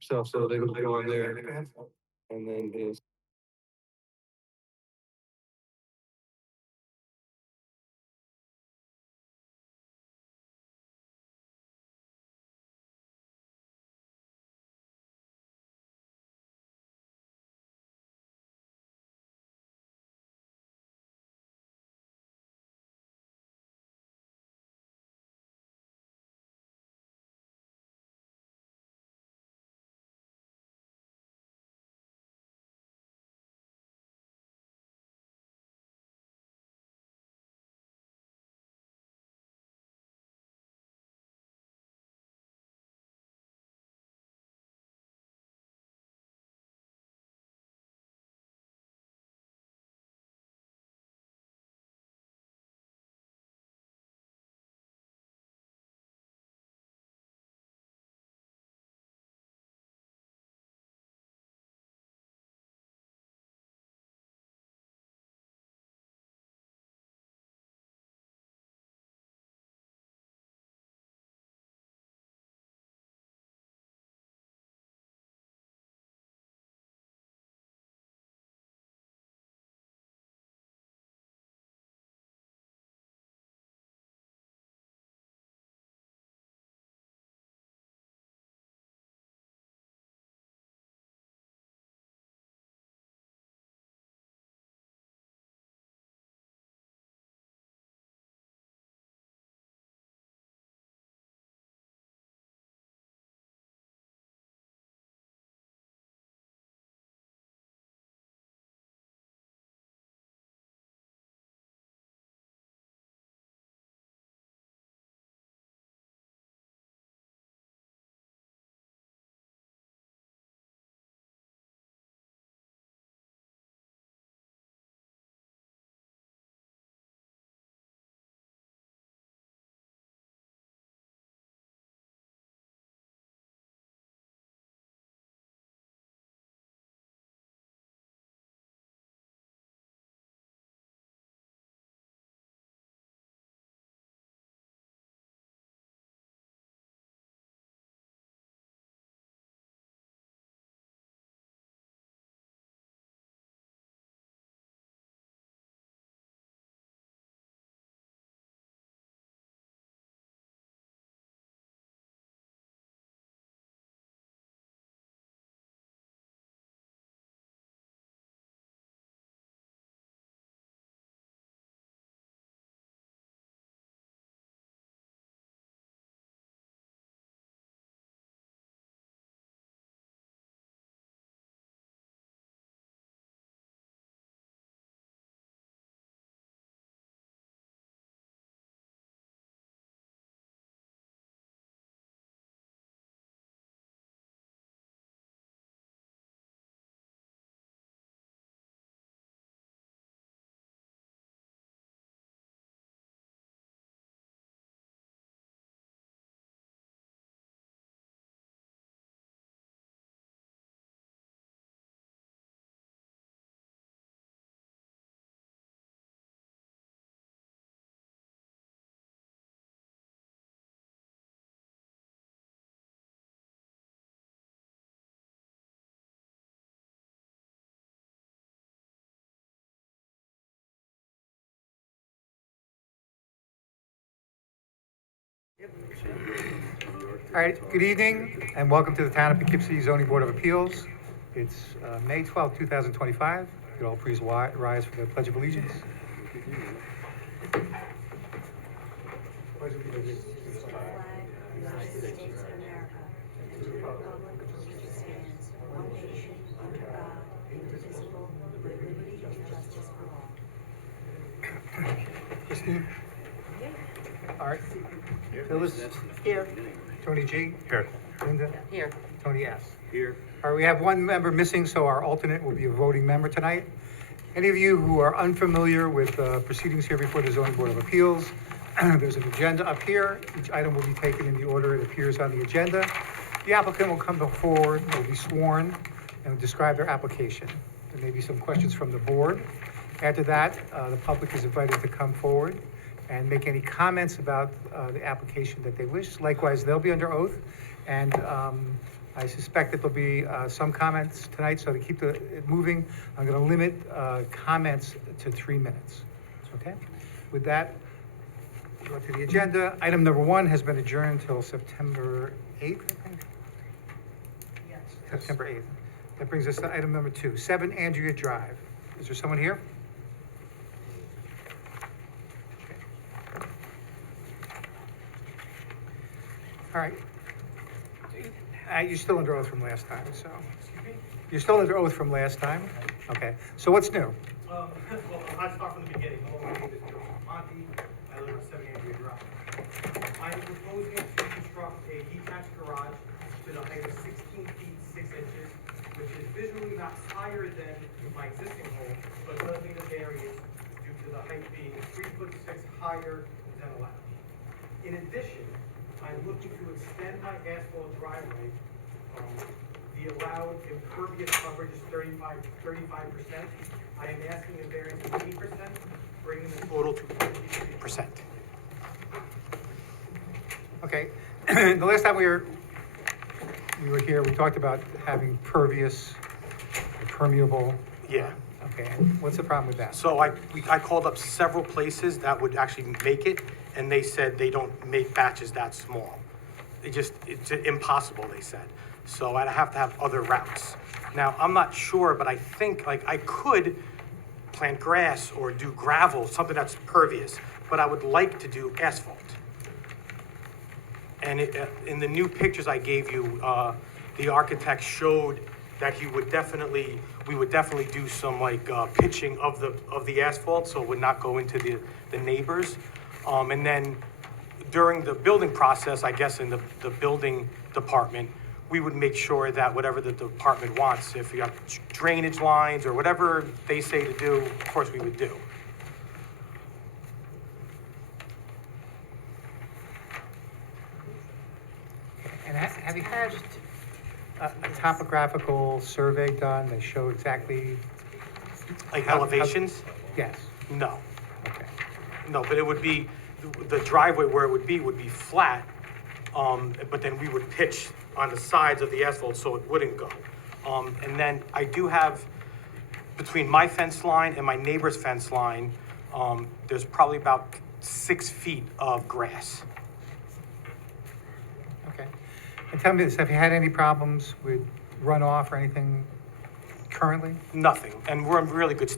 Stuff, so they would go on there. And then his. All right, good evening and welcome to the Town of Poughkeepsie Zoning Board of Appeals. It's May 12, 2025. Could all please rise for the Pledge of Allegiance. Pledge of Allegiance to the flag of the United States of America, and to the republic for which it stands, one nation, under God, indivisible, with liberty and justice for all. Christine? Art? Phyllis? Here. Tony G? Here. Linda? Here. Tony S. Here. All right, we have one member missing, so our alternate will be a voting member tonight. Any of you who are unfamiliar with proceedings here before the Zoning Board of Appeals, there's an agenda up here. Each item will be taken in the order it appears on the agenda. The applicant will come forward, will be sworn, and will describe their application. There may be some questions from the board. After that, the public is invited to come forward and make any comments about the application that they wish. Likewise, they'll be under oath, and I suspect that there'll be some comments tonight, so to keep it moving, I'm going to limit comments to 3 minutes. Okay? With that, go to the agenda. Item number 1 has been adjourned till September 8th, I think? Yes. September 8th. That brings us to item number 2, 7 Andrea Drive. Is there someone here? All right. You're still under oath from last time, so. You're still under oath from last time? Okay. So what's new? Well, I'll start from the beginning. Hello, my name is Joseph Monty. I live on 7 Andrea Drive. I am proposing to construct a detached garage to the height of 16 feet 6 inches, which is visually not higher than my existing home, but does need a variance due to the height being 3'6" higher than allowed. In addition, I'm looking to extend my asphalt driveway. The allowed impervious coverage is 35%. I am asking a variance of 8%, bringing the total to 50%. Okay. The last time we were here, we talked about having permeable. Yeah. Okay. And what's the problem with that? So I called up several places that would actually make it, and they said they don't make batches that small. It's impossible, they said. So I'd have to have other routes. Now, I'm not sure, but I think I could plant grass or do gravel, something that's pervious, but I would like to do asphalt. And in the new pictures I gave you, the architect showed that we would definitely do some pitching of the asphalt, so it would not go into the neighbors. And then during the building process, I guess in the building department, we would make sure that whatever the department wants, if you have drainage lines or whatever they say to do, of course we would do. And have you had a topographical survey done? They show exactly. Like elevations? Yes. No. Okay. No, but it would be, the driveway where it would be flat, but then we would pitch on the sides of the asphalt so it wouldn't go. And then I do have, between my fence line and my neighbor's fence line, there's probably about 6 feet of grass. Okay. And tell me this, have you had any problems with runoff or anything currently? Nothing, and we're in really good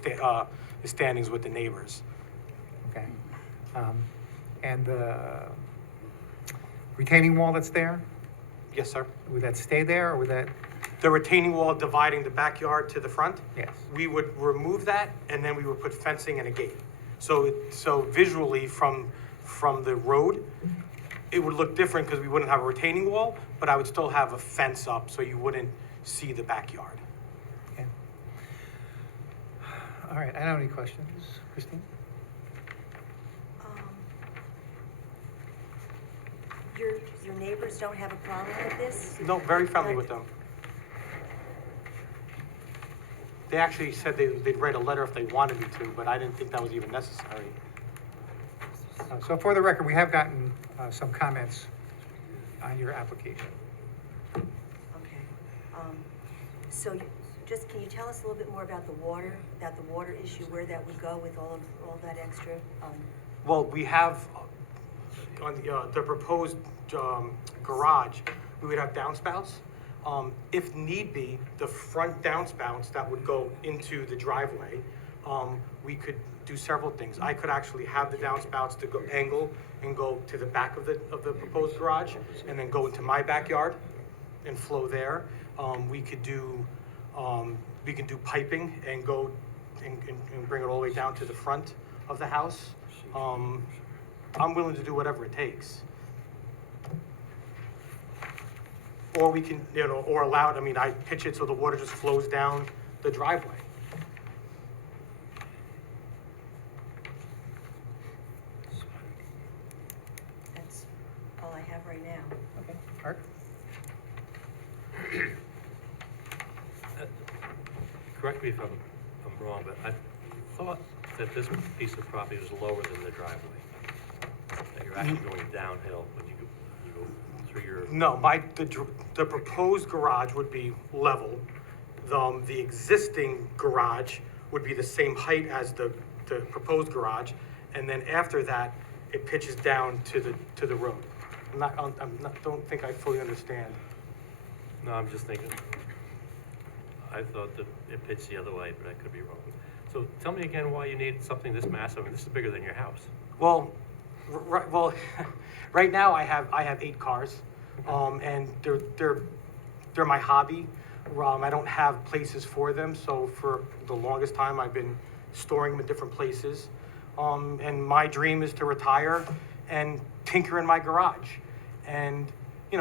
standings with the neighbors. Okay. And the retaining wall that's there, Yes, sir. would that stay there or would that? The retaining wall dividing the backyard to the front? Yes. We would remove that, and then we would put fencing and a gate. So visually from the road, it would look different because we wouldn't have a retaining wall, but I would still have a fence up so you wouldn't see the backyard. Okay. All right, I don't have any questions. Christine? Your neighbors don't have a problem with this? No, very friendly with them. They actually said they'd write a letter if they wanted me to, but I didn't think that was even necessary. So for the record, we have gotten some comments on your application. Okay. So just, can you tell us a little bit more about the water issue, where that would go with all that extra? Well, we have on the proposed garage, we would have downspouts. If need be, the front downspouts that would go into the driveway, we could do several things. I could actually have the downspouts to go angle and go to the back of the proposed garage, and then go into my backyard and flow there. We could do piping and go and bring it all the way down to the front of the house. I'm willing to do whatever it takes. Or we can, or allow it, I pitch it so the water just flows down the driveway. That's all I have right now. Okay. Art? Correct me if I'm wrong, but I thought that this piece of property was lower than the driveway. That you're actually going downhill when you go through your, No, the proposed garage would be level. The existing garage would be the same height as the proposed garage, and then after that, it pitches down to the road. Don't think I fully understand. no, I'm just thinking, I thought that it pitched the other way, but I could be wrong. So tell me again why you need something this massive, and this is bigger than your house. Well, well, right now I have 8 cars, and they're my hobby. I don't have places for them, so for the longest time I've been storing them in different places. And my dream is to retire and tinker in my garage. And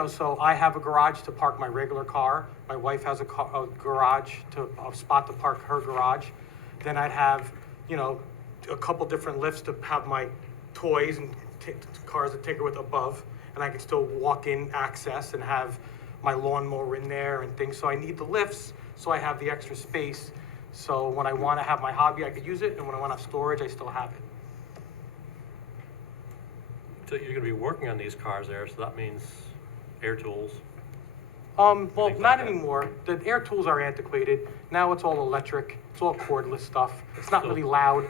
so I have a garage to park my regular car. My wife has a garage a spot to park her garage. Then I'd have a couple different lifts to have my toys and cars to tinker with above, and I can still walk in access and have my lawnmower in there and things. So I need the lifts, so I have the extra space. So when I want to have my hobby, I could use it, and when I want to have storage, I still have it. So you're gonna be working on these cars there, so that means air tools. Well, Things like not that. anymore. The air tools are antiquated. Now it's all electric. It's all cordless stuff. It's not So- really loud.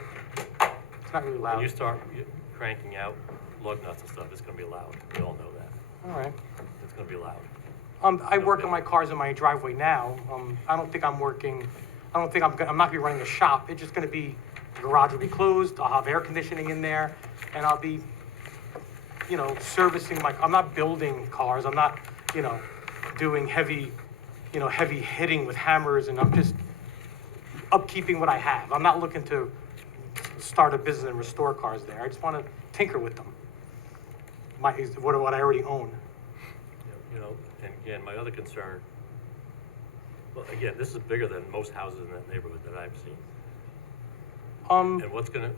It's not really When loud. you start cranking out lug nuts and stuff, it's gonna be loud. We all know that. All right. It's gonna be loud. I work on my cars in my driveway now. I don't think I'm not gonna be running a shop. It's just gonna be, the garage will be closed, I'll have air conditioning in there, and I'll be, servicing I'm not building cars, I'm not, doing heavy hitting with hammers, and I'm just upkeeping what I have. I'm not looking to start a business and restore cars there. I just wanna tinker with them. What I already own. And again, my other concern, well, again, this is bigger than most houses in that neighborhood that I've seen. And what's gonna,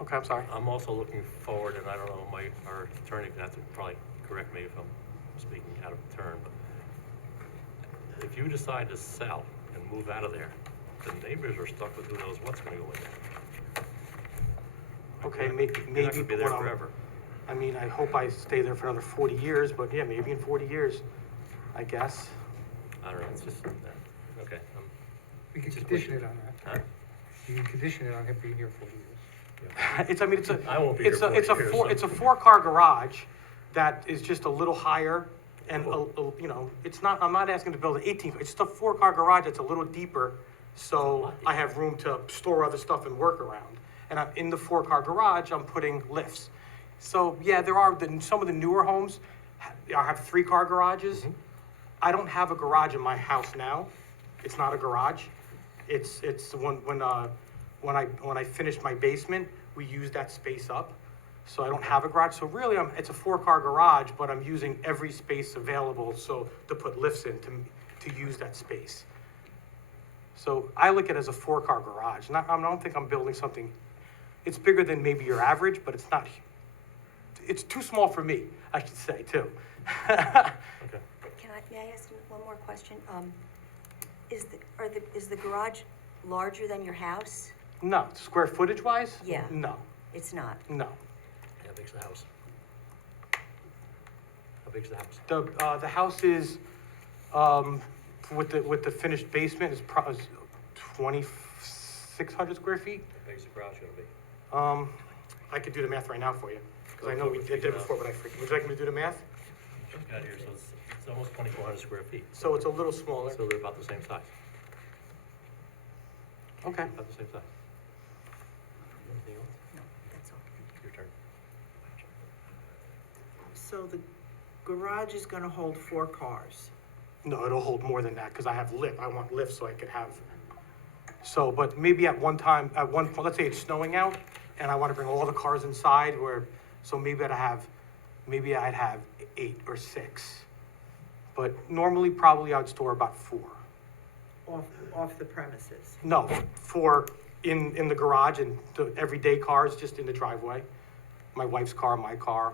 Okay, I'm sorry. I'm also looking forward, and I don't know, our attorney can have to probably correct me if I'm speaking out of turn, but if you decide to sell and move out of there, the neighbors are stuck with who knows what's gonna go in there. Okay, You're maybe not gonna be there when I'm- forever. I mean, I hope I stay there for another 40 years, but yeah, maybe in 40 years, I guess. I don't know, it's just, okay. We can It's just condition it wishing. on that. Huh? You can condition it on him being here 40 years. I won't be here 40 years, so- It's a 4-car garage that is just a little higher, and, it's not, I'm not asking to build an 18, it's just a 4-car garage that's a little deeper, so I have room to store other stuff and work around. And in the 4-car garage, I'm putting lifts. So, yeah, there are, some of the newer homes have 3-car garages. I don't have a garage in my house now. It's not a garage. It's when I finished my basement, we used that space up. So I don't have a garage. So really, it's a 4-car garage, but I'm using every space available to put lifts in to use that space. So I look at it as a 4-car garage. I don't think I'm building something. It's bigger than maybe your average, but it's not. It's too small for me, I should say, too. Okay. May I ask you one more question? Is the garage larger than your house? No, square footage wise? Yeah. No, It's not. no. How big's the house? How big's the house? The house is, with the finished basement is 2,600 square feet. How big's the garage gonna be? I could do the math right now for you, because I know we did it before, but I forget. Would you like me to do the math? Just got here, so it's almost 2,400 square feet. So it's a little smaller. So they're about the same size, Okay. about the same size. Anything else? No, that's all. Your turn. So the garage is gonna hold 4 cars. No, it'll hold more than that, because I want lifts so I could have. So, but maybe at one point, let's say it's snowing out, and I want to bring all the cars inside, so maybe I'd have 8 or 6. But normally, probably I'd store about 4. Off the premises. No, 4 in the garage, and the everyday cars just in the driveway. My wife's car, my car.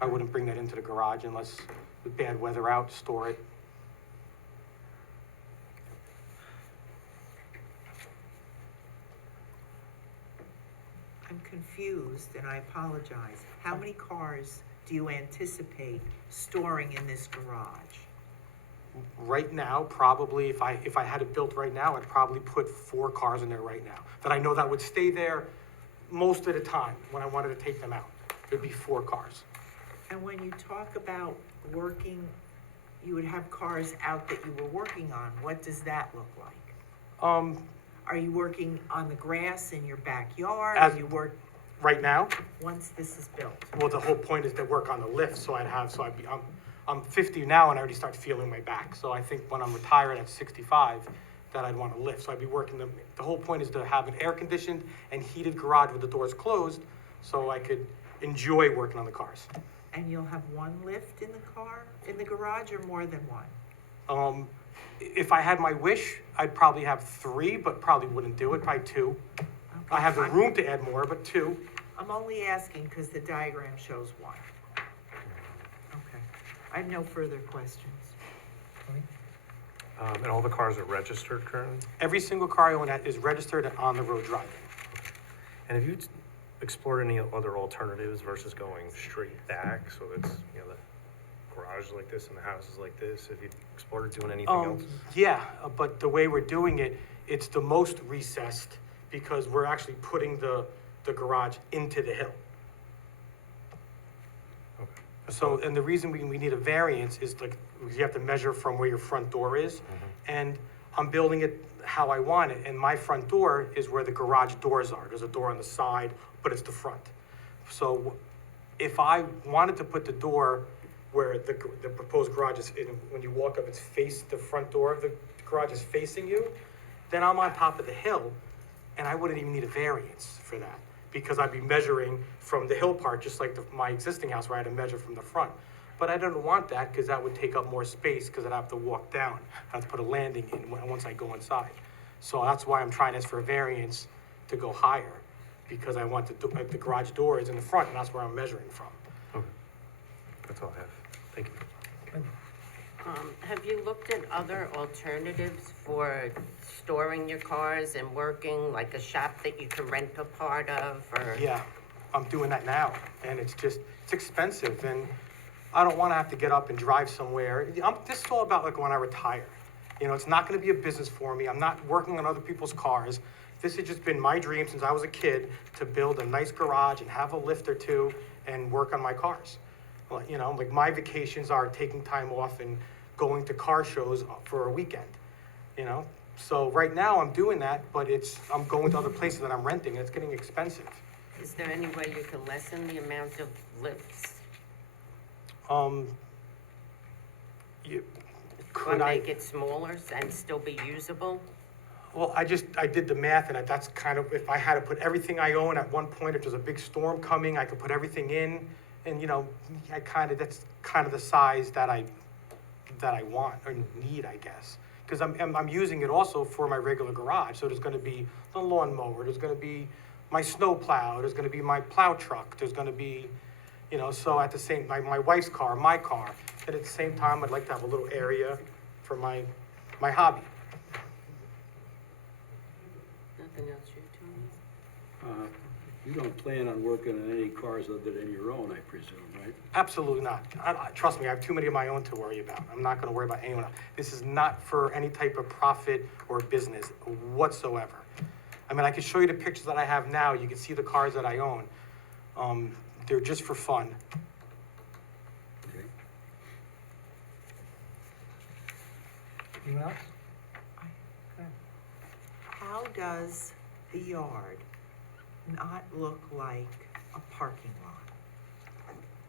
I wouldn't bring that into the garage unless with bad weather out, store it. I'm confused and I apologize. How many cars do you anticipate storing in this garage? Right now, probably, if I had it built right now, I'd probably put 4 cars in there right now. That I know that would stay there most of the time when I wanted to take them out. It'd be 4 cars. And when you talk about working, you would have cars out that you were working on, what does that look like? Are you working on the grass in your backyard? As- You work, Right now, once this is built? well, the whole point is to work on the lift, so I'm 50 now and I already start feeling my back. So I think when I'm retired at 65, that I'd want to lift. So I'd be working the whole point is to have an air conditioned and heated garage with the doors closed, so I could enjoy working on the cars. And you'll have one lift in the car, in the garage, or more than one? If I had my wish, I'd probably have 3, but probably wouldn't do it, probably 2. I have the room to add more, but 2. I'm only asking because the diagram shows one. Okay, I have no further questions. And all the cars are registered currently? Every single car I own is registered and on the road driving. And have you explored any other alternatives versus going straight back? So it's, you know, the garage is like this and the house is like this. Have you explored doing anything else? Yeah, but the way we're doing it, it's the most recessed because we're actually putting the garage into the hill. Okay. So, and the reason we need a variance is like, you have to measure from where your front door is. And I'm building it how I want it, and my front door is where the garage doors are. There's a door on the side, but it's the front. So if I wanted to put the door where the proposed garage is, when you walk up, the front door of the garage is facing you, then I'm on top of the hill, and I wouldn't even need a variance for that, because I'd be measuring from the hill part, just like my existing house where I had to measure from the front. But I don't want that, because that would take up more space, because I'd have to walk down. I'd have to put a landing in once I go inside. So that's why I'm trying to ask for a variance to go higher, because I want the garage doors in the front, and that's where I'm measuring from. Okay. That's all I have. Thank you. Have you looked at other alternatives for storing your cars and working, like a shop that you can rent a part of, or? Yeah, I'm doing that now, and it's expensive, and I don't want to have to get up and drive somewhere. This is all about like when I retire. You know, it's not going to be a business for me. I'm not working on other people's cars. This has just been my dream since I was a kid, to build a nice garage and have a lift or 2 and work on my cars. Well, you know, like my vacations are taking time off and going to car shows for a weekend, you know? So right now I'm doing that, but I'm going to other places that I'm renting, and it's getting expensive. Is there any way you can lessen the amount of lifts? Or Could I? make it smaller and still be usable? Well, I did the math, and that's kind of, if I had to put everything I own at one point, if there's a big storm coming, I could put everything in, and, you know, that's kind of the size that I want, or need, I guess. Because I'm using it also for my regular garage, so there's gonna be the lawnmower, there's gonna be my snow plow, there's gonna be my plow truck, there's gonna be, you know, so at the same, my wife's car, my car, and at the same time, I'd like to have a little area for my hobby. Nothing else you, Tony? You don't plan on working on any cars other than your own, I presume, right? Absolutely not. Trust me, I have too many of my own to worry about. I'm not gonna worry about anyone else. This is not for any type of profit or business whatsoever. I mean, I can show you the pictures that I have now. You can see the cars that I own. They're just for fun. Okay. Anyone else? How does the yard not look like a parking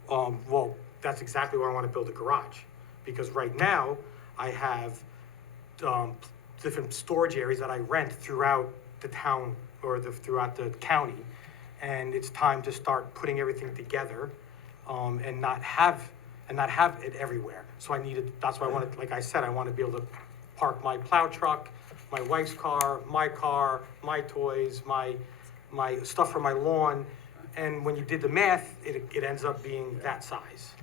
lot? Well, that's exactly where I want to build a garage. Because right now, I have different storage areas that I rent throughout the town or throughout the county. And it's time to start putting everything together and not have it everywhere. So that's why I wanted, like I said, I want to be able to park my plow truck, my wife's car, my toys, my stuff for my lawn. And when you did the math, it ends up being that size.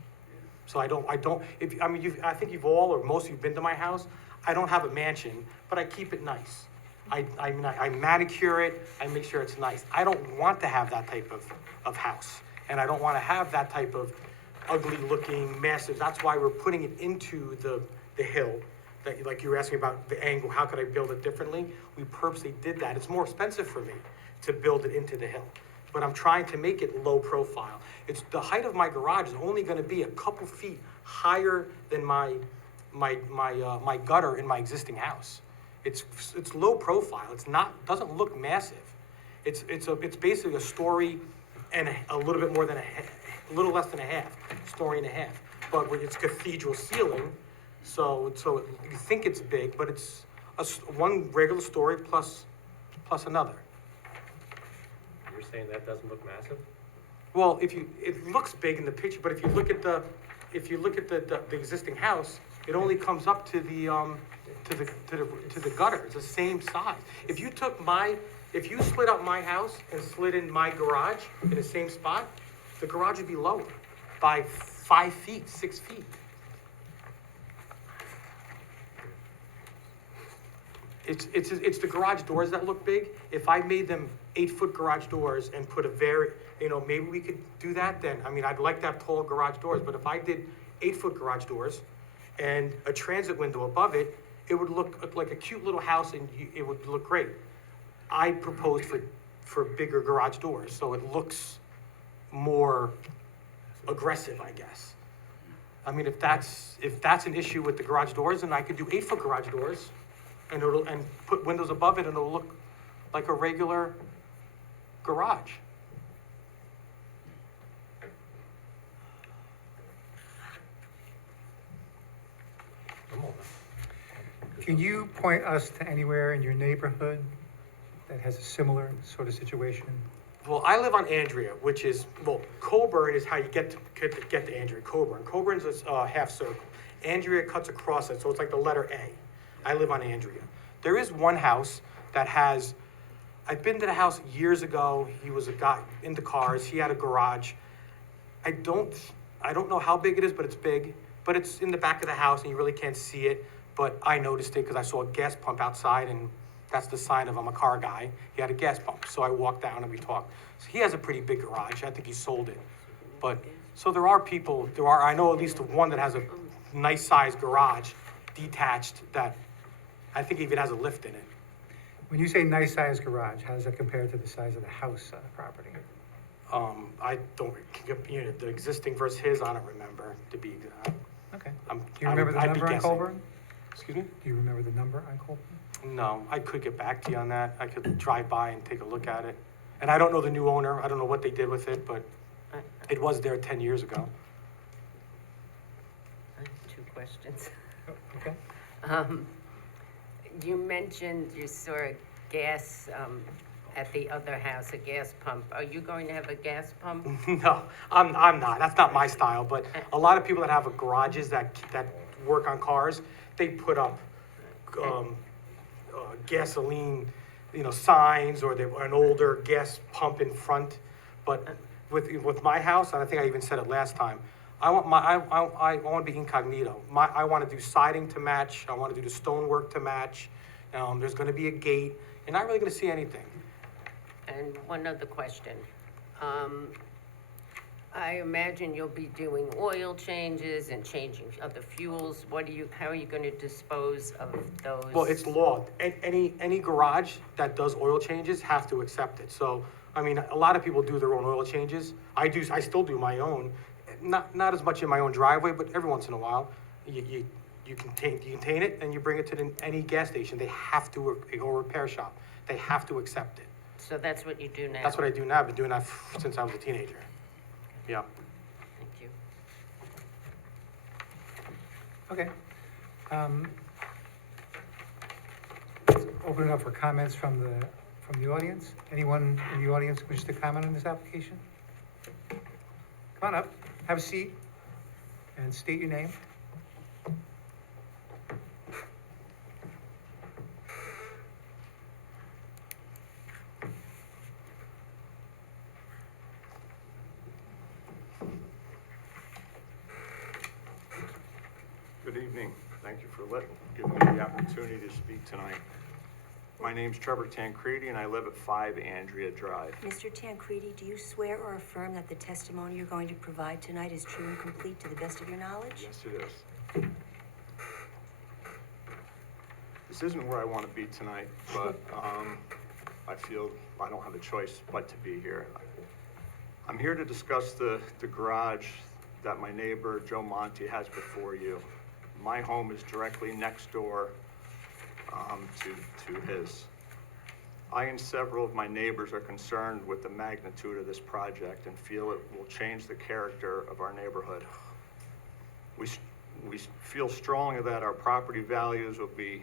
So I think you've all, or most of you've been to my house. I don't have a mansion, but I keep it nice. I manicure it, I make sure it's nice. I don't want to have that type of house. And I don't want to have that type of ugly looking, massive. That's why we're putting it into the hill. That, like you were asking about the angle, how could I build it differently? We purposely did that. It's more expensive for me to build it into the hill. But I'm trying to make it low profile. It's, the height of my garage is only gonna be a couple feet higher than my gutter in my existing house. It's low profile. It's not, doesn't look massive. It's basically a story and a little bit more than a little less than a half, story and a half. But it's cathedral ceiling, so you think it's big, but it's one regular story plus another. You're saying that doesn't look massive? Well, it looks big in the picture, but if you look at the existing house, it only comes up to the gutter. It's the same size. If you split up my house and slid in my garage in the same spot, the garage would be lower by 5 feet, 6 feet. It's the garage doors that look big. If I made them 8-foot garage doors and put maybe we could do that then. I mean, I'd like to have tall garage doors, but if I did 8-foot garage doors and a transit window above it, it would look like a cute little house and it would look great. I proposed for bigger garage doors, so it looks more aggressive, I guess. I mean, if that's an issue with the garage doors, then I could do 8-foot garage doors and put windows above it and it'll look like a regular garage. Come on. Can you point us to anywhere in your neighborhood that has a similar sort of situation? Well, I live on Andrea, which is, Coburn is how you get to Andrea, Coburn. Coburn's a half circle. Andrea cuts across it, so it's like the letter A. I live on Andrea. There is one house that has, I've been to the house years ago. He was a guy into cars. He had a garage. I don't know how big it is, but it's big. But it's in the back of the house and you really can't see it. But I noticed it because I saw a gas pump outside and that's the sign of I'm a car guy. He had a gas pump. So I walked down and we talked. So he has a pretty big garage. I think he sold it. But, so I know at least one that has a nice sized garage, detached, that I think even has a lift in it. When you say nice sized garage, how does that compare to the size of the house on the property? I don't, the existing versus his, I don't remember to be, Okay. Do you remember the I'd be number on guessing. Colburn? Excuse me? Do you remember the number on Colburn? No, I could get back to you on that. I could drive by and take a look at it. And I don't know the new owner. I don't know what they did with it, but it was there 10 years ago. I have 2 questions. Okay. You mentioned you saw a gas, at the other house, a gas pump. Are you going to have a gas pump? No, I'm not. That's not my style. But a lot of people that have garages that work on cars, they put up gasoline, signs, or an older gas pump in front. But with my house, and I think I even said it last time, I want to be incognito. I want to do siding to match. I want to do the stonework to match. There's going to be a gate. You're not really going to see anything. And one other question. I imagine you'll be doing oil changes and changing other fuels. How are you going to dispose of those? Well, it's law. Any garage that does oil changes have to accept it. So, I mean, a lot of people do their own oil changes. I still do my own. Not as much in my own driveway, but every once in a while, you contain it and you bring it to any gas station. They have to, or repair shop. They have to accept it. So that's what you do now? That's what I do now. I've been doing that since I was a teenager. Yeah. Thank you. Okay. Let's open it up for comments from the audience. Anyone in the audience wishes to comment on this application? Come on up, have a seat, and state your name. Good evening. Thank you for giving me the opportunity to speak tonight. My name's Trevor Tancredi, and I live at 5 Andrea Drive. Mr. Tancredi, do you swear or affirm that the testimony you're going to provide tonight is true and complete to the best of your knowledge? Yes, it is. This isn't where I want to be tonight, but I feel I don't have a choice but to be here. I'm here to discuss the garage that my neighbor, Joe Monte, has before you. My home is directly next door to his. I and several of my neighbors are concerned with the magnitude of this project and feel it will change the character of our neighborhood. We feel strongly that our property values will be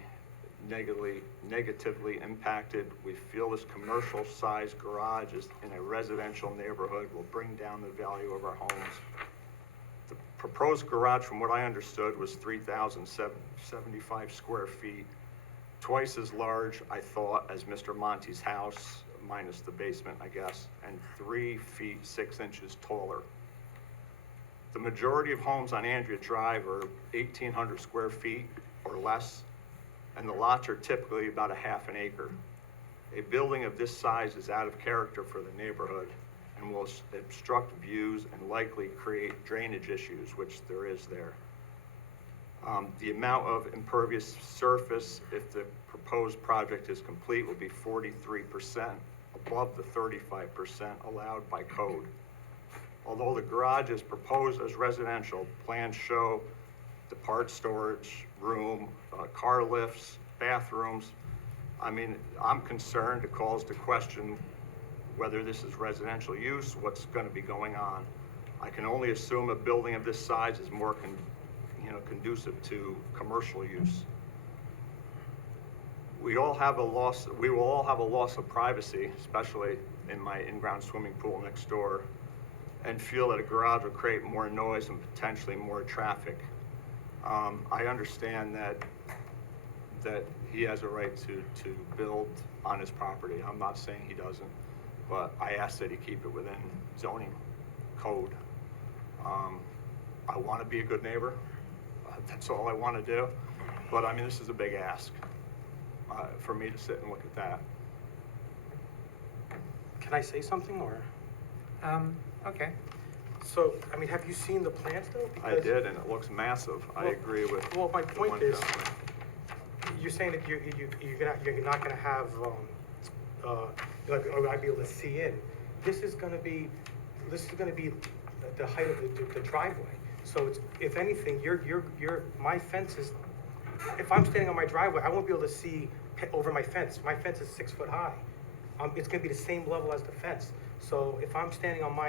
negatively impacted. We feel this commercial-sized garage is in a residential neighborhood will bring down the value of our homes. The proposed garage, from what I understood, was 3,075 square feet, twice as large, I thought, as Mr. Monte's house, minus the basement, I guess, and 3 feet 6 inches taller. The majority of homes on Andrea Drive are 1,800 square feet or less, and the lots are typically about a half an acre. A building of this size is out of character for the neighborhood and will obstruct views and likely create drainage issues, which there is there. The amount of impervious surface, if the proposed project is complete, will be 43%, above the 35% allowed by code. Although the garage is proposed as residential, plans show the part storage room, car lifts, bathrooms. I mean, I'm concerned. It calls to question whether this is residential use, what's going to be going on. I can only assume a building of this size is more conducive to commercial use. We will all have a loss of privacy, especially in my in-ground swimming pool next door, and feel that a garage will create more noise and potentially more traffic. I understand that he has a right to build on his property. I'm not saying he doesn't, but I ask that he keep it within zoning code. I want to be a good neighbor. That's all I want to do. But I mean, this is a big ask for me to sit and look at that. Can I say something, or? Okay. So, I mean, have you seen the plans though? I did, and it looks massive. I agree with. Well, my the point one is, gentleman. you're saying that you're not gonna have, or I'd be able to see in. This is gonna be the height of the driveway. So it's, if anything, my fence is, if I'm standing on my driveway, I won't be able to see over my fence. My fence is 6 foot high. It's gonna be the same level as the fence. So if I'm standing on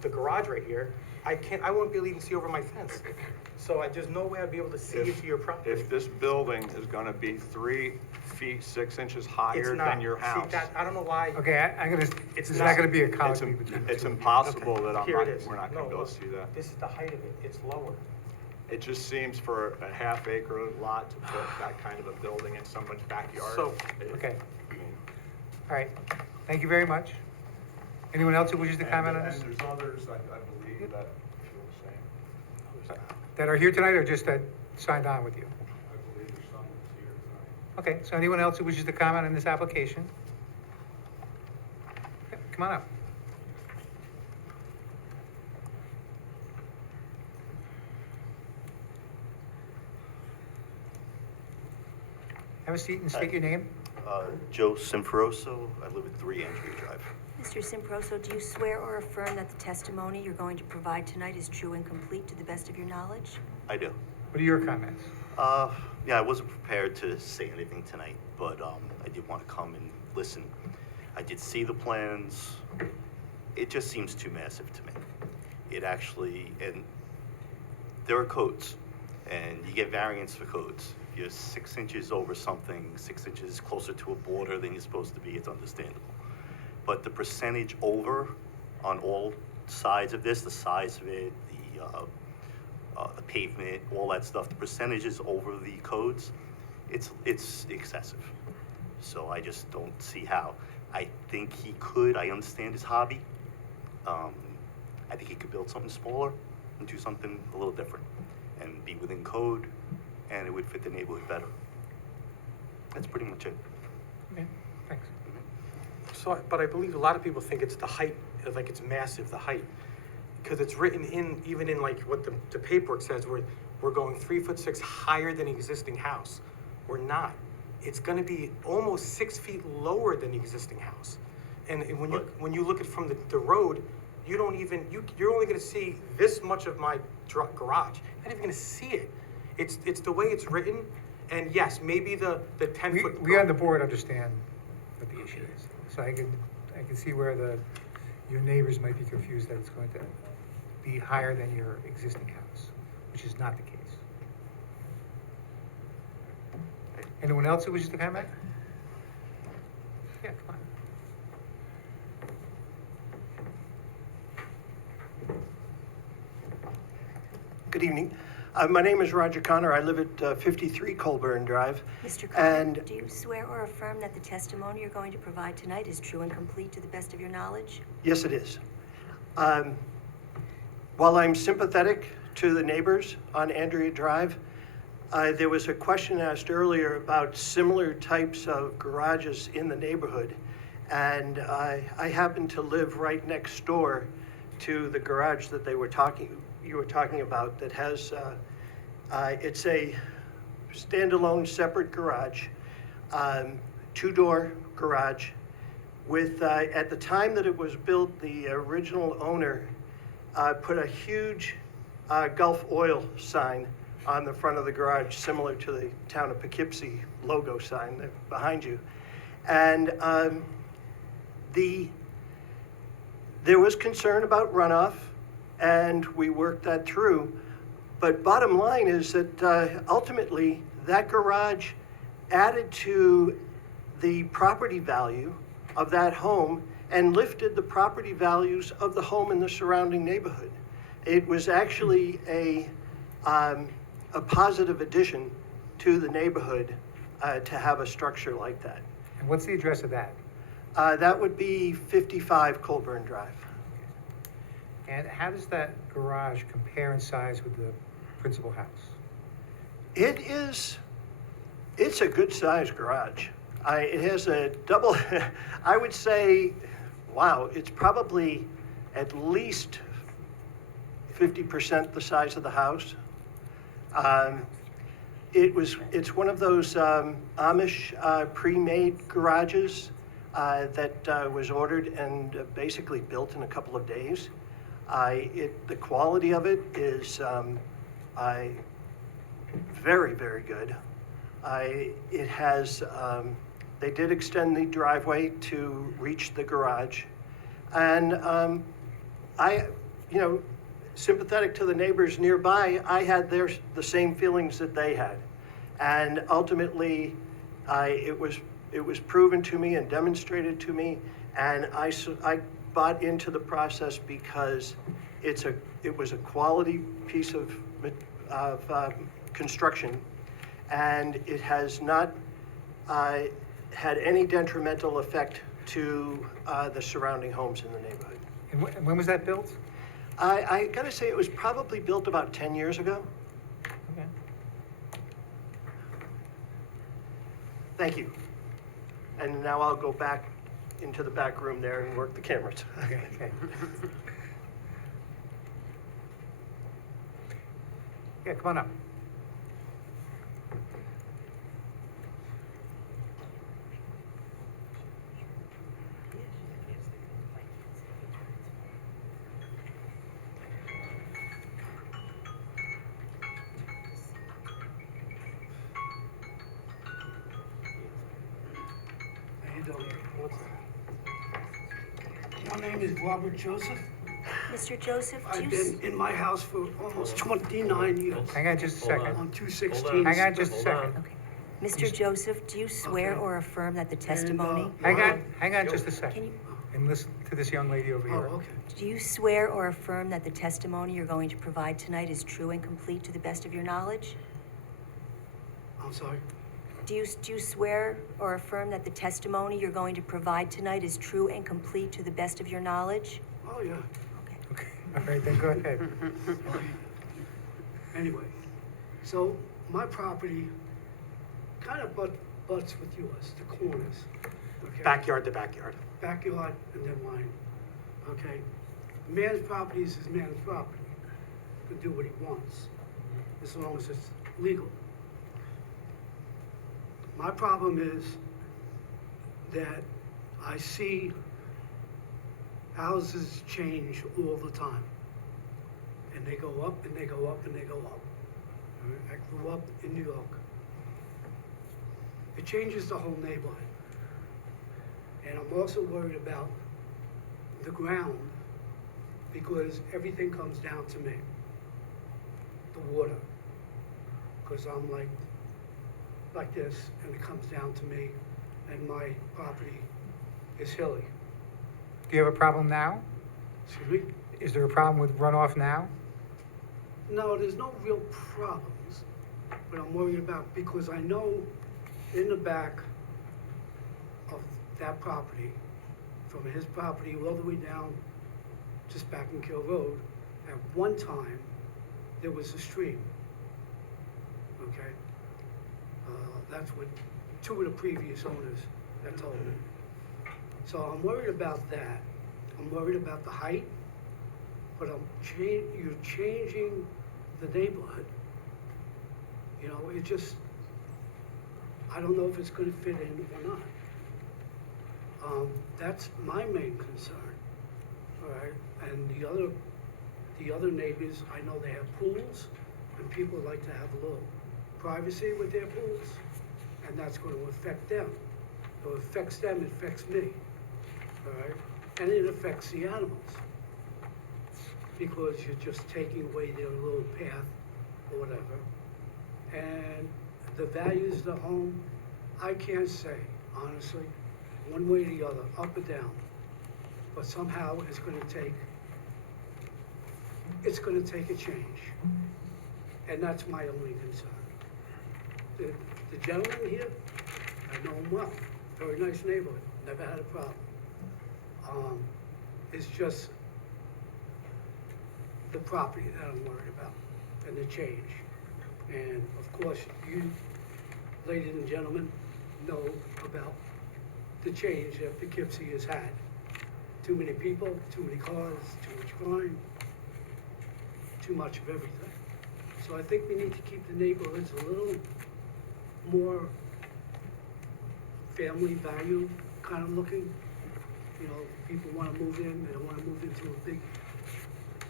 the garage right here, I won't be able to even see over my fence. So there's no way I'd be able to see into your property. If this building is gonna be 3 feet 6 inches higher It's not. than your house. See, I don't know why. Okay, It's there's not- not gonna be a It's, colloquy between the it's two. impossible that Here it is. we're not gonna No, be able to look, see that. This is the height of it. It's lower. It just seems for a half acre lot to put that kind of a building in someone's backyard. So, Okay, all right, thank you very much. Anyone else who wishes to comment on this? And there's others, I believe, that feel the same. That are here tonight or just that signed on with you? I believe there's someone that's here tonight. Okay, so anyone else who wishes to comment on this application? Okay, come on up. Have a seat and state your name. Joe Simferoso, I live at 3 Andrea Drive. Mr. Simproso, do you swear or affirm that the testimony you're going to provide tonight is true and complete to the best of your knowledge? I do. What are your comments? Yeah, I wasn't prepared to say anything tonight, but I did want to come and listen. I did see the plans. It just seems too massive to me. It actually, and there are codes, and you get variance for codes. If you're 6 inches over something, 6 inches closer to a border than you're supposed to be, it's understandable. But the percentage over on all sides of this, the size of it, the pavement, all that stuff, the percentages over the codes, it's excessive. So I just don't see how. I think he could, I understand his hobby. I think he could build something smaller and do something a little different and be within code, and it would fit the neighborhood better. That's pretty much it. Okay, thanks. So, but I believe a lot of people think it's the height, like it's massive, the height. Because it's written in, even in like what the paperwork says, we're going 3'6" higher than the existing house. We're not. It's gonna be almost 6 feet lower than the existing house. And when you look at from the road, you don't even, you're only gonna see this much of my garage. You're not even gonna see it. It's the way it's written, and yes, maybe the 10-foot. We on the board understand what the issue is, so I can see where your neighbors might be confused that it's going to be higher than your existing house, which is not the case. Anyone else who wishes to comment? Yeah, come on. Good evening. My name is Roger Connor. I live at 53 Colburn Drive. Mr. Connor, And do you swear or affirm that the testimony you're going to provide tonight is true and complete to the best of your knowledge? yes, it is. While I'm sympathetic to the neighbors on Andrea Drive, there was a question asked earlier about similar types of garages in the neighborhood. And I happen to live right next door to the garage that you were talking about that has, it's a standalone separate garage, two-door garage with, at the time that it was built, the original owner put a huge Gulf Oil sign on the front of the garage, similar to the town of Poughkeepsie logo sign behind you. And there was concern about runoff, and we worked that through. But bottom line is that ultimately, that garage added to the property value of that home and lifted the property values of the home in the surrounding neighborhood. It was actually a positive addition to the neighborhood to have a structure like that. And what's the address of that? That would be 55 Colburn Drive. And how does that garage compare in size with the principal house? It's a good sized garage. It has a double, I would say, wow, it's probably at least 50% the size of the house. It's one of those Amish pre-made garages that was ordered and basically built in a couple of days. The quality of it is very, very good. It has, they did extend the driveway to reach the garage. And sympathetic to the neighbors nearby, I had the same feelings that they had. And ultimately, it was proven to me and demonstrated to me, and I bought into the process because it was a quality piece of construction, and it has not had any detrimental effect to the surrounding homes in the neighborhood. And when was that built? I gotta say, it was probably built about 10 years ago. Okay. Thank you. And now I'll go back into the back room there and work the cameras. Okay. Yeah, come on up. How you doing? My name is Robert Joseph. Mr. Joseph, do I've you, been in my house for almost 29 years. Hang on just a Hold second. On 216. Hang on just a Hold second. on. okay. Mr. Joseph, do you swear Okay. or affirm that the testimony, Hang on just a can second. you, And listen to this young lady over Oh, here. okay. do you swear or affirm that the testimony you're going to provide tonight is true and complete to the best of your knowledge? I'm sorry. Do you swear or affirm that the testimony you're going to provide tonight is true and complete to the best of your knowledge? Oh, yeah. Okay. Okay, all right, then go ahead. Anyway, so my property kind of butts with yours, the corners, okay? Backyard to backyard. Backyard and then mine, okay? Man's property is his man's property. He can do what he wants, as long as it's legal. My problem is that I see houses change all the time. And they go up and they go up and they go up. All right, I grew up in New York. It changes the whole neighborhood. And I'm also worried about the ground because everything comes down to me. The water. Because I'm like this and it comes down to me and my property is hilly. Do you have a problem now? Excuse me? Is there a problem with runoff now? No, there's no real problems, but I'm worried about, because I know in the back of that property, from his property all the way down just back in Kill Road, at one time, there was a stream. Okay? That's what two of the previous owners had told me. So I'm worried about that. I'm worried about the height, but you're changing the neighborhood. You know, it just, I don't know if it's gonna fit in or not. That's my main concern, all right? And the other neighbors, I know they have pools, and people like to have a little privacy with their pools, and that's gonna affect them. So it affects them, it affects me, all right? And it affects the animals, because you're just taking away their little path or whatever. And the values of the home, I can't say, honestly, one way or the other, up or down. But somehow it's gonna take a change. And that's my only concern. The gentleman here, I know him well, very nice neighborhood, never had a problem. It's just the property that I'm worried about and the change. And of course, you, ladies and gentlemen, know about the change that Poughkeepsie has had. Too many people, too many cars, too much crime, too much of everything. So I think we need to keep the neighborhoods a little more family value kind of looking. You know, people want to move in, they don't want to move into a big,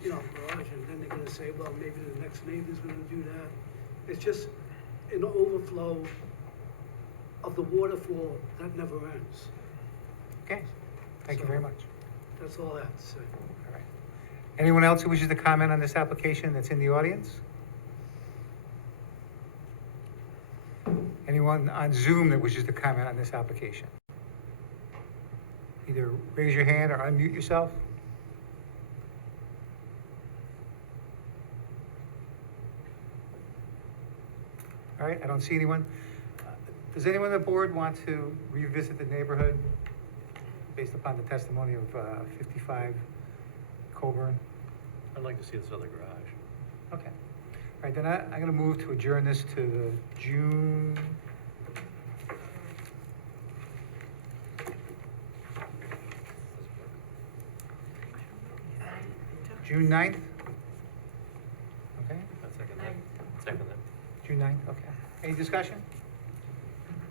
you know, garage, and then they're gonna say, well, maybe the next neighbor's gonna do that. It's just an overflow of the waterfall that never ends. Okay, thank you very much. That's all I have to say. All right. Anyone else who wishes to comment on this application that's in the audience? Anyone on Zoom that wishes to comment on this application? Either raise your hand or unmute yourself. All right, I don't see anyone. Does anyone on the board want to revisit the neighborhood based upon the testimony of 55 Coburn? I'd like to see this other garage. Okay. All right, then I'm gonna move to adjourn this to the June 9th? Okay, I second that. Second that. June 9th, okay. Any discussion?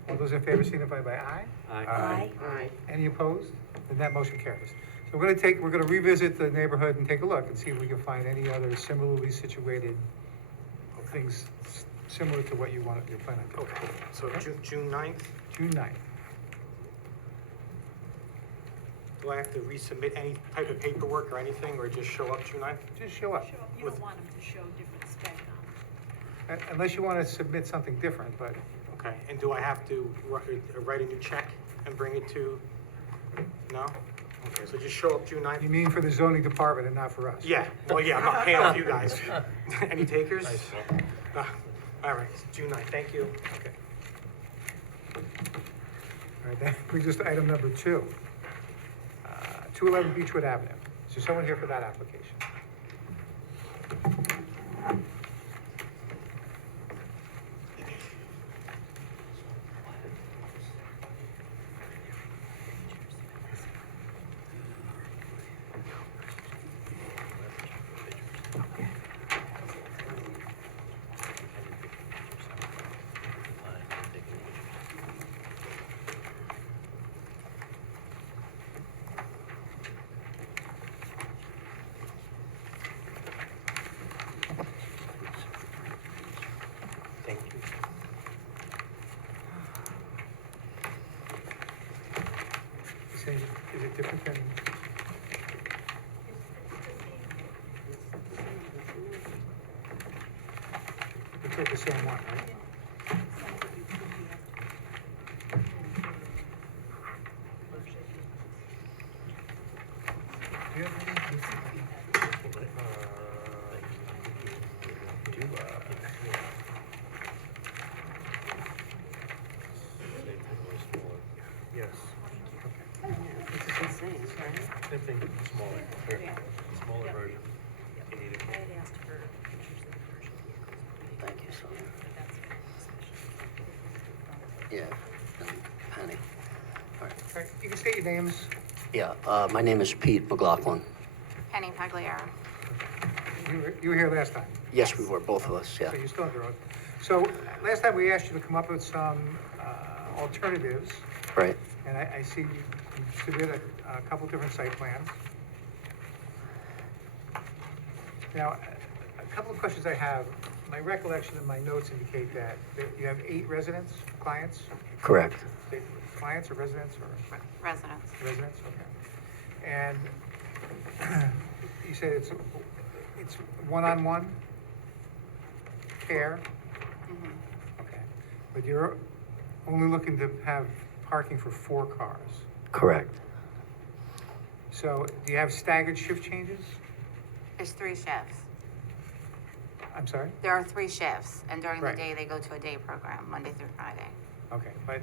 All those in favor signify by aye. Aye. Aye. Any opposed? Then that motion carries. So we're gonna revisit the neighborhood and take a look and see if we can find any other similarly situated things similar to what you're planning to do. Okay, so June 9th, June 9th. do I have to resubmit any type of paperwork or anything, or just show up June 9th? Just show up. You don't want them to show different spec on. Unless you wanna submit something different, but Okay, and do I have to write a new check and bring it to, no? Okay, so just show up June 9th? you mean for the zoning department and not for us? Yeah, well, yeah, I'm not paying off you guys. Any takers? Nice. All right, June 9th, thank you. Okay. All right, that brings us to item number 2. 211 Beechwood Avenue. Is there someone here for that application? Is it different than? It's the same one, right? Do you have any? Yes. It's the same, right? Same thing, smaller, here, smaller version. You need it. I had asked for pictures of the commercial vehicles. Thank you, Sonia. Yeah, and Penny. All right. All right, you can state your names. Yeah, my name is Pete McLaughlin. Penny Pagliaro. You were here last time, Yes, we were, both of us, yeah. so you're still on the road. So last time we asked you to come up with some alternatives, Right. and I see you submitted a couple different site plans. Now, a couple of questions I have. My recollection and my notes indicate that you have 8 residents, clients? Correct. Clients or residents or? Residents. Residents, okay. And you said it's one-on-one care? Okay. But you're only looking to have parking for 4 cars? Correct. So do you have staggered shift changes? There's 3 shifts. I'm sorry? There are 3 shifts, and during the Right. day, they go to a day program, Monday through Friday. Okay, but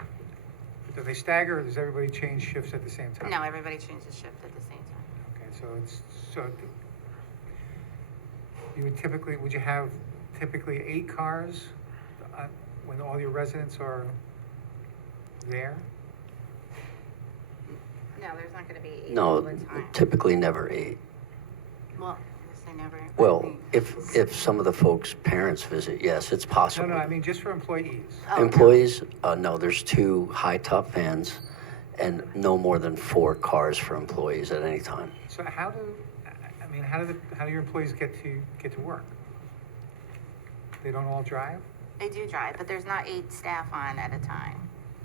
do they stagger or does everybody change shifts at the same time? No, everybody changes shift at the same time. Okay, so you would would you have typically 8 cars when all your residents are there? No, there's not gonna be 8 No, all the time. typically never 8. Well, I guess they never. Well, if some of the folks' parents visit, yes, it's No, possible. no, I mean just for employees. Oh, no. Employees, no, there's 2 high-top vans and no more than 4 cars for employees at any time. So how do your employees get to work? They don't all drive? They do drive, but there's not 8 staff on at a time.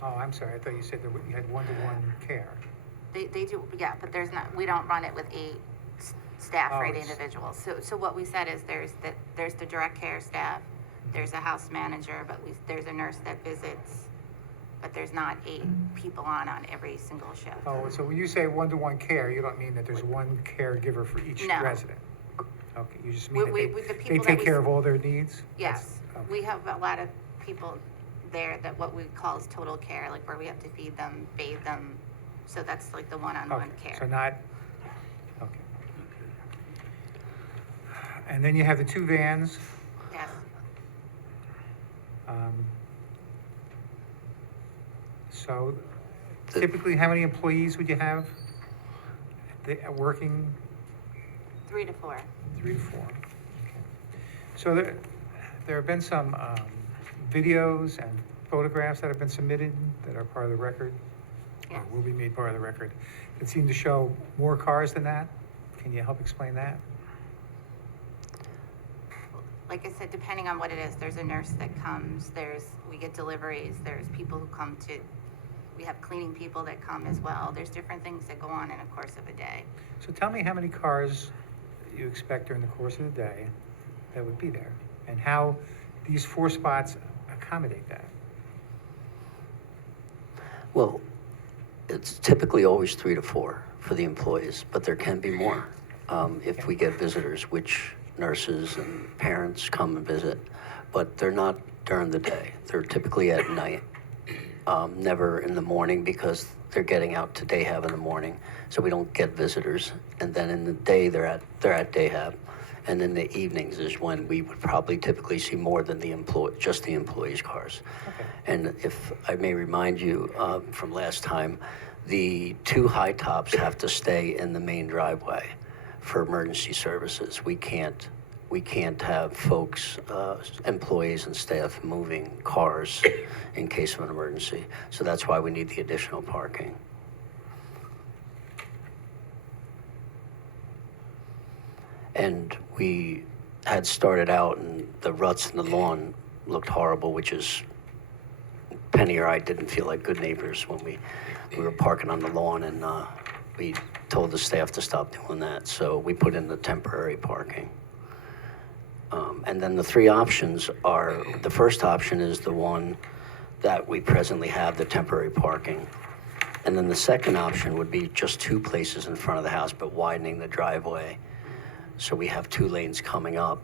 Oh, I'm sorry, I thought you said that you had one-to-one care. They do, yeah, but there's not, we don't run it with 8 staff Oh, for 8 it's- individuals. So what we said is there's the direct care staff, there's a house manager, but there's a nurse that visits, but there's not 8 people on every single shift. Oh, so when you say one-to-one care, you don't mean that there's one caregiver for each No. resident? Okay, you just mean that With the they people that take we- care of all their needs? Yes, That's- we have a lot of people there that what we call is total care, like where we have to feed them, bathe them. So that's like the one-on-one Okay, care. so not, okay. And then you have the 2 vans. Yes, So typically, how many employees would you have working? 3 to 4. 3 to 4. Okay. So there have been some videos and photographs that have been submitted that are part of the record, or Yes. will be made part of the record, that seem to show more cars than that. Can you help explain that? Like I said, depending on what it is, there's a nurse that comes, we get deliveries, there's people who come we have cleaning people that come as well. There's different things that go on in a course of a day. So tell me how many cars you expect during the course of the day that would be there, and how these 4 spots accommodate that. Well, it's typically always 3 to 4 for the employees, but there can be more if we get visitors, which nurses and parents come and visit, but they're not during the day. They're typically at night, never in the morning because they're getting out to day hab in the morning, so we don't get visitors. And then in the day, they're at day hab. And in the evenings is when we would probably typically see more than just the employees' cars. Okay. And if I may remind you from last time, the 2 high tops have to stay in the main driveway for emergency services. We can't have folks, employees and staff moving cars in case of an emergency. So that's why we need the additional parking. And we had started out and the ruts in the lawn looked horrible, which is Penny or I didn't feel like good neighbors when we were parking on the lawn, and we told the staff to stop doing that, so we put in the temporary parking. And then the three options are, the first option is the one that we presently have, the temporary parking. And then the second option would be just two places in front of the house, but widening the driveway. So we have 2 lanes coming up.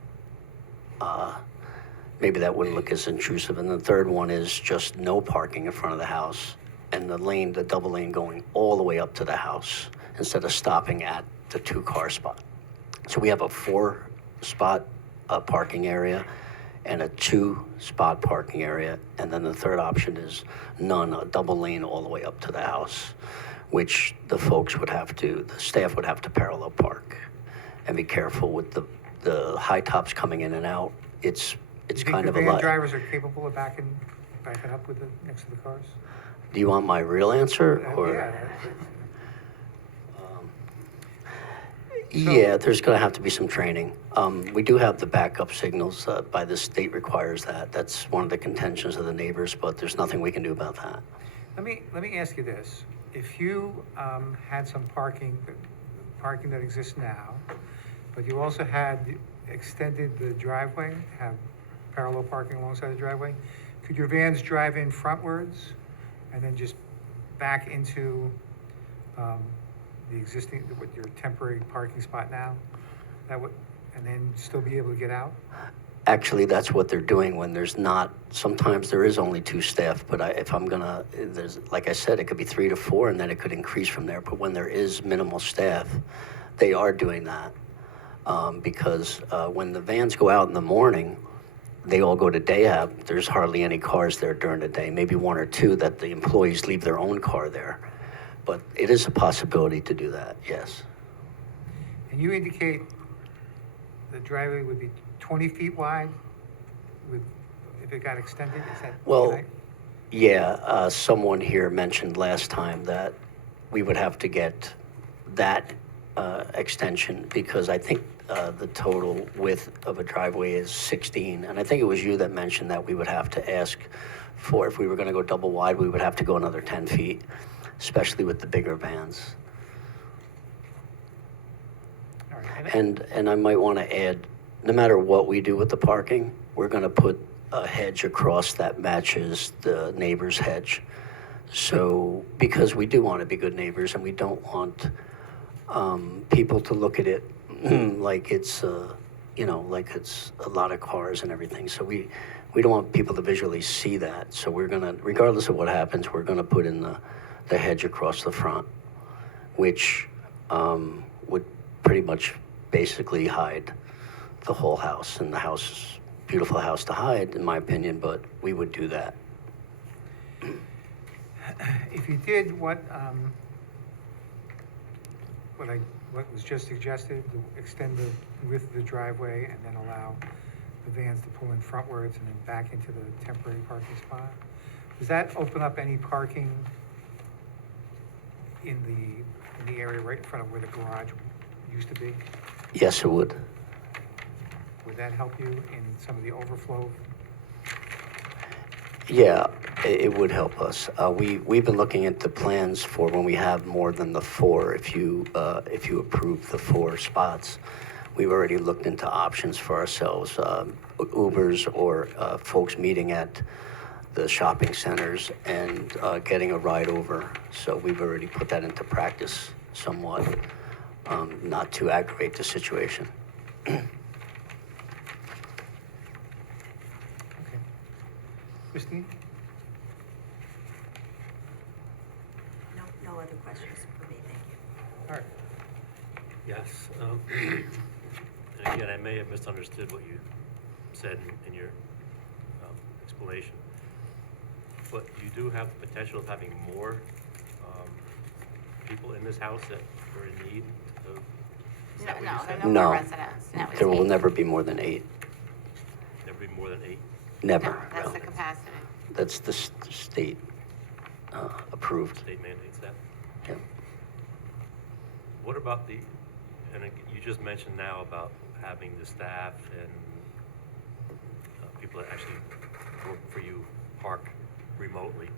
Maybe that wouldn't look as intrusive. And the third one is just no parking in front of the house, and the double lane going all the way up to the house instead of stopping at the 2-car spot. So we have a 4-spot parking area and a 2-spot parking area, and then the third option is none, a double lane all the way up to the house, which the staff would have to parallel park and be careful with the high tops coming in and out. It's kind of a Do you think the van lot. drivers are capable of backing up with next to the cars? Do you want my real answer, or? Yeah. Yeah, there's going to have to be some training. We do have the backup signals. By the state requires that. That's one of the contentions of the neighbors, but there's nothing we can do about that. Let me ask you this. If you had some parking that exists now, but you also had extended the driveway, have parallel parking alongside the driveway, could your vans drive in frontwards and then just back into the existing, with your temporary parking spot now? And then still be able to get out? Actually, that's what they're doing when there's not, sometimes there is only 2 staff, but like I said, it could be 3 to 4, and then it could increase from there. But when there is minimal staff, they are doing that. Because when the vans go out in the morning, they all go to day hab. There's hardly any cars there during the day, maybe 1 or 2 that the employees leave their own car there. But it is a possibility to do that, yes. And you indicate the driveway would be 20 feet wide if it got extended? Is that Well, right? yeah, someone here mentioned last time that we would have to get that extension, because I think the total width of a driveway is 16. And I think it was you that mentioned that we would have to ask for, if we were going to go double wide, we would have to go another 10 feet, especially with the bigger vans. All right. And I might want to add, no matter what we do with the parking, we're going to put a hedge across that matches the neighbor's hedge. So, because we do want to be good neighbors, and we don't want people to look at it like it's, like it's a lot of cars and everything. So we don't want people to visually see that. So we're going to, regardless of what happens, we're going to put in the hedge across the front, which would pretty much basically hide the whole house. And the house is a beautiful house to hide, in my opinion, but we would do that. If you did what was just suggested, to extend the width of the driveway and then allow the vans to pull in frontwards and then back into the temporary parking spot, does that open up any parking in the area right in front of where the garage used to be? Yes, it would. Would that help you in some of the overflow? Yeah, it would help us. We've been looking at the plans for when we have more than the 4. If you approve the 4 spots, we've already looked into options for ourselves, Ubers or folks meeting at the shopping centers and getting a ride over. So we've already put that into practice somewhat, not to aggravate the situation. Okay. Christine? No other questions for me, thank you. All right. Yes, and again, I may have misunderstood what you said in your explanation, but you do have the potential of having more people in this house that are in need of, is that what you said? No No. more residents. No, it's There will 8. never be more than 8. Never be more than 8? Never. No, that's the capacity. That's the state approved. State mandates that? Yeah. What about and you just mentioned now about having the staff and people that actually work for you park remotely.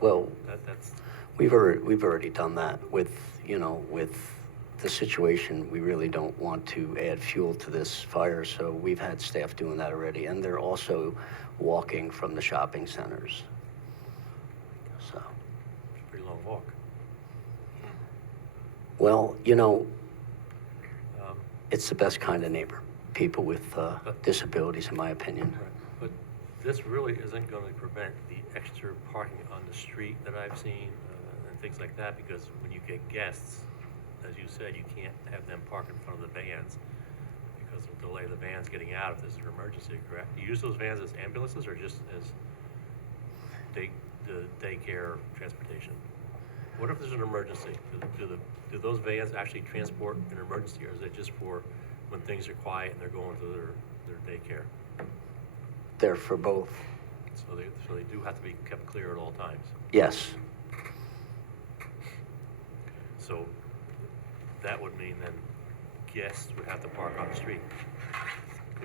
Well, That's, we've already done that with, with the situation. We really don't want to add fuel to this fire, so we've had staff doing that already. And they're also walking from the shopping centers. So, it's a pretty long walk. well, Um, it's the best kind of neighbor, people with disabilities, in my opinion. Right, but this really isn't going to prevent the extra parking on the street that I've seen and things like that, because when you get guests, as you said, you can't have them park in front of the vans because it'll delay the vans getting out if there's an emergency, correct? Do you use those vans as ambulances or just as the daycare transportation? What if there's an emergency? Do those vans actually transport an emergency, or is it just for when things are quiet and they're going to their daycare? They're for both. So they do have to be kept clear at all times. Yes. So that would mean then guests would have to park on the street.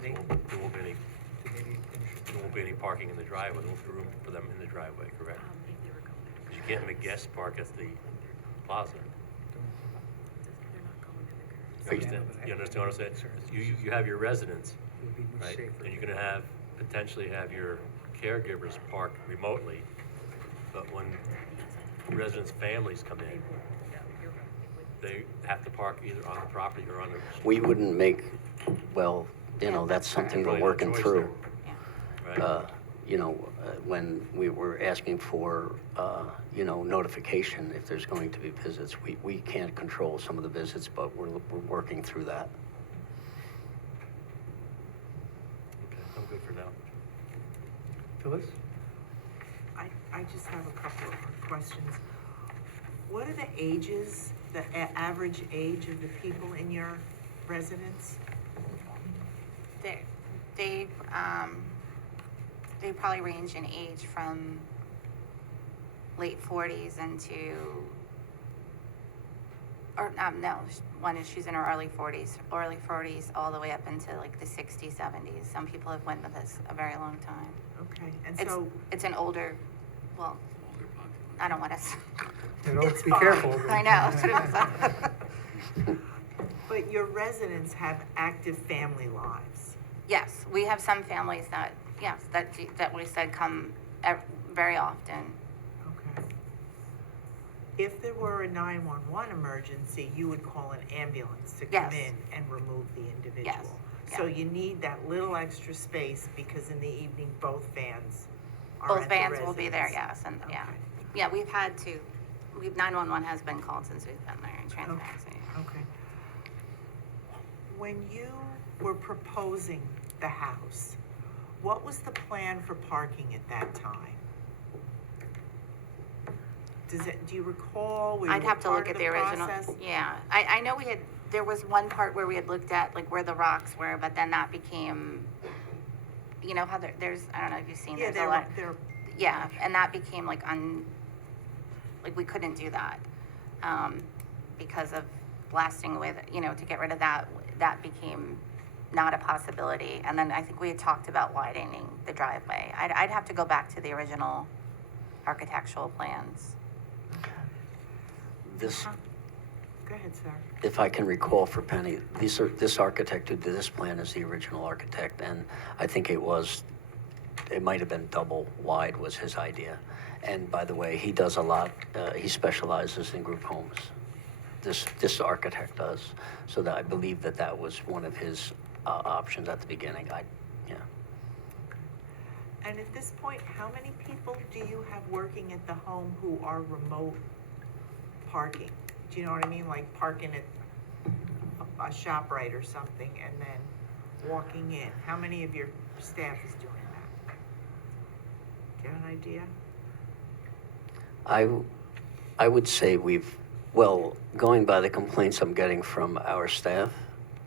There won't be any parking in the driveway. There won't be room for them in the driveway, correct? Because you can't make guests park at the plaza. You understand what I'm saying? You have your residents, right? And you're gonna potentially have your caregivers park remotely, but when residents' families come in, they have to park either on the property or on the. We wouldn't make, well, that's something we're working through. Right? When we were asking for, notification if there's going to be visits, we can't control some of the visits, but we're working through that. Okay, I'm good for now. Phyllis? I just have a couple of questions. What are the ages, the average age of the people in your residence? They probably range in age from late 40s into, she's in her early 40s, all the way up into like the 60s, 70s. Some people have went with us a very long time. Okay, and It's, so, it's an older, well, I don't want to. It's Be fine. careful. I know. but your residents have active family lives. Yes, we have some families that we said come very often. Okay. If there were a 911 emergency, you would call an ambulance to come Yes. in and remove the individual. Yes, So yeah. you need that little extra space because in the evening, both vans are Both at the vans will be there, residence. yes, and yeah. Okay. Yeah, 911 has been called since we've been there in transparency. Okay. When you were proposing the house, what was the plan for parking at that time? Do you recall? I'd have to look at the original. Process? Yeah, I know there was one part where we had looked at like where the rocks were, but then that became, how there's, I don't know if you've seen, Yeah, there's a lot. they're, Yeah, and that became like we couldn't do that, because of blasting away, to get rid of that became not a possibility. And then I think we had talked about widening the driveway. I'd have to go back to the original architectural plans. This, go ahead, sir. if I can recall for Penny, this architect who did this plan is the original architect, and I think it might have been double wide was his idea. And by the way, he does a lot, he specializes in group homes. This architect does, so that I believe that was one of his options at the beginning. Yeah. And at this point, how many people do you have working at the home who are remote parking? Do you know what I mean? Like parking at a ShopRite or something and then walking in. How many of your staff is doing that? Do you have an idea? I would say going by the complaints I'm getting from our staff,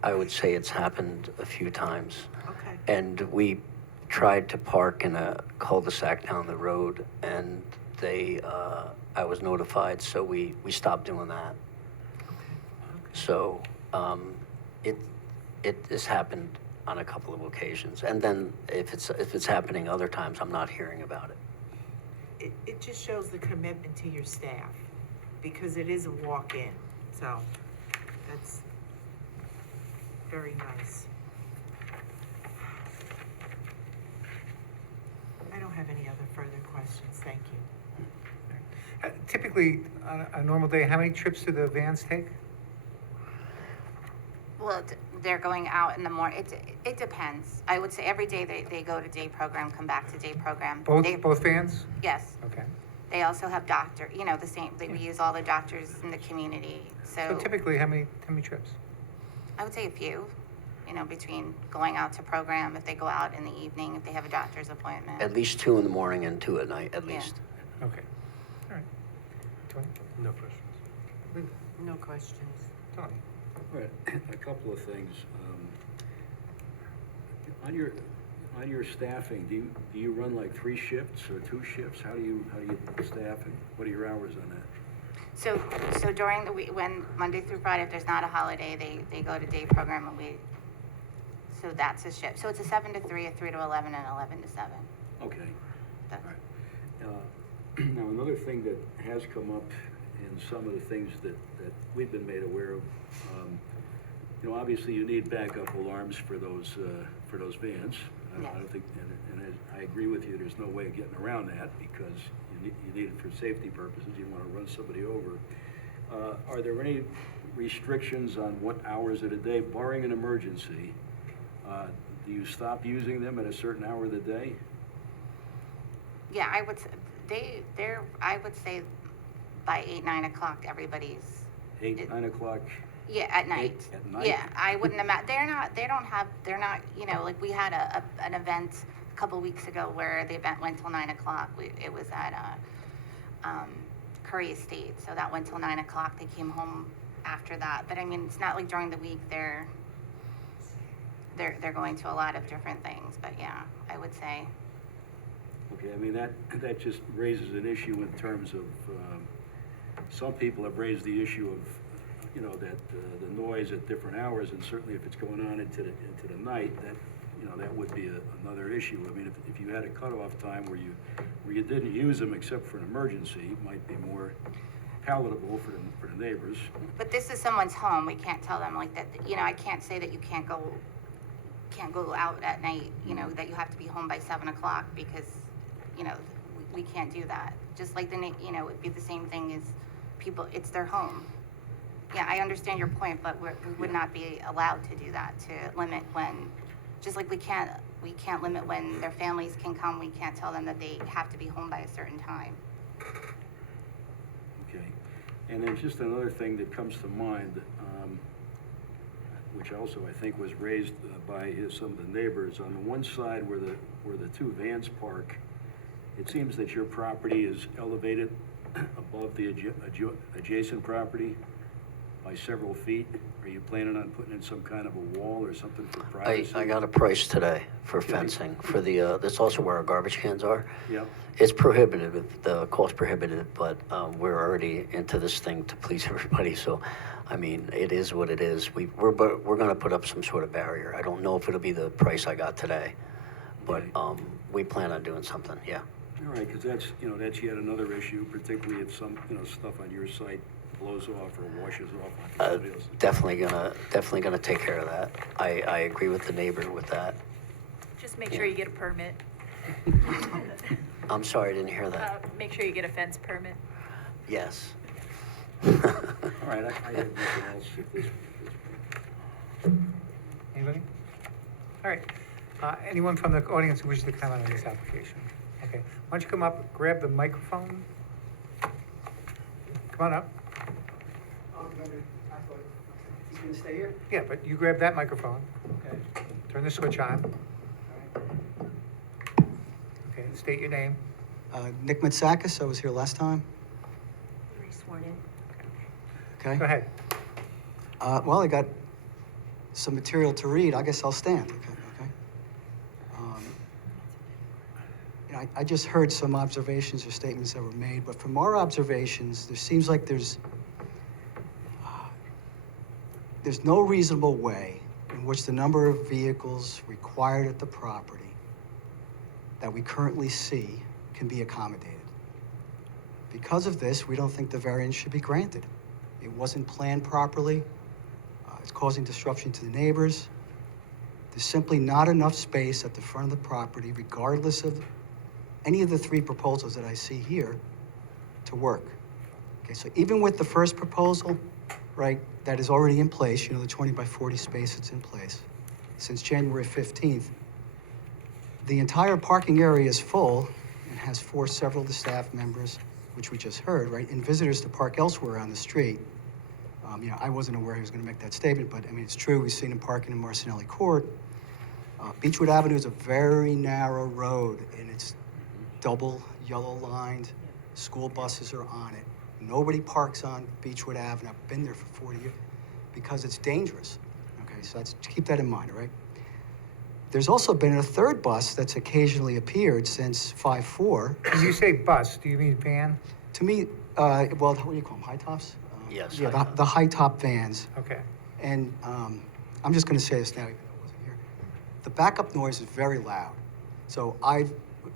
I would say it's happened a few times. Okay. And we tried to park in a cul-de-sac down the road, and I was notified, so we stopped doing that. Okay. So it has happened on a couple of occasions. And then if it's happening other times, I'm not hearing about it. It just shows the commitment to your staff, because it is a walk-in, so that's very nice. I don't have any other further questions, thank you. Typically, on a normal day, how many trips do the vans take? Well, they're going out in the morning. It depends. I would say every day they go to day program, come back to day program. Both vans? Yes. Okay. They also have the same, we use all the doctors in the community, So typically, how many trips? I would say a few, between going out to program, if they go out in the evening, if they have a doctor's appointment. At least 2 in the morning and 2 at night, at Yeah. least. Okay. All right. Tony? No questions. No questions. Tony? All right, a couple of things. On your staffing, do you run like 3 shifts or 2 shifts? How do you staff, and what are your hours on that? So during the week, when Monday through Friday, if there's not a holiday, they go to day program, and so that's a shift. So it's a 7 to 3, a 3 to 11, and 11 to 7. Okay. That's- All right. Now, another thing that has come up in some of the things that we've been made aware of, obviously you need backup alarms for those vans. I Yes. don't think, and I agree with you, there's no way of getting around that because you need it for safety purposes. You don't want to run somebody over. Are there any restrictions on what hours of the day, barring an emergency, do you stop using them at a certain hour of the day? Yeah, I would say by 8, 9 o'clock, everybody's. 8, 9 o'clock? Yeah, at night. At night? Yeah, I wouldn't imagine, they're not, like we had an event a couple weeks ago where the event went till 9 o'clock. It was at, Curry Estate, so that went till 9 o'clock. They came home after that, but I mean, it's not like during the week they're going to a lot of different things, but yeah, I would say. Okay, I mean, that just raises an issue in terms of, some people have raised the issue of, that the noise at different hours, and certainly if it's going on into the night, that would be another issue. I mean, if you had a cutoff time where you didn't use them except for an emergency, it might be more palatable for the neighbors. But this is someone's home. We can't tell them like that, I can't say that you can't go out at night, that you have to be home by 7 o'clock because, we can't do that. Just like it'd be the same thing as people, it's their home. Yeah, I understand your point, but we would not be allowed to do that, to limit when, just like we can't limit when their families can come. We can't tell them that they have to be home by a certain time. Okay, and then just another thing that comes to mind, which also I think was raised by some of the neighbors, on the one side where the 2 vans park, it seems that your property is elevated above the adjacent property by several feet. Are you planning on putting in some kind of a wall or something for privacy? I got a price today for fencing, for that's also where our garbage cans are. Yeah. It's prohibitive, the cost prohibitive, but we're already into this thing to please everybody, so, I mean, it is what it is. We're gonna put up some sort of barrier. I don't know if it'll be the price I got today, but we plan on doing something, yeah. All right, because that's yet another issue, particularly if some, stuff on your site blows off or washes off onto somebody else's. Definitely gonna take care of that. I agree with the neighbor with that. Just make sure you get a permit. I'm sorry, I didn't hear that. Make sure you get a fence permit. Yes. All right, I have nothing else at this point. Anybody? All right. Anyone from the audience who wishes to comment on this application? Okay. Why don't you come up, grab the microphone? Come on up. He's gonna stay here? Yeah, but you grab that microphone. Okay. Turn the switch on. Okay, state your name. Nick Matsakis, I was here last time. Sworn in. Okay. Go ahead. Well, I got some material to read. I guess I'll stand. Okay. I just heard some observations or statements that were made, but from our observations, there seems like there's no reasonable way in which the number of vehicles required at the property that we currently see can be accommodated. Because of this, we don't think the variance should be granted. It wasn't planned properly. It's causing disruption to the neighbors. There's simply not enough space at the front of the property, regardless of any of the three proposals that I see here, to work. Okay, so even with the first proposal, right, that is already in place, the 20 by 40 space that's in place, since January 15th, the entire parking area is full and has forced several of the staff members, which we just heard, right, and visitors to park elsewhere on the street. I wasn't aware he was going to make that statement, but I mean, it's true. We've seen him parking in Marcinelli Court. Beechwood Avenue is a very narrow road, and it's double yellow lined. School buses are on it. Nobody parks on Beechwood Avenue. I've been there for 40 years because it's dangerous. Okay, so keep that in mind, all right? There's also been a third bus that's occasionally appeared since 5/4. When you say bus, do you mean van? To me, well, what do you call them, high tops? Yes. Yeah, the high top vans. Okay. And I'm just going to say this now, even though it wasn't here. The backup noise is very loud. So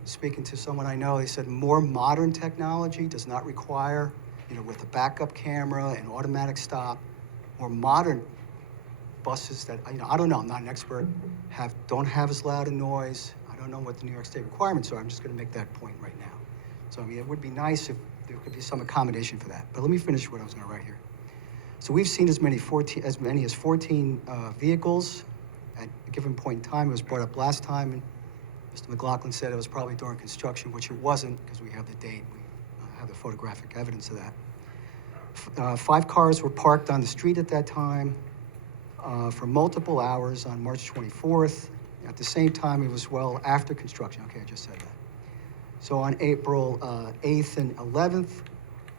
speaking to someone I know, they said more modern technology does not require, with a backup camera and automatic stop, more modern buses that, I don't know, I'm not an expert, don't have as loud a noise. I don't know what the New York State requirements are. I'm just going to make that point right now. So, it would be nice if there could be some accommodation for that. But let me finish what I was going to write here. So we've seen as many as 14 vehicles at a given point in time. It was brought up last time, and Mr. McLaughlin said it was probably during construction, which it wasn't because we have the date. We have the photographic evidence of that. 5 cars were parked on the street at that time for multiple hours on March 24th. At the same time, it was well after construction. Okay, I just said that. So on April 8th and 11th,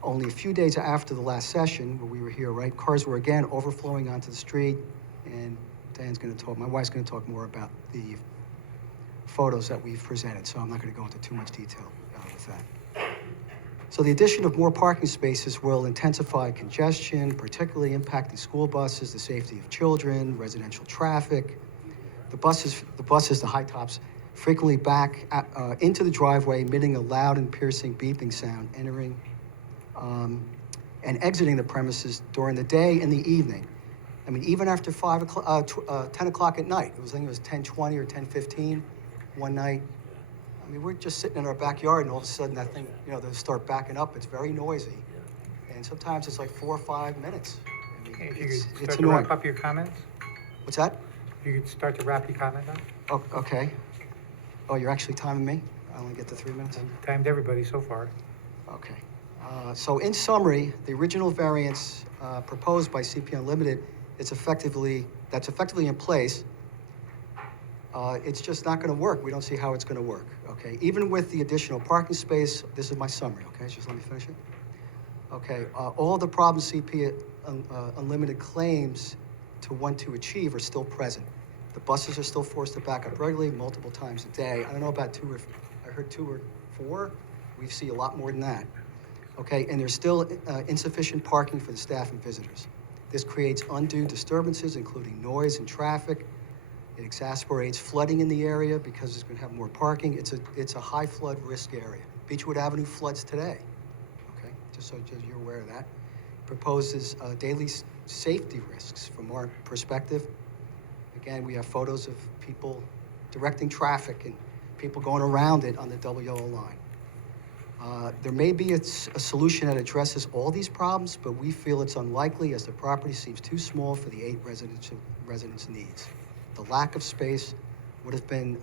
only a few days after the last session where we were here, right, cars were again overflowing onto the street, and my wife's going to talk more about the photos that we've presented, so I'm not going to go into too much detail with that. So the addition of more parking spaces will intensify congestion, particularly impacting school buses, the safety of children, residential traffic. The buses, the high tops, frequently back into the driveway, emitting a loud and piercing beeping sound, entering and exiting the premises during the day and the evening. I mean, even after 10 o'clock at night. I think it was 10:20 or 10:15 one night. I mean, we're just sitting in our backyard, and all of a sudden that thing, they start backing up. It's very noisy, and sometimes it's like 4 or 5 minutes. I mean, If you could start it's to annoying. wrap up your comments? What's that? If you could start to wrap your comment up? Oh, okay. Oh, you're actually timing me? I only get to 3 minutes? Timed everybody so far. Okay. So in summary, the original variance proposed by CP Unlimited, that's effectively in place. It's just not going to work. We don't see how it's going to work, okay? Even with the additional parking space, this is my summary, okay? Just let me finish it. Okay, all the problems CP Unlimited claims to want to achieve are still present. The buses are still forced to back up regularly, multiple times a day. I don't know about I heard 2 or 4. We see a lot more than that. Okay, and there's still insufficient parking for the staff and visitors. This creates undue disturbances, including noise and traffic. It exacerbates flooding in the area because it's going to have more parking. It's a high flood risk area. Beechwood Avenue floods today. Okay, just so you're aware of that. Proposes daily safety risks from our perspective. Again, we have photos of people directing traffic and people going around it on the double yellow line. There may be a solution that addresses all these problems, but we feel it's unlikely as the property seems too small for the 8 residents' needs. The lack of space would have been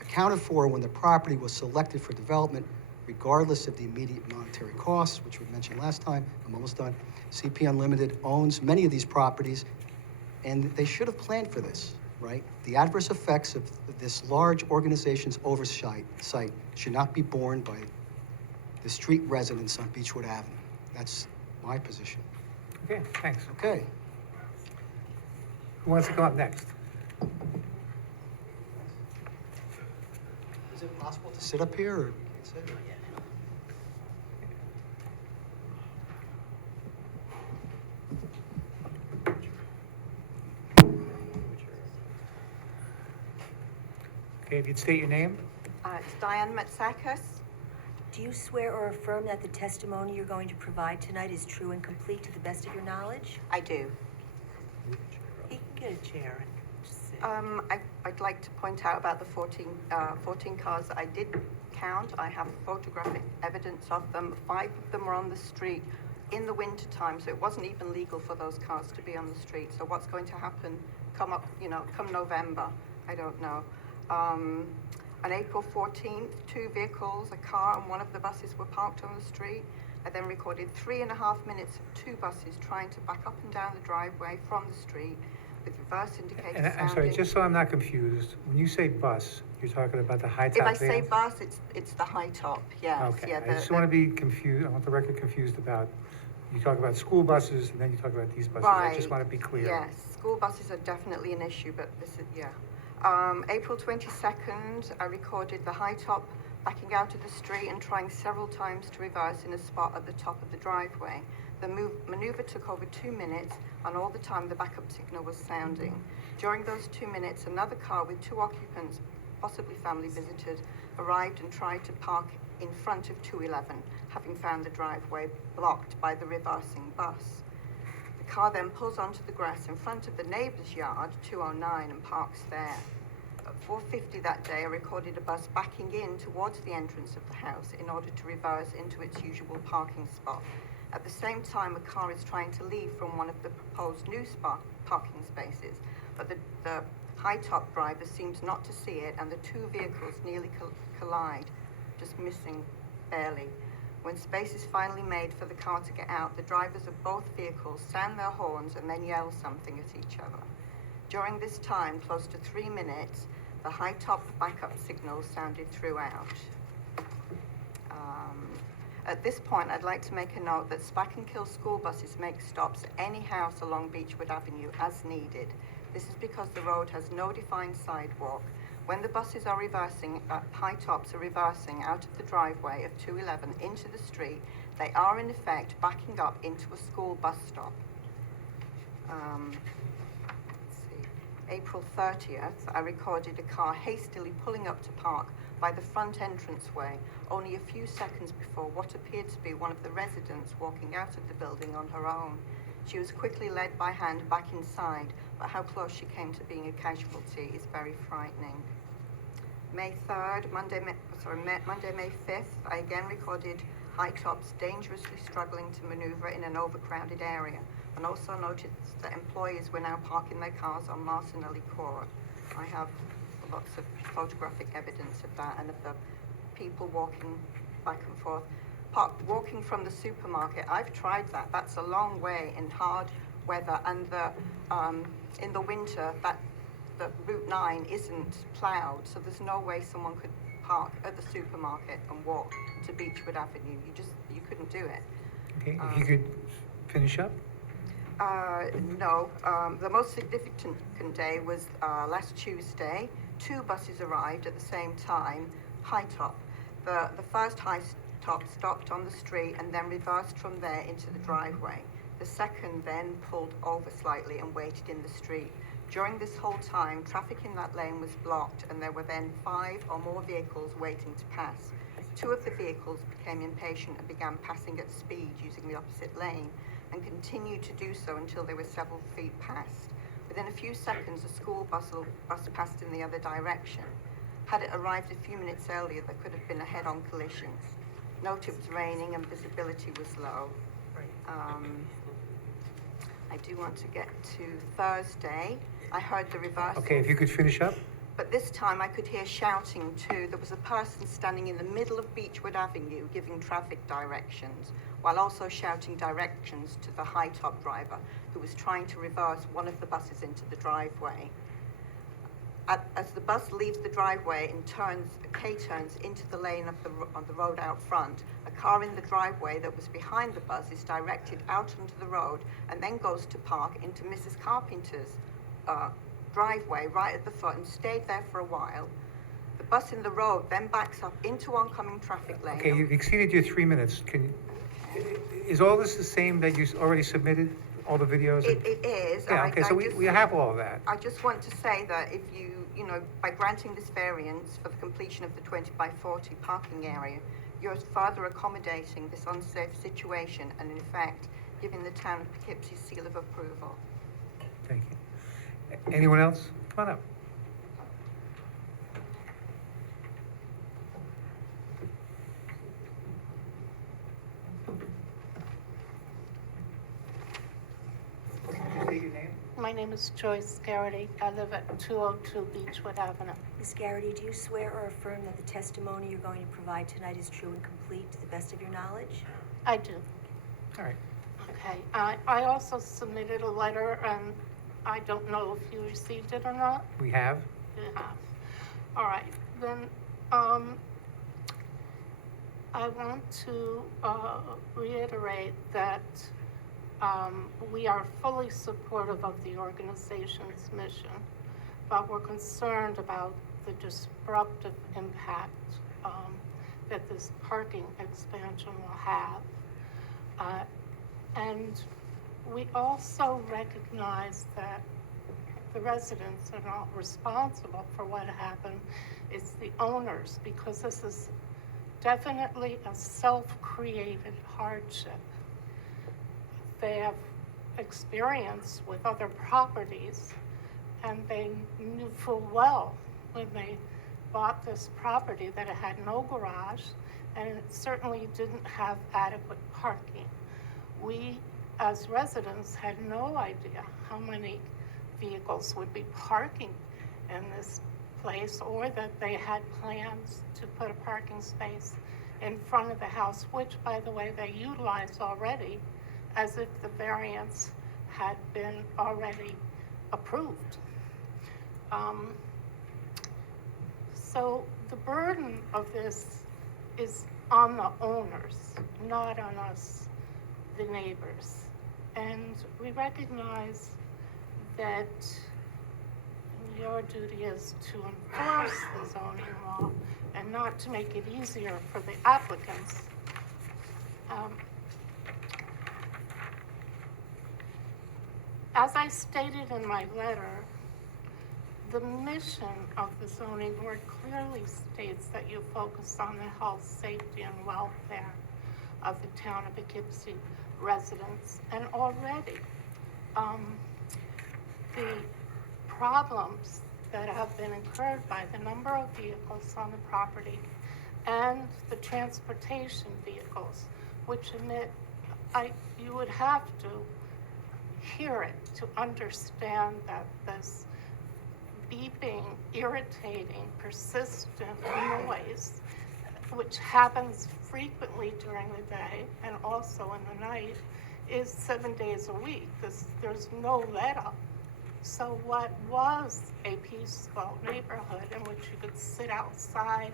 accounted for when the property was selected for development, regardless of the immediate monetary costs, which we mentioned last time. I'm almost done. CP Unlimited owns many of these properties, and they should have planned for this, right? The adverse effects of this large organization's oversight should not be borne by the street residents on Beechwood Avenue. That's my position. Okay, thanks. Okay. Who wants to come up next? Is it possible to sit up here, or can't sit? Okay, if you'd state your name? It's Diane Matsakis. Do you swear or affirm that the testimony you're going to provide tonight is true and complete to the best of your knowledge? I do. He can get a chair and sit. I'd like to point out about the 14 cars that I did count. I have photographic evidence of them. 5 of them were on the street in the winter time, so it wasn't even legal for those cars to be on the street. So what's going to happen come November? I don't know. On April 14th, 2 vehicles, a car and one of the buses were parked on the street. I then recorded 3.5 minutes of 2 buses trying to back up and down the driveway from the street with reverse indicators And I'm sorry, sounding. just so I'm not confused, when you say bus, you're talking about the high top If I vans? say bus, it's the high top, yes. Okay, Yeah, I just want to be confused, I want the record confused about, you talk about school buses and then you talk about these buses. I just want to be clear. Yes, school buses are definitely an issue, but this is, yeah. April 22nd, I recorded the high top backing out of the street and trying several times to reverse in a spot at the top of the driveway. The maneuver took over 2 minutes, and all the time the backup signal was sounding. During those 2 minutes, another car with 2 occupants, possibly family visitors, arrived and tried to park in front of 211, having found the driveway blocked by the reversing bus. The car then pulls onto the grass in front of the neighbour's yard, 209, and parks there. At 4:50 that day, I recorded a bus backing in towards the entrance of the house in order to reverse into its usual parking spot. At the same time, a car is trying to leave from one of the proposed new parking spaces, but the high-top driver seems not to see it, and the 2 vehicles nearly collide, just missing barely. When space is finally made for the car to get out, the drivers of both vehicles sound their horns and then yell something at each other. During this time, close to 3 minutes, the high-top backup signal sounded throughout. At this point, I'd like to make a note that Spack and Kill school buses make stops at any house along Beechwood Avenue as needed. This is because the road has no defined sidewalk. When the buses are reversing, high tops are reversing out of the driveway of 211 into the street, they are in effect backing up into a school bus stop. April 30th, I recorded a car hastily pulling up to park by the front entranceway, only a few seconds before what appeared to be one of the residents walking out of the building on her own. She was quickly led by hand back inside, but how close she came to being a casualty is very frightening. May 3rd, Monday, May 5th, I again recorded high tops dangerously struggling to maneuver in an overcrowded area, and also noticed that employees were now parking their cars on Marcinelli Court. I have lots of photographic evidence of that and of the people walking back and forth. Walking from the supermarket, I've tried that. That's a long way in hard weather, and in the winter, the Route 9 isn't ploughed, so there's no way someone could park at the supermarket and walk to Beechwood Avenue. You couldn't do it. Okay, if you could finish up? No, the most significant day was last Tuesday. 2 buses arrived at the same time, high top. The first high top stopped on the street and then reversed from there into the driveway. The second then pulled over slightly and waited in the street. During this whole time, traffic in that lane was blocked, and there were then 5 or more vehicles waiting to pass. 2 of the vehicles became impatient and began passing at speed using the opposite lane, and continued to do so until they were several feet past. Within a few seconds, a school bus passed in the other direction. Had it arrived a few minutes earlier, there could have been a head-on collision. Note it was raining and visibility was low. I do want to get to Thursday. I heard the reverse. Okay, if you could finish up? But this time I could hear shouting too. There was a person standing in the middle of Beechwood Avenue giving traffic directions, while also shouting directions to the high top driver who was trying to reverse one of the buses into the driveway. As the bus leaves the driveway and K-turns into the lane on the road out front, a car in the driveway that was behind the bus is directed out onto the road and then goes to park into Mrs. Carpenter's driveway right at the foot and stayed there for a while. The bus in the road then backs up into oncoming traffic lane. Okay, you've exceeded your 3 minutes. Is all this the same that you already submitted? all the videos? It is. Yeah, I- okay, I so just- we have all of that. I just want to say that if you know, by granting this variance for the completion of the 20 by 40 parking area, you're further accommodating this unsafe situation and in effect giving the town of Poughkeepsie seal of approval. Thank you. Anyone else? Come on up. State your name. My name is Joyce Garrity. I live at 202 Beechwood Avenue. Ms. Garrity, do you swear or affirm that the testimony you're going to provide tonight is true and complete to the best of your knowledge? I do. All right. Okay. I also submitted a letter, and I don't know if you received it or not. We have? You have. All right. Then, I want to reiterate that we are fully supportive of the organization's mission, but we're concerned about the disruptive impact that this parking expansion will have. And we also recognize that the residents are not responsible for what happened. It's the owners, because this is definitely a self-created hardship. They have experience with other properties, and they knew full well when they bought this property that it had no garage, and it certainly didn't have adequate parking. We, as residents, had no idea how many vehicles would be parking in this place, or that they had plans to put a parking space in front of the house, which, by the way, they utilize already, as if the variance had been already approved. So the burden of this is on the owners, not on us, the neighbors. And we recognize that your duty is to enforce the zoning law and not to make it easier for the applicants. As I stated in my letter, the mission of the zoning board clearly states that you focus on the health, safety, and welfare of the town of Poughkeepsie residents. And already, the problems that have been incurred by the number of vehicles on the property and the transportation vehicles, which emit, you would have to hear it to understand that this beeping, irritating, persistent noise, which happens frequently during the day and also in the night, is 7 days a week. There's no let up. So what was a peaceful neighborhood in which you could sit outside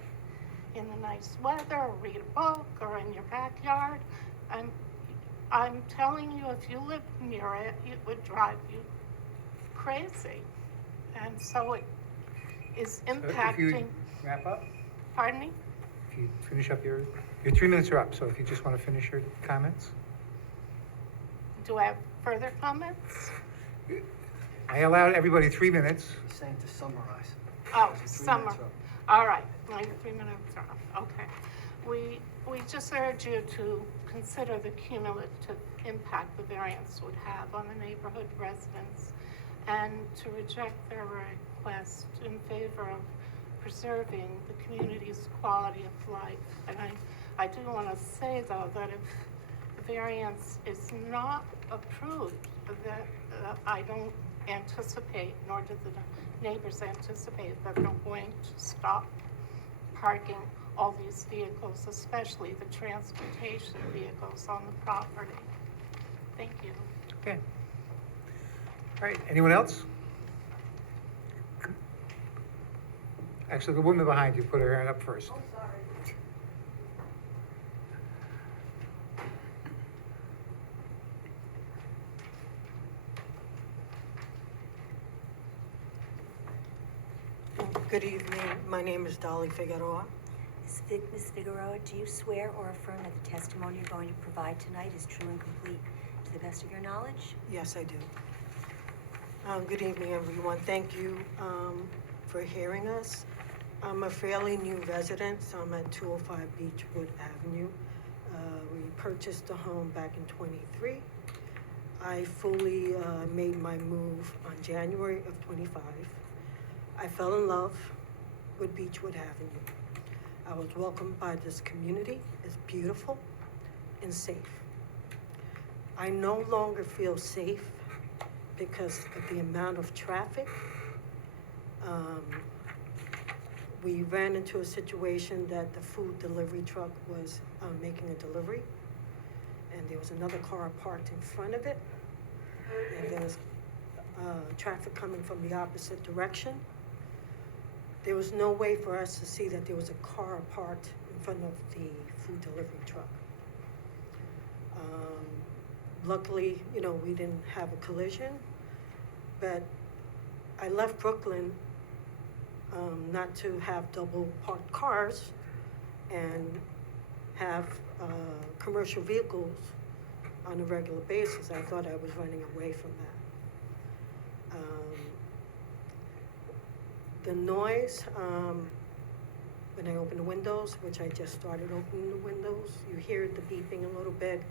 in the nice weather, or read a book, or in your backyard, I'm telling you, if you lived near it, it would drive you crazy. And so it is impacting. If you wrap up? Pardon me? If you finish up your 3 minutes are up, so if you just want to finish your comments? Do I have further comments? I allowed everybody 3 minutes. He's saying to summarize. Oh, Your 3 summer. minutes are up. All right, my 3 minutes are up, okay. We just urge you to consider the cumulative impact the variance would have on the neighborhood residents and to reject their request in favor of preserving the community's quality of life. And I do want to say, though, that if the variance is not approved, that I don't anticipate, nor do the neighbors anticipate, that they're going to stop parking all these vehicles, especially the transportation vehicles on the property. Thank you. Okay. All right, anyone else? Actually, the woman behind you put her hand up first. Good evening. My name is Dolly Figueroa. Ms. Figueroa, do you swear or affirm that the testimony you're going to provide tonight is true and complete to to the best of your knowledge? Yes, I do. Good evening, everyone. Thank you for hearing us. I'm a fairly new resident, so I'm at 205 Beechwood Avenue. We purchased the home back in '23. I fully made my move on January of '25. I fell in love with Beechwood Avenue. I was welcomed by this community. It's beautiful and safe. I no longer feel safe because of the amount of traffic. We ran into a situation that the food delivery truck was making a delivery, and there was another car parked in front of it, and there was traffic coming from the opposite direction. There was no way for us to see that there was a car parked in front of the food delivery truck. Luckily, we didn't have a collision, but I left Brooklyn not to have double parked cars and have commercial vehicles on a regular basis. I thought I was running away from that. The noise, when I open the windows, which I just started opening the windows, you hear the beeping a little bit.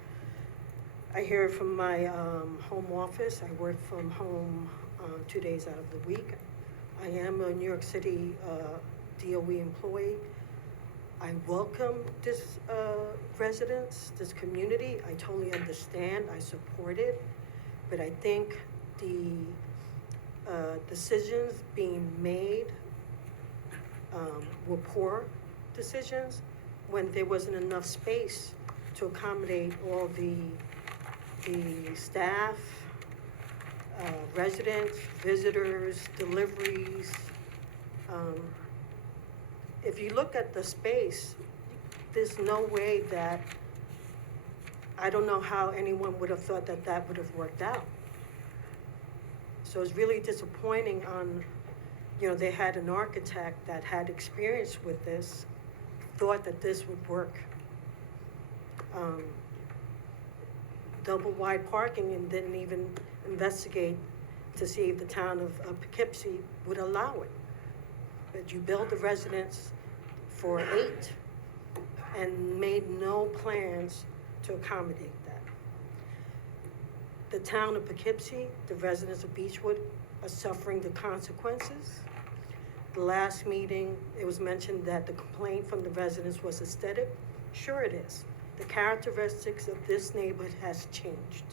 I hear it from my home office. I work from home 2 days out of the week. I am a New York City DOE employee. I welcome this residents, this community. I totally understand. I support it. But I think the decisions being made were poor decisions when there wasn't enough space to accommodate all the staff, residents, visitors, deliveries. If you look at the space, there's no way that, I don't know how anyone would have thought that that would have worked out. So it's really disappointing on, they had an architect that had experience with this, thought that this would work. Double wide parking and didn't even investigate to see if the town of Poughkeepsie would allow it. But you build the residence for 8 and made no plans to accommodate that. The town of Poughkeepsie, the residents of Beechwood, are suffering the consequences. The last meeting, it was mentioned that the complaint from the residents was aesthetic. Sure it is. The characteristics of this neighborhood has changed.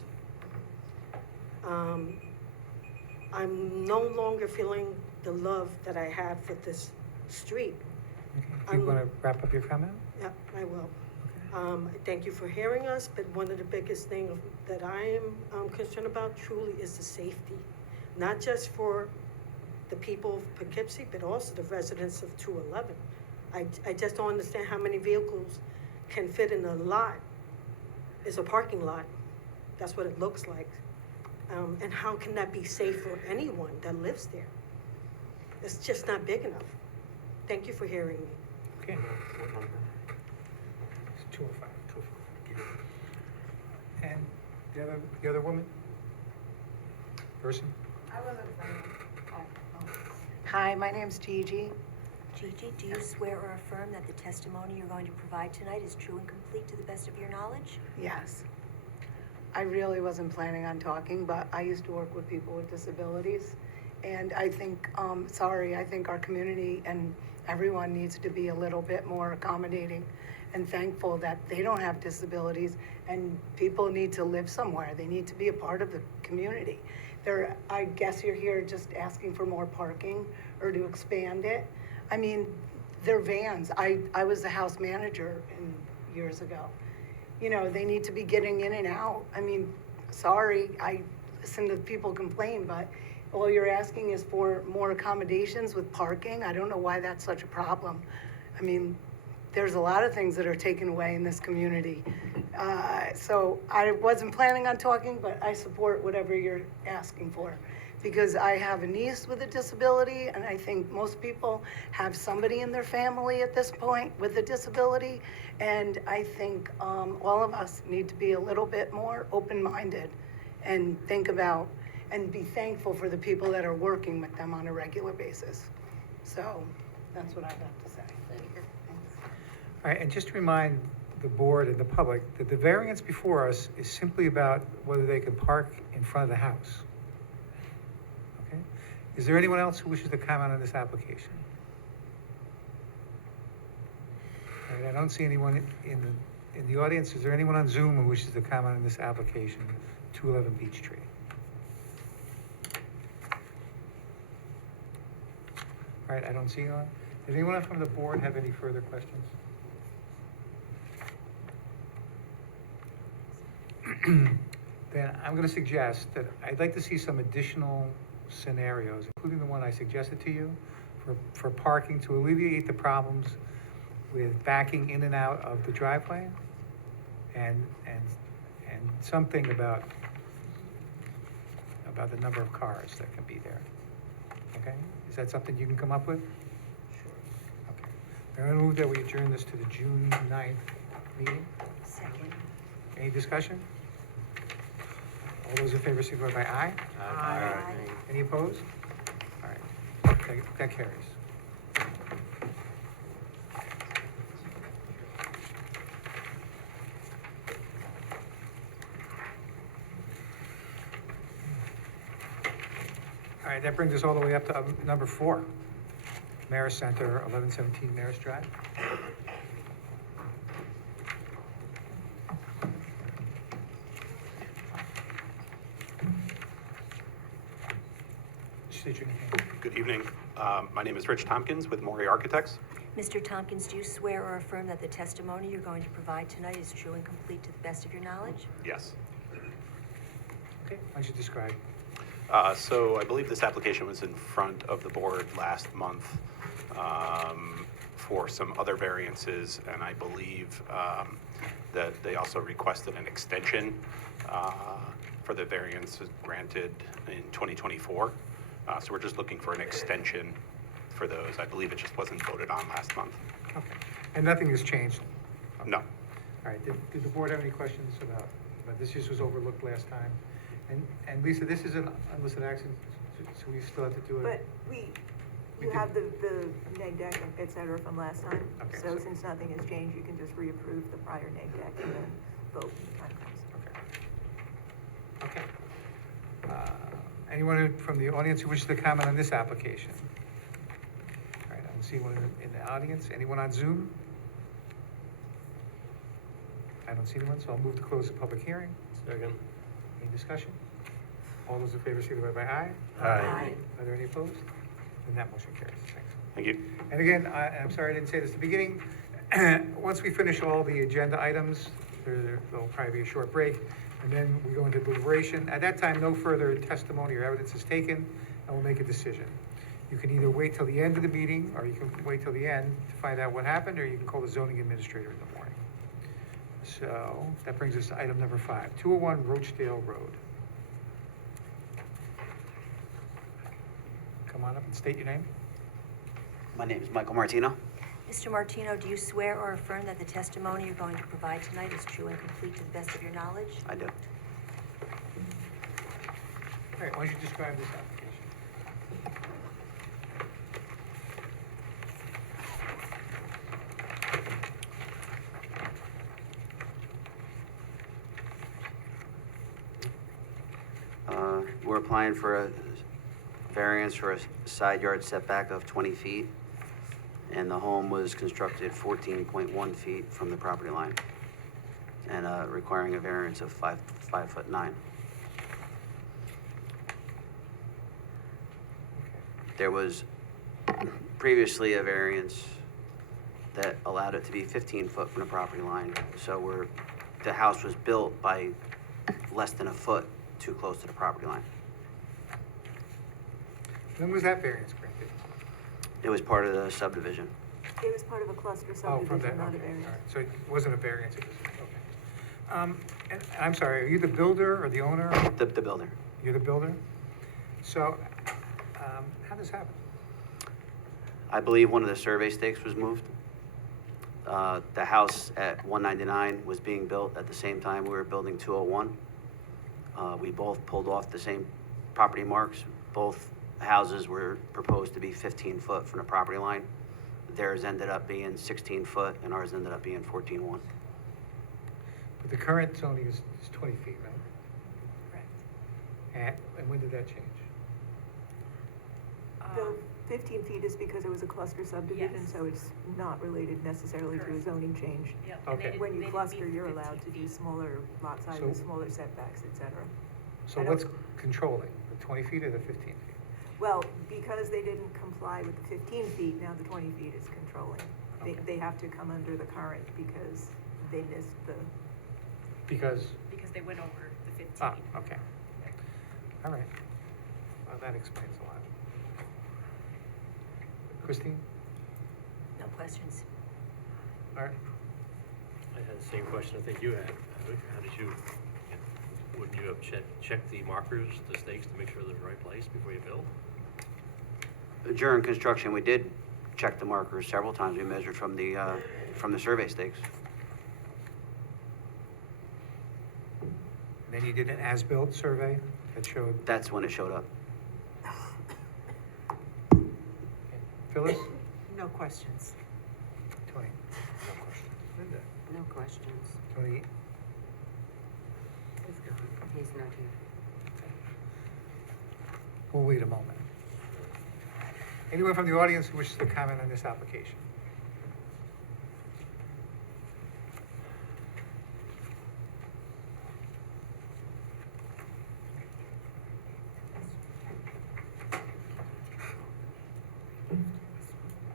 I'm no longer feeling the love that I had for this street. Okay. Do you want to wrap up your comment? Yeah, I will. Thank you for hearing us, but one of the biggest things that I am concerned about truly is the safety. Not just for the people of Poughkeepsie, but also the residents of 211. I just don't understand how many vehicles can fit in a lot. It's a parking lot. That's what it looks like. And how can that be safe for anyone that lives there? It's just not big enough. Thank you for hearing me. Okay. It's 205. And the other woman? Person? Hi, my name's Gigi. Gigi, do you swear or affirm that the testimony you're going to provide tonight is true and complete to the best of your knowledge? Yes. I really wasn't planning on talking, but I used to work with people with disabilities. And I think, I think our community and everyone needs to be a little bit more accommodating and thankful that they don't have disabilities, and people need to live somewhere. They need to be a part of the community. I guess you're here just asking for more parking or to expand it. I mean, they're vans. I was the house manager years ago. They need to be getting in and out. I mean, sorry, I listen to people complain, but all you're asking is for more accommodations with parking. I don't know why that's such a problem. I mean, there's a lot of things that are taken away in this community. So I wasn't planning on talking, but I support whatever you're asking for. because I have a niece with a disability, and I think most people have somebody in their family at this point with a disability. And I think all of us need to be a little bit more open-minded and think about and be thankful for the people that are working with them on a regular basis. So that's what I'd have to say. Thank you. All right, and just to remind the board and the public that the variance before us is simply about whether they can park in front of the house. Okay? Is there anyone else who wishes to comment on this application? All right, I don't see anyone in the audience. Is there anyone on Zoom who wishes to comment on this application, 211 Beech Tree? All right, I don't see anyone. Does anyone from the board have any further questions? Then I'm going to suggest that I'd like to see some additional scenarios, including the one I suggested to you, for parking to alleviate the problems with backing in and out of the driveway, and something about the number of cars that can be there. Okay? Is that something you can come up with? Sure. Okay. I'm going to move that we adjourn this to the June 9th meeting. Second. Any discussion? All those in favor signify by aye. Aye. Any opposed? All right, that carries. All right, that brings us all the way up to number 4, Marist Center, 1117 Marist Drive. State your name. Good evening. My name is Rich Tompkins with Maury Architects. Mr. Tompkins, do you swear or affirm that the testimony you're going to provide tonight is true and complete to the best of your knowledge? Yes. Okay, why don't you describe? So I believe this application was in front of the board last month for some other variances, and I believe that they also requested an extension for the variances granted in 2024. So we're just looking for an extension for those. I believe it just wasn't voted on last month. Okay, and nothing has changed? No. All right, did the board have any questions about this? Just was overlooked last time. And Lisa, this is an unlisted action, so we still have to do it? But We you can- have the neg deck, et cetera, from last time. Okay, So so- since nothing has changed, you can just reapprove the prior neg deck and then vote when the time comes. Okay. Anyone from the audience who wishes to comment on this application? All right, I don't see anyone in the audience. Anyone on Zoom? I don't see anyone, so I'll move to close the public hearing. Second. Any discussion? All those in favor signify by aye. Aye. Are there any opposed? And that motion carries. Thanks. Thank you. And again, I'm sorry I didn't say this at the beginning. Once we finish all the agenda items, there'll probably be a short break, and then we go into deliberation. At that time, no further testimony or evidence is taken, and we'll make a decision. You can either wait till the end of the meeting, or you can wait till the end to find out what happened, or you can call the zoning administrator in the morning. So that brings us to item number 5, 201 Rochdale Road. Come on up and state your name. My name is Michael Martino. Mr. Martino, do you swear or affirm that the testimony you're going to provide tonight is true and complete to the best of your knowledge? I do. All right, why don't you describe this application? We're applying for a variance for a side yard setback of 20 feet, and the home was constructed 14.1 feet from the property line, and requiring a variance of 5'9". There was previously a variance that allowed it to be 15 foot from the property line, so the house was built by less than a foot too close to the property line. When was that variance granted? It was part of the subdivision. It was part of a cluster Oh, from that, subdivision, not a okay, variance. all right. So it wasn't a variance, it was, okay. And I'm sorry, are you the builder or the owner? The builder. You're the builder? So, how does this happen? I believe one of the survey stakes was moved. The house at 199 was being built at the same time we were building 201. We both pulled off the same property marks. Both houses were proposed to be 15 foot from the property line. Theirs ended up being 16 foot and ours ended up being 14.1. But the current zoning is 20 feet, right? And when did that change? The 15 feet is because it was a cluster subdivision, Yes. so it's not related necessarily to a Correct. zoning change. Yep. and they When you didn't cluster, meet you're 15 allowed to do feet. smaller lot So- sizes, smaller setbacks, et cetera. So I don't- what's controlling, the 20 feet or the 15 feet? Well, because they didn't comply with the 15 feet, now the 20 feet is controlling. They have to come under the current because they missed the, Because, Because they went over the 15. okay. All right. Well, that explains a lot. Christine? No questions. Art? I had the same question I think you had. How did you, wouldn't you have checked the markers, the stakes, to make sure they're in the right place before you build? During construction, we did check the markers several times. We measured from the survey stakes. And then you did an as-built survey that showed, That's when it showed up. Phyllis? No questions. Tony? No question. Linda? No questions. Tony? He's not here. We'll wait a moment. Anyone from the audience who wishes to comment on this application?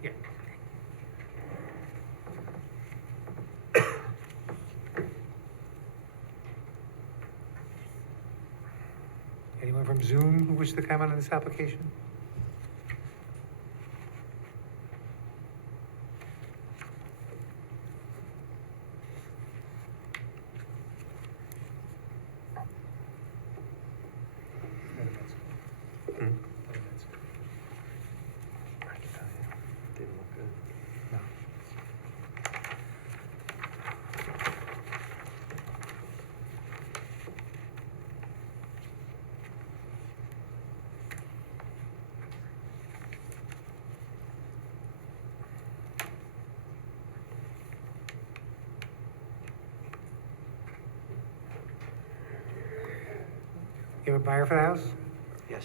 Yeah. Anyone from Zoom who wishes to comment on this application? Didn't look good. No. You have a buyer for the house? Yes.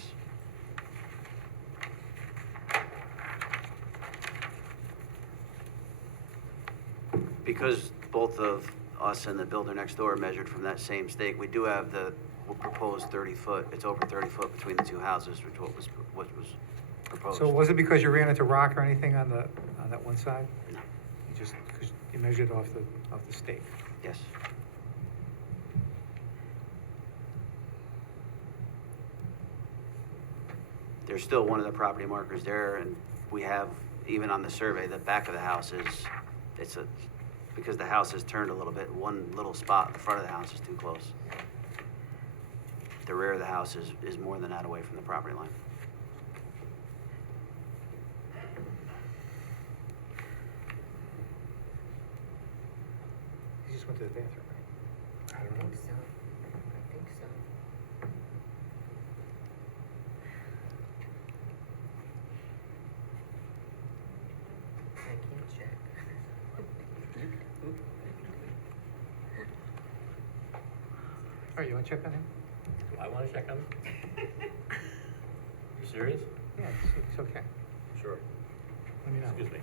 Because both of us and the builder next door measured from that same stake, we do have the proposed 30 foot. It's over 30 foot between the two houses, which what was proposed. So was it because you ran into rock or anything on that one side? No. You just, because you measured off the stake? Yes. There's still one of the property markers there, and we have, even on the survey, the back of the house is, because the house is turned a little bit, one little spot in the front of the house is too close. The rear of the house is more than that away from the property line. You just went to the bathroom, right? I think so. I think so. I can't check. All right, you want to check on him? Do I want to check on it? You serious? Yeah, it's okay. Sure. Let me know. Excuse me.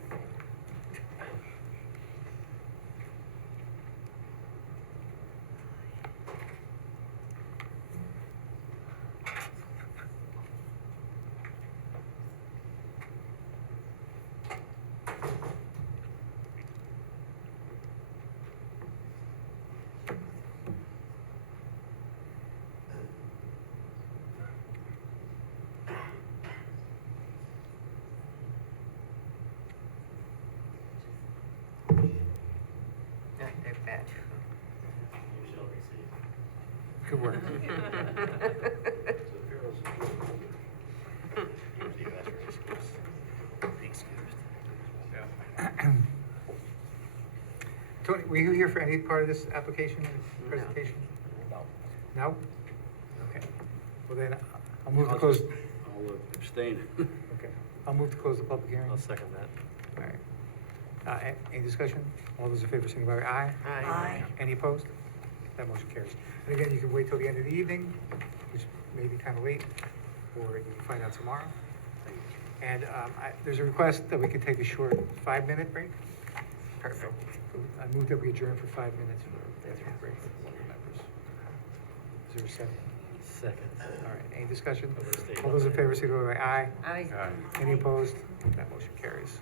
Not their bad. You shall receive. Good work. were you here for any part of this application, presentation? No. No? Okay. Well then, I'll move to close, I'll abstain. okay, I'll move to close the public hearing. I'll second that. All right. Any discussion? All those in favor, signify by aye. Aye. Any opposed? That motion carries. And again, you can wait till the end of the evening, which may be kind of late, or you can find out tomorrow. And there's a request that we could take a short 5-minute break. Perfect. I move that we adjourn for 5 minutes for bathroom break for board members. Is there a second? Second. All right, any discussion? I'm gonna stay All those in favor, signify by aye. Aye. Any opposed? That motion carries.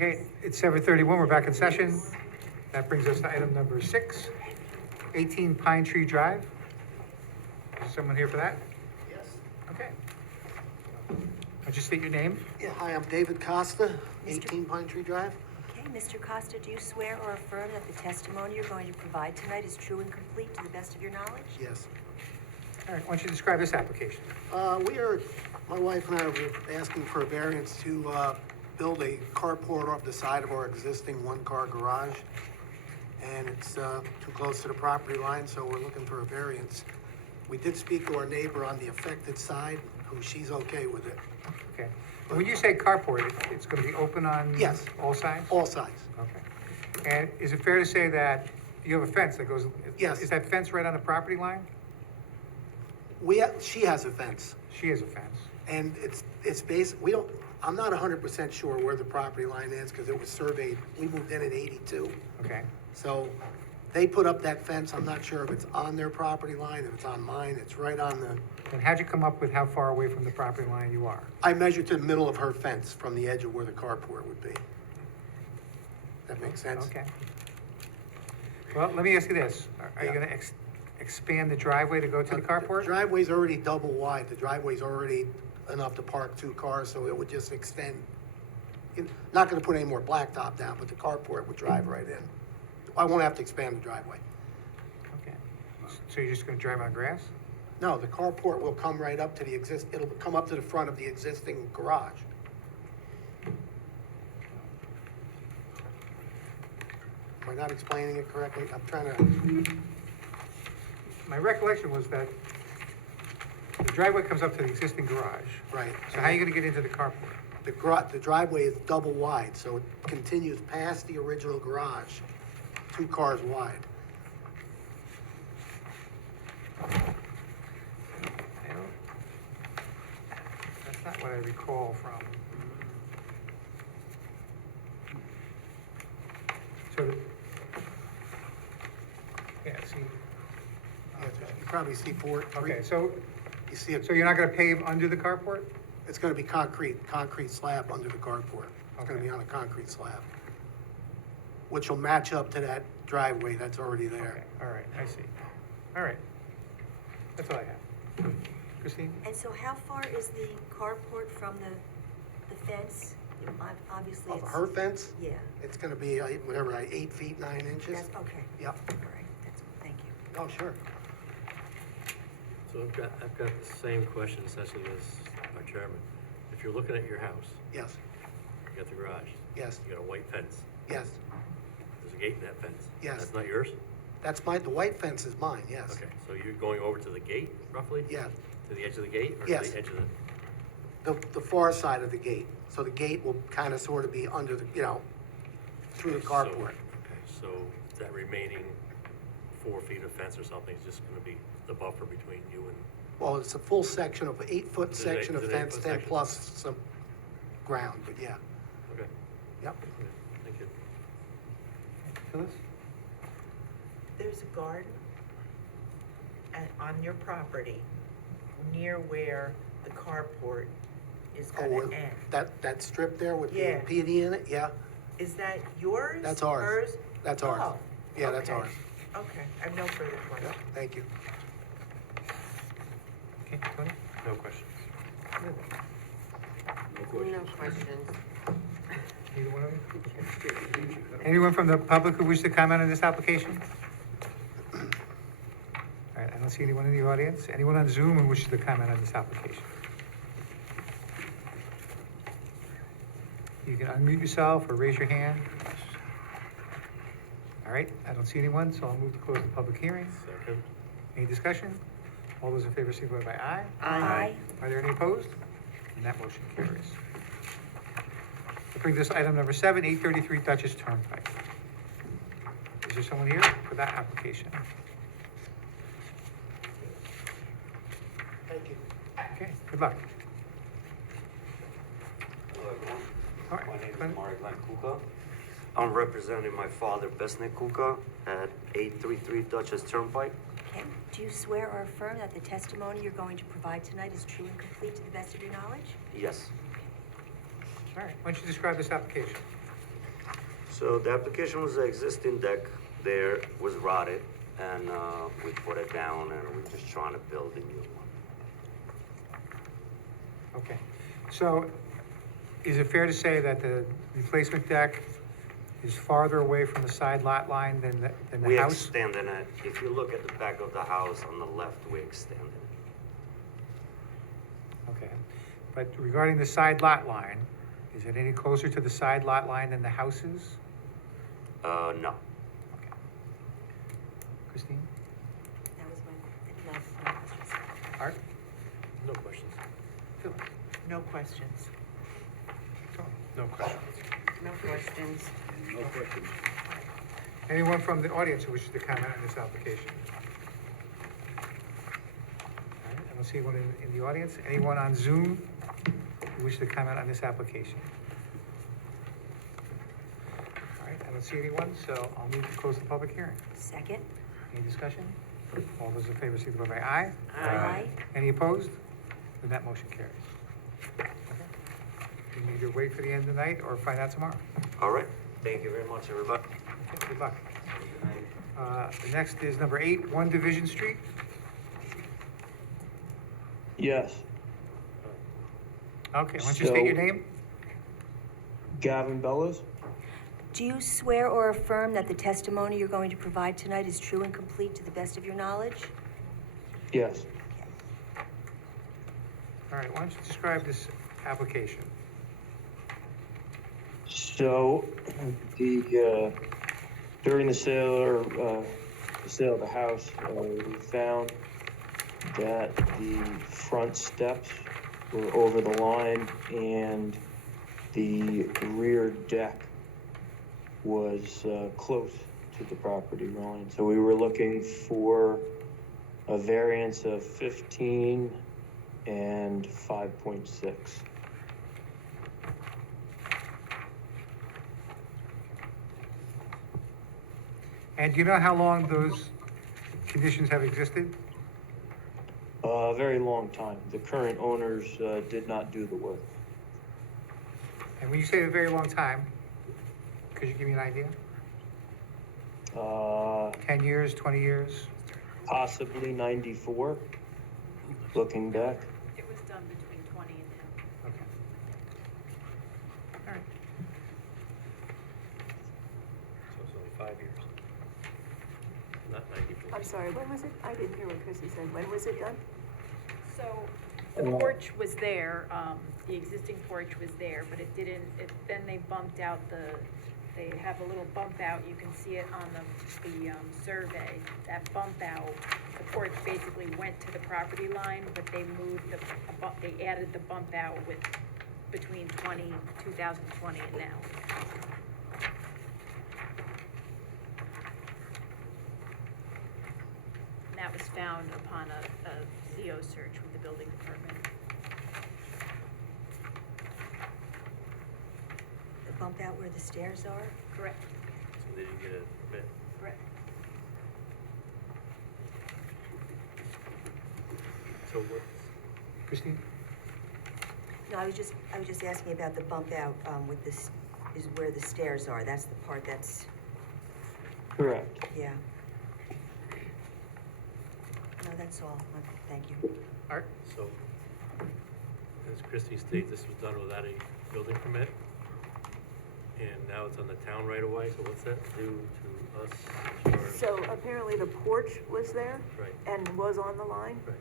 Okay, it's 7:31, we're back in session. That brings us to item number 6, 18 Pine Tree Drive. Is there someone here for that? Yes. Okay. Would you state your name? Yeah, hi, I'm David Costa, 18 Pine Tree Drive. Okay, Mr. Costa, do you swear or affirm that the testimony you're going to provide tonight is true and complete to the best of your knowledge? Yes. All right, why don't you describe this application? My wife and I were asking for a variance to build a carport off the side of our existing one-car garage. And it's too close to the property line, so we're looking for a variance. We did speak to our neighbor on the affected side, who she's okay with it. Okay. When you say carport, it's going to be open on Yes. all sides? All sides. Okay. And is it fair to say that you have a fence that goes? Yes. Is that fence right on the property line? She has a fence. She has a fence. And it's I'm not 100% sure where the property line is, because it was surveyed, we moved in 82. Okay. So they put up that fence, I'm not sure if it's on their property line, if it's on mine, it's right on the, And how'd you come up with how far away from the property line you are? I measured to the middle of her fence from the edge of where the carport would be. That makes sense? Okay. Well, let me ask you this. Are you Yeah. going to expand the driveway to go to the The carport? driveway's already double wide, the driveway's already enough to park 2 cars, so it would just extend. Not gonna put any more blacktop down, but the carport would drive right in. I won't have to expand the driveway. Okay. So you're just going to drive on grass? No, the carport will come right up to it'll come up to the front of the existing garage. Am I not explaining it correctly? I'm trying to, My recollection was that the driveway comes up to the existing garage. right. So how are you going to get into the carport? The driveway is double wide, so it continues past the original garage, 2 cars wide. That's not what I recall from. So, yeah, see. You probably see 4. Okay, so, You see it, so you're not going to pave under the carport? it's gonna be concrete slab under the carport. It's gonna Okay. be on a concrete slab, which will match up to that driveway that's already Okay, there. all right, I see. All right. That's all I have. Christine? And so how far is the carport from the fence? Obviously, Of it's. her fence, Yeah, it's gonna be, whatever, 8 feet, 9 inches. that's, okay, Yep. all right, thank you. Oh, sure. So I've got the same question essentially as our chairman. If you're looking at your house, Yes, you got the garage, yes, you got a white fence, yes. there's a gate in that fence. Yes. That's not yours? The white fence is mine, yes. Okay, so you're going over to the gate roughly? Yeah, To the edge of the gate or Yes. to the edge of the? the far side of the gate. So the gate will kind of sort of be under the, through the So- carport. Okay, so that remaining 4 feet of fence or something is just gonna be the buffer between you and, Well, it's a full section of, 8-foot Is it section of is it fence, 8-foot then section? plus some ground, but yeah, okay, yep. okay, thank you. Phyllis? There's a garden on your property near where the carport is Oh, gonna end. that strip there with the Yeah. peony in it, yeah, Is that yours? That's ours. Hers? that's ours. Oh, Yeah, that's okay. ours. Okay, I have no further Yep, questions. thank you. Okay, Tony? No questions. No question. No questions. Either one of you? Anyone from the public who wish to comment on this application? All right, I don't see anyone in the audience. Anyone on Zoom who wishes to comment on this application? You can unmute yourself or raise your hand. All right, I don't see anyone, so I'll move to close the public hearing. Second? Any discussion? All those in favor signify by aye. Aye. Are there any opposed? And that motion carries. That brings us to item number 7, 833 Dutchess Turnpike. Is there someone here for that application? Thank you. Okay, good luck. Hello, everyone. All right, My name Glenn. is Mark Glenn Kuka. I'm representing my father, Besnik Kuka, at 833 Dutchess Turnpike. Okay, do you swear or affirm that the testimony you're going to provide tonight is true and complete to the best of your knowledge? Yes. All right, why don't you describe this application? So the application was the existing deck there, was rotted, and we put it down, and we're just trying to build a new one. Okay. So is it fair to say that the replacement deck is farther away from the side lot line than the We house? extended it. If you look at the back of the house on the left, we extended it. Okay. But regarding the side lot line, is it any closer to the side lot line than the house is? No. Christine? That was my question. Art? No questions. Phil? No questions. No questions. No questions. No questions. Anyone from the audience who wishes to comment on this application? All right, I don't see anyone in the audience. Anyone on Zoom who wishes to comment on this application? All right, I don't see anyone, so I'll move to close the public hearing. Second? Any discussion? All those in favor, signify by aye. Aye. Any opposed? Then that motion carries. Okay. You can either wait for the end of the night or find out tomorrow. All right. Thank you very much, everybody. Okay, good luck. The next is number 8, 1 Division Street. Yes, Okay, why don't you state your So- name? Gavin Bellows. Do you swear or affirm that the testimony you're going to provide tonight is true and complete to the best of your knowledge? Yes. All right, why don't you describe this application? So, during the sale or the sale of the house, we found that the front steps were over the line and the rear deck was close to the property line. So we were looking for a variance of 15 and 5.6. And do you know how long those conditions have existed? A very long time. The current owners did not do the work. And when you say a very long time, could you give me an idea? 10 years, 20 years? Possibly 94, looking back. It was done between 20 and now. Okay. All right. So it's only 5 years. Not 94. I'm sorry, when was it? I didn't hear what Chrissy said. When was it done? So the porch was there, the existing porch was there, but it didn't, then they bumped out they have a little bump out, you can see it on the survey. That bump out, the porch basically went to the property line, but they moved they added the bump out between 2020 and now. And that was found upon a CO search with the building department. The bump out where the stairs are? Correct. So they didn't get a permit. Correct. So what, Christine? No, I was just asking about the bump out, with this, is where the stairs are. That's the part that's, Correct. yeah. No, that's all. Thank you. Art? so, as Christie stated, this was done without a building permit, and now it's on the town right away, so what's that do to us? Or- So apparently the porch was there Right, and was on the line. right.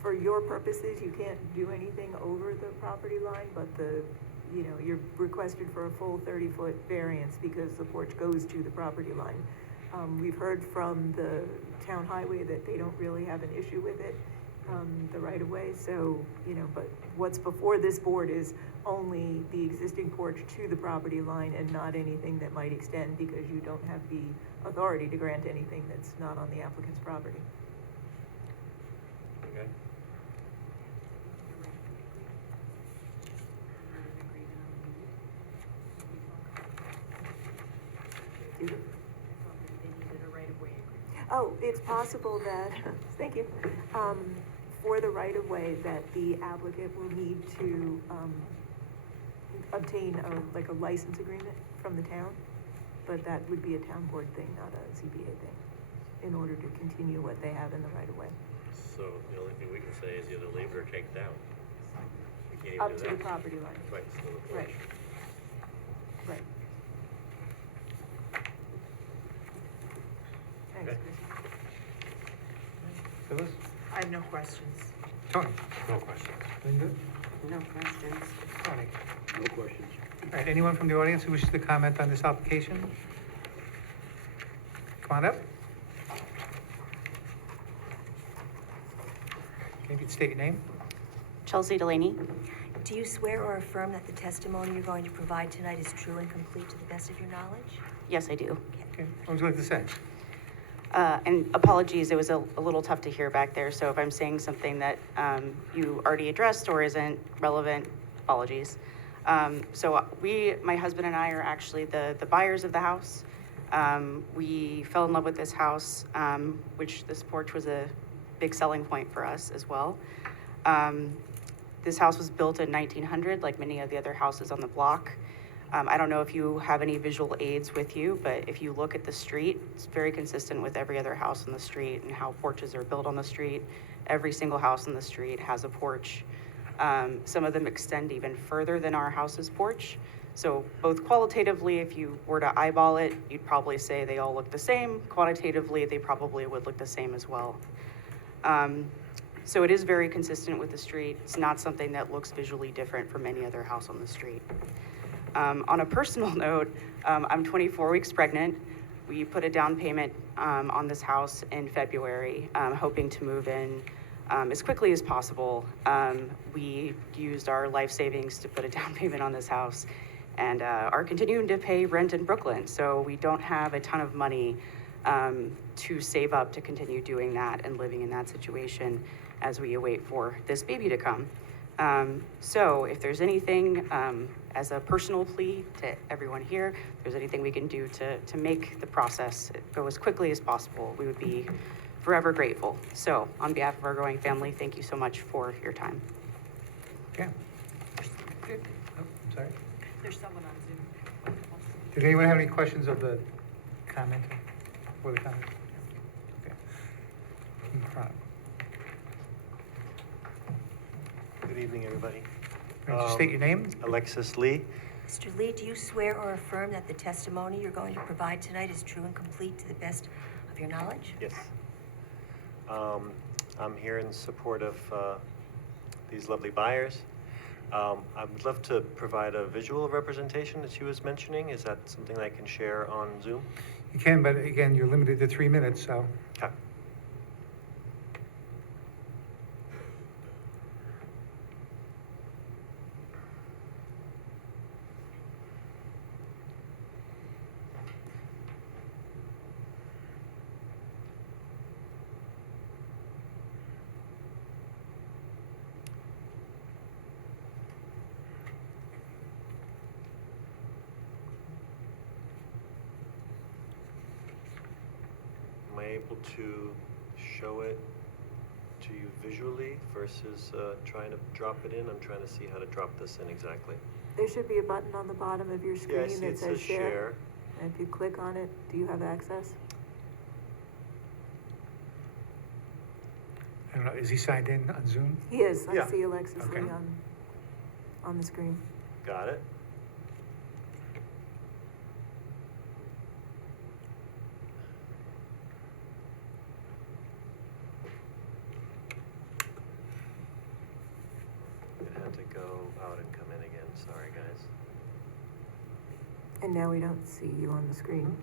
For your purposes, you can't do anything over the property line, but you're requested for a full 30-foot variance because the porch goes to the property line. We've heard from the town highway that they don't really have an issue with it, the right-of-way, so, but what's before this board is only the existing porch to the property line and not anything that might extend because you don't have the authority to grant anything that's not on the applicant's property. Okay. Is it? They needed a right-of-way agreement. Oh, it's possible that, thank you, for the right-of-way, that the applicant will need to obtain like a license agreement from the town, but that would be a town board thing, not a ZBA thing, in order to continue what they have in the right of way. So the only thing we can say is either leave it or take it down. We can't even Up do to that. the property line. Right, so the Right. porch. Right. Thanks, Okay. Chris. Phyllis? I have no questions. Tony? No questions. Linda? No questions. Tony? No questions. All right, anyone from the audience who wishes to comment on this application? Come on up. Maybe you'd state your name. Chelsea Delaney. Do you swear or affirm that the testimony you're going to provide tonight is true and complete to the best of your knowledge? Yes, I do. Okay, what would you like to say? And apologies, it was a little tough to hear back there, so if I'm saying something that you already addressed or isn't relevant, apologies. So my husband and I are actually the buyers of the house. We fell in love with this house, which this porch was a big selling point for us as well. This house was built in 1900, like many of the other houses on the block. I don't know if you have any visual aids with you, but if you look at the street, it's very consistent with every other house on the street and how porches are built on the street. Every single house on the street has a porch. Some of them extend even further than our house's porch. So both qualitatively, if you were to eyeball it, you'd probably say they all look the same. Quantitatively, they probably would look the same as well. So it is very consistent with the street. It's not something that looks visually different from any other house on the street. On a personal note, I'm 24 weeks pregnant. We put a down payment on this house in February, hoping to move in as quickly as possible. We used our life savings to put a down payment on this house and are continuing to pay rent in Brooklyn. So we don't have a ton of money to save up to continue doing that and living in that situation as we await for this baby to come. So if there's anything, as a personal plea to everyone here, if there's anything we can do to make the process go as quickly as possible, we would be forever grateful. So on behalf of our growing family, thank you so much for your time. Yeah. Good. Oh, I'm sorry. There's someone on Zoom. Did anyone have any questions of the comment? For the comment? Okay. In front. Good evening, everybody. Would you state your name? Alexis Lee. Mr. Lee, do you swear or affirm that the testimony you're going to provide tonight is true and complete to the best of your knowledge? Yes. I'm here in support of these lovely buyers. I would love to provide a visual representation that she was mentioning. Is that something that I can share on Zoom? You can, but again, you're limited to 3 minutes, so. Okay. Am I able to show it to you visually versus trying to drop it in? I'm trying to see how to drop this in exactly. There should be a button on the bottom of your screen Yeah, I see that it says says share. And if you click on it, do you have access? I don't know, is he signed in on Zoom? He is. I Yeah. see Alexis Okay. Lee on the screen. Got it? It had to go out and come in again. Sorry, guys. And now we don't see you on the screen.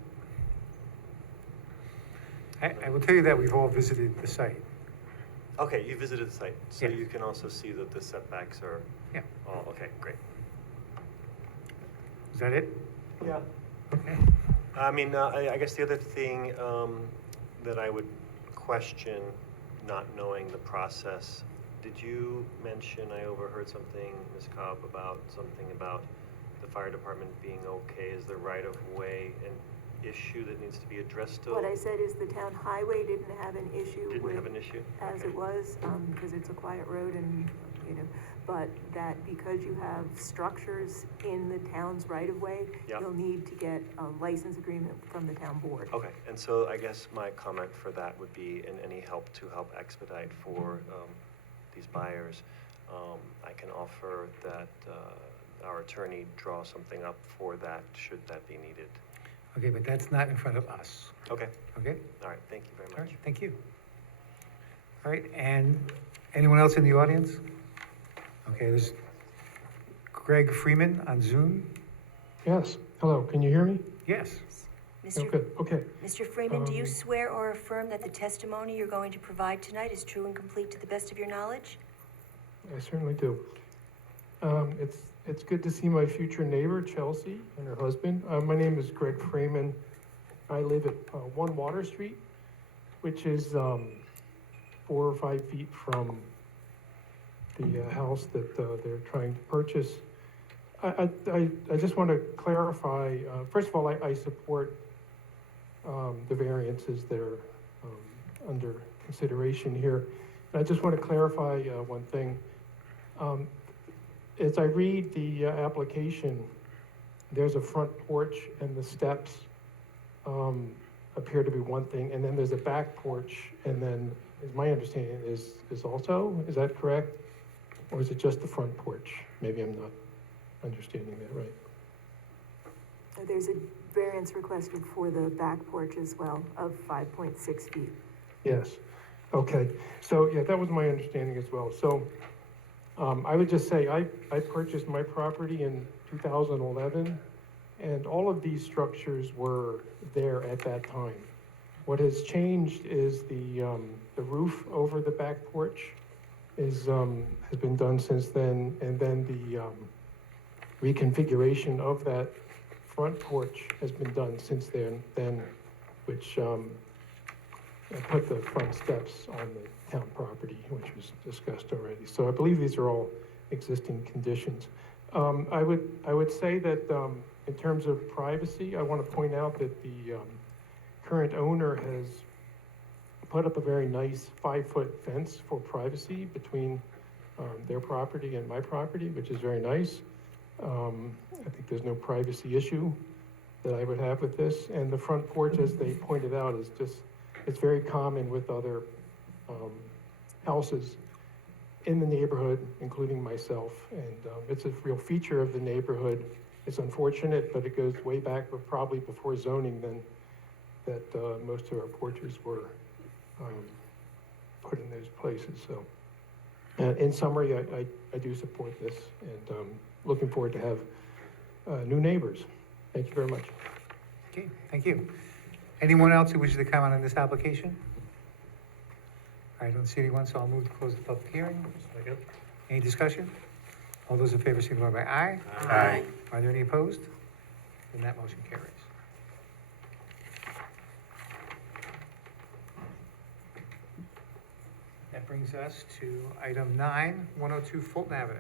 I will tell you that we've all visited the site. Okay, you visited the site, so Yes. you can also see that the setbacks are. Yeah. Oh, okay, great. Is that it? Yeah. Okay. I mean, I guess the other thing that I would question, not knowing the process, did you mention, I overheard something, Ms. Cobb, about something about the fire department being okay? Is the right-of-way an issue that needs to be addressed still? What I said is the town highway didn't have an issue Didn't with. have an issue? As Okay. it was, because it's a quiet road and executive, but that because you have structures in the town's right-of-way, Yeah. you'll need to get a license agreement from the town board. Okay, and so I guess my comment for that would be, in any help to help expedite for these buyers, I can offer that our attorney draw something up for that, should that be needed. Okay, but that's not in front of us, Okay, okay? all right, thank you very All right, much. thank you. All right, and anyone else in the audience? Okay, there's Greg Freeman on Zoom. Yes, hello, can you hear me? Yes. Oh, good, okay. Mr. Freeman, do you Um, swear or affirm that the testimony you're going to provide tonight is true and complete to the best of your knowledge? I certainly do. It's good to see my future neighbor, Chelsea, and her husband. My name is Greg Freeman. I live at 1 Water Street, which is 4 or 5 feet from the house that they're trying to purchase. I just want to clarify, first of all, I support the variances that are under consideration here. And I just want to clarify one thing. As I read the application, there's a front porch and the steps appear to be one thing, and then there's a back porch, and then, is my understanding is that correct? Or is it just the front porch? Maybe I'm not understanding that right. There's a variance requested for the back porch as well of 5.6 feet. Yes, okay, so, yeah, that was my understanding as well. So, I would just say, I purchased my property in 2011, and all of these structures were there at that time. What has changed is the roof over the back porch has been done since then, and then the reconfiguration of that front porch has been done since then, which put the front steps on the town property, which was discussed already. So I believe these are all existing conditions. I would say that in terms of privacy, I want to point out that the current owner has put up a very nice 5-foot fence for privacy between their property and my property, which is very nice. I think there's no privacy issue that I would have with this. And the front porch, as they pointed out, is just, it's very common with other houses in the neighborhood, including myself. And it's a real feature of the neighborhood. It's unfortunate, but it goes way back, but probably before zoning then, that most of our porches were put in those places. So in summary, I do support this, and looking forward to have new neighbors. Thank you very much. Okay, thank you. Anyone else who wishes to comment on this application? I don't see anyone, so I'll move to close the public hearing. Second. Any discussion? All those in favor signify by aye. Aye. Are there any opposed? Then that motion carries. That brings us to item 9, 102 Fulton Avenue.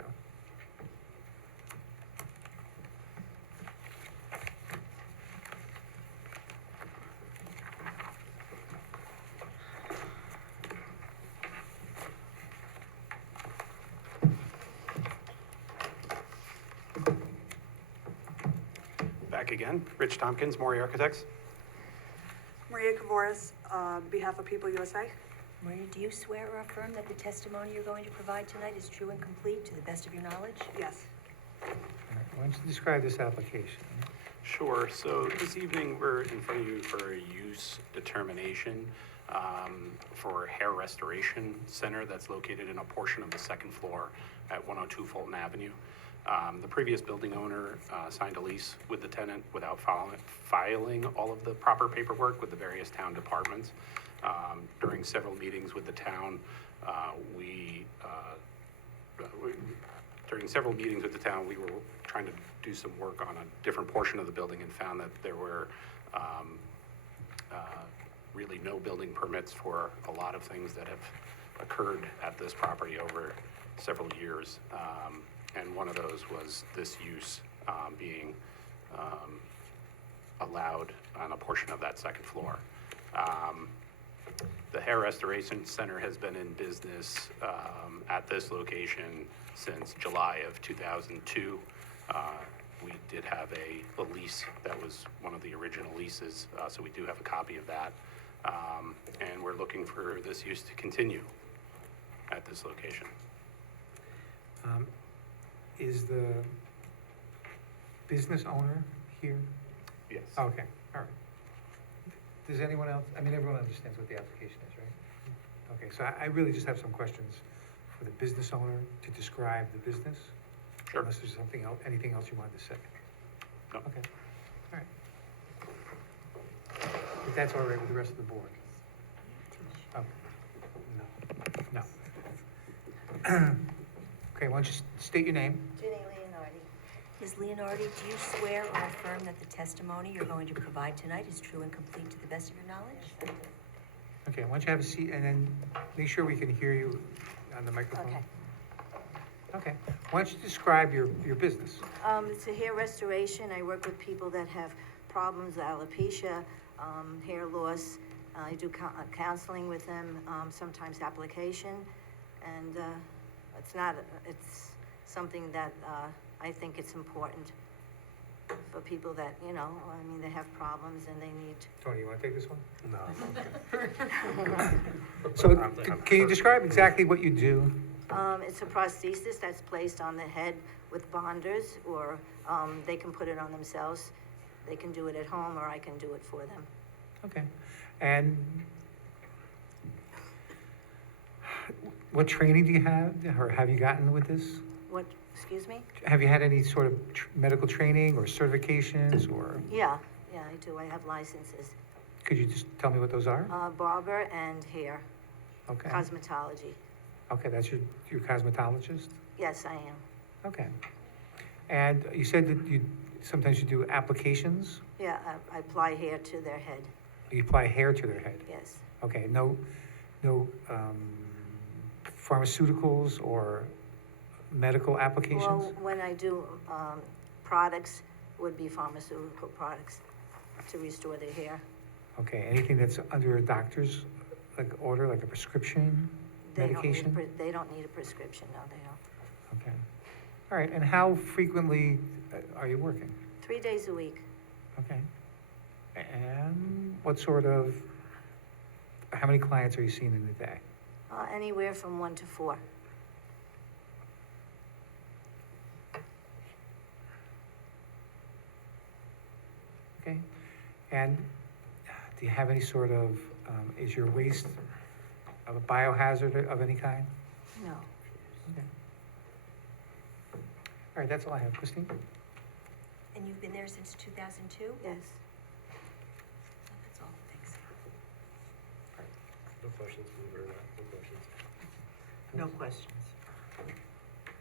Back again, Rich Tompkins, Maury Architects. Maria Kavoris, on behalf of People USA. Maria, do you swear or affirm that the testimony you're going to provide tonight is true and complete to the best of your knowledge? Yes. All right, why don't you describe this application? Sure, so this evening, we're in front of you for a use determination for Hair Restoration Center that's located in a portion of the second floor at 102 Fulton Avenue. The previous building owner signed a lease with the tenant without filing all of the proper paperwork with the various town departments. During several meetings with the town, we were trying to do some work on a different portion of the building and found that there were really no building permits for a lot of things that have occurred at this property over several years. And one of those was this use being allowed on a portion of that second floor. The Hair Restoration Center has been in business at this location since July of 2002. We did have a lease that was one of the original leases, so we do have a copy of that. And we're looking for this use to continue at this location. Is the business owner here? Yes. Okay, all right. Does anyone else, I mean, everyone understands what the application is, right? Okay, so I really just have some questions for the business owner to describe the business. Sure. Unless there's something else, anything else you wanted to say. No. Okay, all right. If that's all right with the rest of the board? Oh, no, no. Okay, why don't you state your name? Ginny Leonardi. Ms. Leonardi, do you swear or affirm that the testimony you're going to provide tonight is true and complete to the best of your knowledge? Okay, why don't you have a seat and then make sure we can hear you on the microphone? Okay. Okay, why don't you describe your business? It's a hair restoration. I work with people that have problems, alopecia, hair loss. I do counseling with them, sometimes application. And it's something that I think it's important for people that, you know, I mean, they have problems and they need. Tony, you want to take this one? No. So, can you describe exactly what you do? It's a prosthesis that's placed on the head with bonders, or they can put it on themselves. They can do it at home, or I can do it for them. Okay, and what training do you have, or have you gotten with this? What, excuse me? Have you had any sort of medical training or certifications, or Yeah, I do. I have licenses. could you just tell me what those are? Barber and hair, Okay, cosmetology. okay, that's your cosmetologist? Yes, I am. Okay. And you said that sometimes you do applications? Yeah, I apply hair to their head. You apply hair to their head? Yes. Okay, no pharmaceuticals or medical applications? Well, when I do products, would be pharmaceutical products to restore their hair. Okay, anything that's under a doctor's order, like a prescription medication? They don't need a prescription, no, they don't. Okay. All right, and how frequently are you working? 3 days a week. Okay. And how many clients are you seeing in a day? Anywhere from 1 to 4. Okay. And do you have any sort of, is your waste of a biohazard of any kind? No. Okay. All right, that's all I have. Christine? And you've been there since 2002? Yes. That's all, thanks. No questions, believe it or not, no questions. No questions.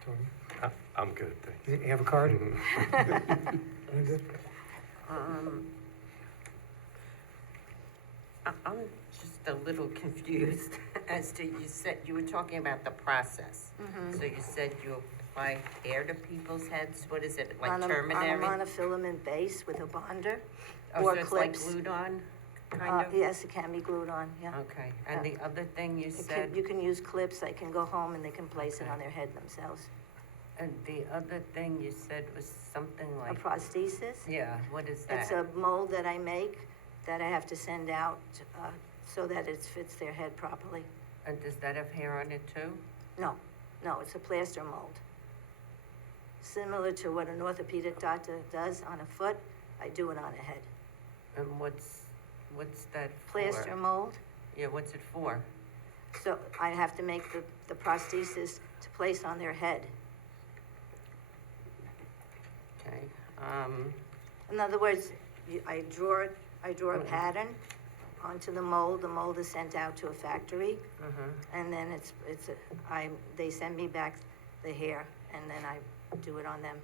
Tony? I'm good, thanks. You have a card? You good? I'm just a little confused as to, you were talking about the process. Mhm. So you said you apply hair to people's heads, what is it, like On a terminary? monofilament base with a bonder Oh, or so it's like clips. glued on, kind of? Yes, it can be glued on, yeah. Okay, and Yeah. the other thing you It said, you can use clips. They can go home and they can place it on their head themselves. and the other thing you said was something A like, prosthesis? yeah, what is that? It's a mold that I make that I have to send out so that it fits their head properly. And does that have hair on it too? No, it's a plaster mold. Similar to what an orthopedic doctor does on a foot, I do it on a head. And what's that for? Plaster mold, Yeah, what's it for? so I have to make the prosthesis to place on their head. Okay, In other words, I draw a pattern onto the mold is sent out to a factory, and then they send me back the hair, and then I do it on them.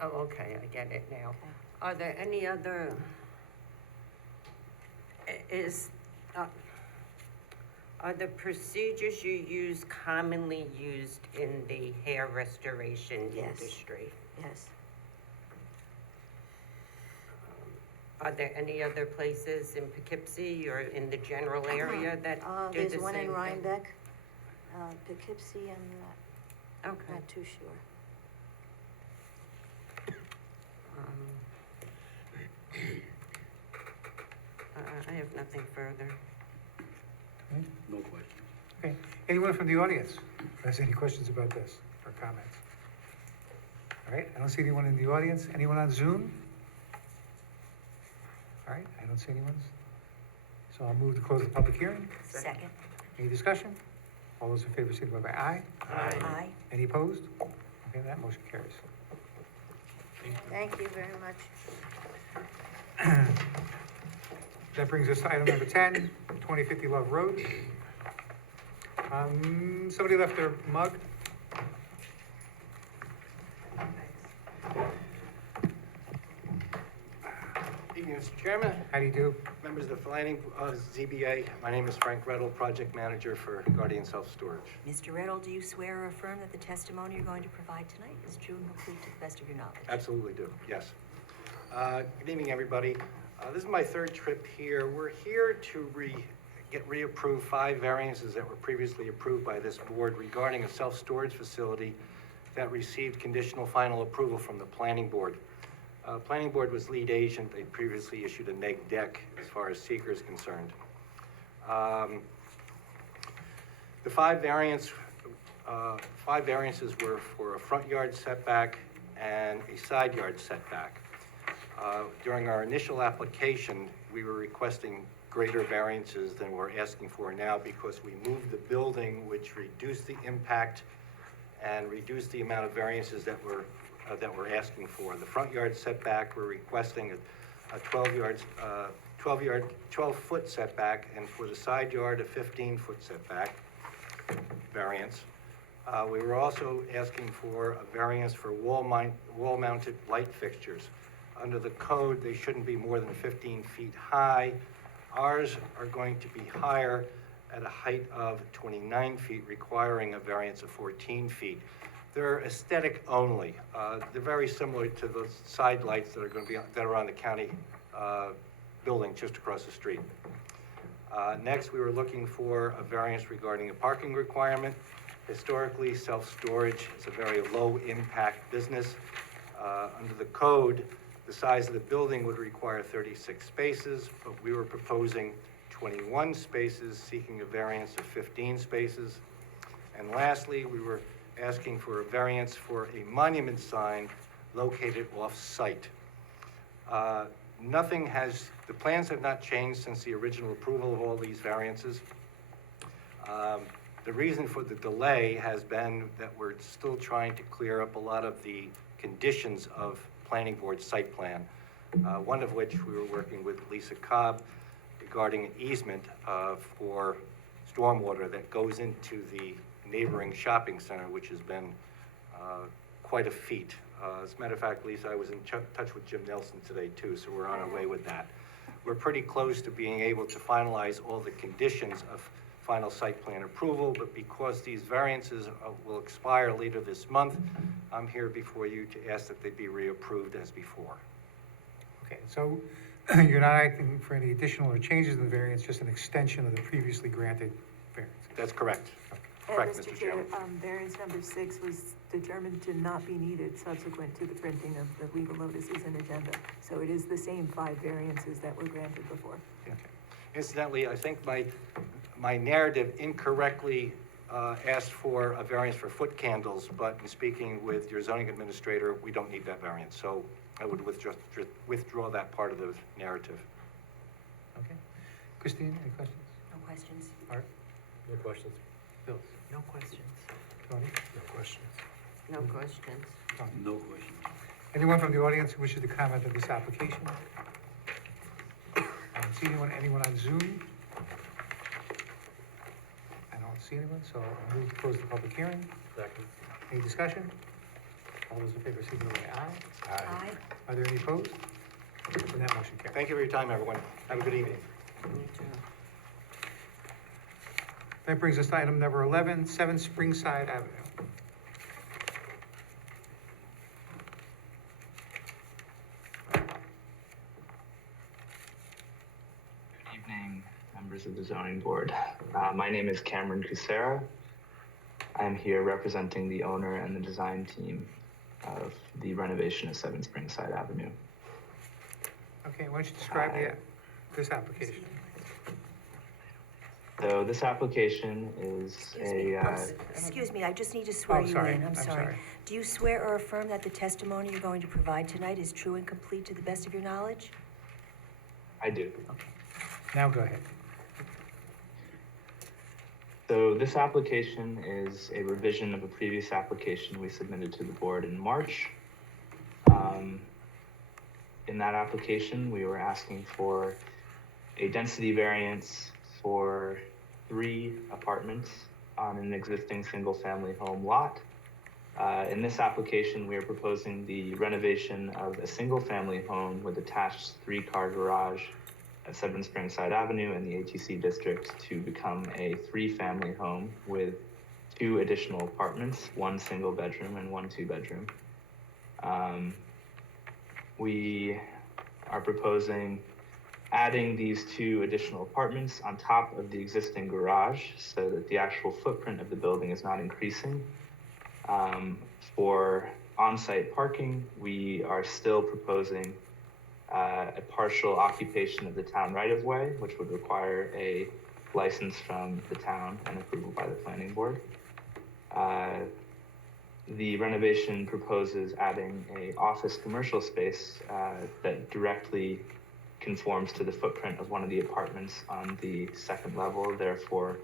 oh, okay, I get it now. Are there any other, are the procedures you use commonly used in the hair restoration Yes. industry? Yes. Are there any other places in Poughkeepsie or in the general area that do the There's same one in thing? Rhinebeck, Poughkeepsie, I'm Okay. not too sure. I have nothing further. No questions. Okay, anyone from the audience who has any questions about this or comments? All right, I don't see anyone in the audience. Anyone on Zoom? All right, I don't see anyone. So I'll move to close the public hearing. Second. Any discussion? All those in favor signify by aye. Aye. Any opposed? Okay, that motion carries. Thank you very much. That brings us to item number 10, 2050 Love Road. Somebody left their mug. Evening, Mr. Chairman, How do you do? members of the planning, ZBA. My name is Frank Rettel, project manager for Guardian Self Storage. Mr. Riddle, do you swear or affirm that the testimony you're going to provide tonight is true and complete to the best of your knowledge? Absolutely do, yes. Good evening, everybody. This is my third trip here. We're here to get reapproved 5 variances that were previously approved by this board regarding a self-storage facility that received conditional final approval from the planning board. Planning board was lead agent. They previously issued a neg deck as far as seeker is concerned. The 5 variances were for a front yard setback and a side yard setback. During our initial application, we were requesting greater variances than we're asking for now because we moved the building, which reduced the impact and reduced the amount of variances that we're asking for. The front yard setback, we're requesting a 12-foot setback, and for the side yard, a 15-foot setback variance. We were also asking for a variance for wall-mounted light fixtures. Under the code, they shouldn't be more than 15 feet high. Ours are going to be higher at a height of 29 feet, requiring a variance of 14 feet. They're aesthetic only. They're very similar to the side lights that are on the county building just across the street. Next, we were looking for a variance regarding a parking requirement. Historically, self-storage is a very low-impact business. Under the code, the size of the building would require 36 spaces, but we were proposing 21 spaces, seeking a variance of 15 spaces. And lastly, we were asking for a variance for a monument sign located off-site. The plans have not changed since the original approval of all these variances. The reason for the delay has been that we're still trying to clear up a lot of the conditions of planning board site plan, one of which we were working with Lisa Cobb regarding an easement for stormwater that goes into the neighboring shopping center, which has been quite a feat. As a matter of fact, Lisa, I was in touch with Jim Nelson today too, so we're on our way with that. We're pretty close to being able to finalize all the conditions of final site plan approval, but because these variances will expire later this month, I'm here before you to ask that they be reapproved as before. Okay, so you're not asking for any additional or changes in the variance, just an extension of the previously granted variance? That's correct. And Correct, Mr. Mr. Chair, Chairman. variance number 6 was determined to not be needed subsequent to the printing of the legal notices and agenda. So it is the same 5 variances that were granted before. Okay. Incidentally, I think my narrative incorrectly asked for a variance for foot candles, but in speaking with your zoning administrator, we don't need that variance. So I would withdraw that part of the narrative. Okay. Christine, any questions? No questions? Art? No questions? Bill? No questions. Tony? No questions. No questions. Tony? No questions. Anyone from the audience who wishes to comment on this application? I don't see anyone on Zoom? I don't see anyone, so I'll move to close the public hearing. Second. Any discussion? All those in favor signify by aye. Aye. Are there any opposed? And that motion carries. Thank you for your time, everyone. Have a good evening. Me too. That brings us to item number 11, 7 Springside Avenue. members of the zoning board. My name is Cameron Cusera. I'm here representing the owner and the design team of the renovation of 7 Springside Avenue. Okay, why don't you describe this application? So this application is Excuse me, I just need to swear Oh, you sorry, in, I'm I'm sorry. sorry. Do you swear or affirm that the testimony you're going to provide tonight is true and complete to the best of your knowledge? I do. Now go ahead. So this application is a revision of a previous application we submitted to the board in March. In that application, we were asking for a density variance for 3 apartments on an existing single-family home lot. In this application, we are proposing the renovation of a single-family home with attached 3-car garage at 7 Springside Avenue in the ATC district to become a 3-family home with 2 additional apartments, 1 single bedroom and 1 2-bedroom. We are proposing adding these 2 additional apartments on top of the existing garage so that the actual footprint of the building is not increasing. For on-site parking, we are still proposing a partial occupation of the town right-of-way, which would require a license from the town and approval by the planning board. The renovation proposes adding a office commercial space that directly conforms to the footprint of one of the apartments on the 2nd level, therefore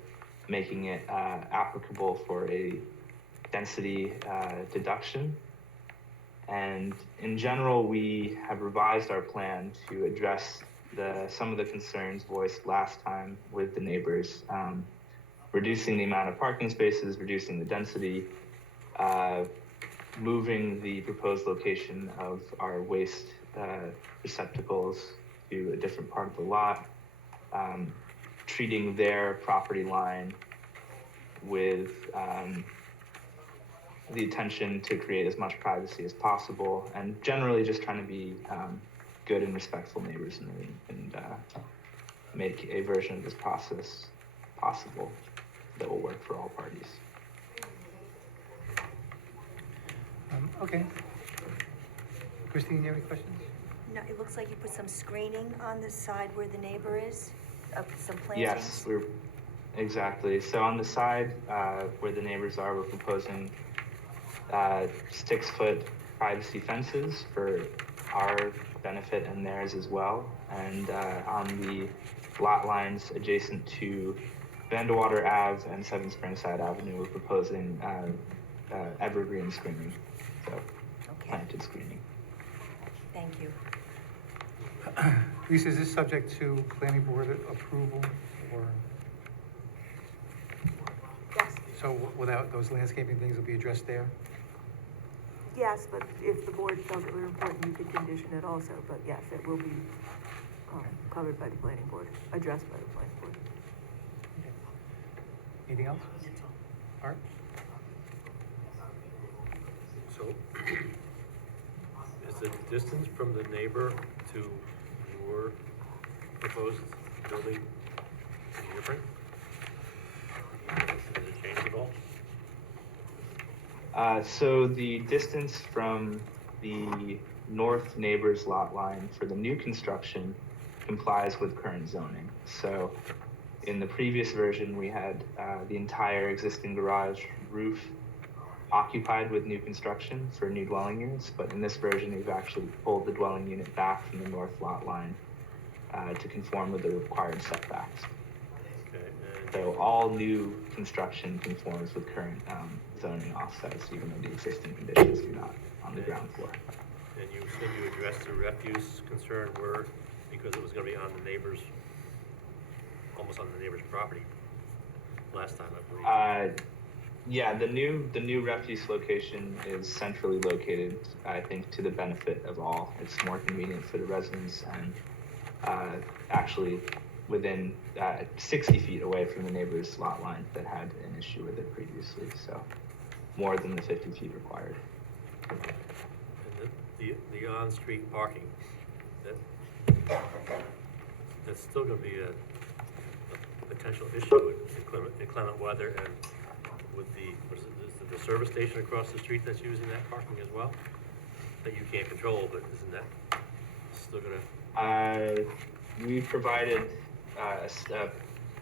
making it applicable for a density deduction. And in general, we have revised our plan to address some of the concerns voiced last time with the neighbors, reducing the amount of parking spaces, reducing the density, moving the proposed location of our waste receptacles to a different part of the lot, treating their property line with the intention to create as much privacy as possible, and generally just trying to be good and respectful neighbors and make a version of this process possible that will work for all parties. Okay. Christine, you have any questions? No, it looks like you put some screening on the side where the neighbor is, some plantings? Yes, exactly. So on the side where the neighbors are, we're proposing 6-foot privacy fences for our benefit and theirs as well. And on the lot lines adjacent to Vandewater Ave and 7 Springside Avenue, we're proposing evergreen screening, so planted screening. Thank you. Lisa, is this subject to planning board approval or? Yes. So without those landscaping things will be addressed there? Yes, but if the board felt it were important, you could condition it also, but yes, it will be covered by the planning board, addressed by the planning board. Okay. Anything else? Art? So, is the distance from the neighbor to your proposed building different? Does it change at all? So the distance from the north neighbor's lot line for the new construction complies with current zoning. So in the previous version, we had the entire existing garage roof occupied with new construction for new dwelling units, but in this version, we've actually pulled the dwelling unit back from the north lot line to conform with the required setbacks. Okay, So all new construction conforms with current zoning offsets, even though the existing conditions do not on the ground floor. and you said you addressed the refuse concern where, because it was gonna be on the neighbor's, almost on the neighbor's property last time, I believe. Yeah, the new refuse location is centrally located, I think, to the benefit of all. It's more convenient for the residents and actually within 60 feet away from the neighbor's lot line that had an issue with it previously, so more than the 50 feet required. And the on-street parking, that's still gonna be a potential issue with inclement weather and with is it the service station across the street that's using that parking as well? That you can't control, but isn't that still gonna? We provided,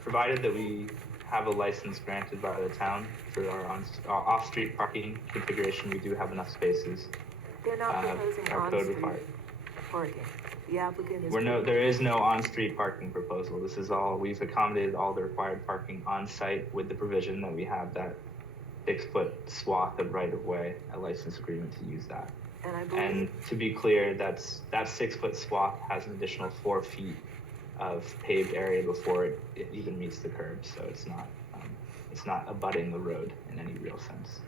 provided that we have a license granted by the town for our off-street parking configuration, we do have enough spaces. They're not proposing Our code on-street requires. parking. The applicant is. There is no on-street parking proposal. This is all, we've accommodated all the required parking on site with the provision that we have that 6-foot swath of right-of-way, a license agreement to use that. And I believe. And to be clear, that 6-foot swath has an additional 4 feet of paved area before it even meets the curb, so it's not abutting the road in any real sense.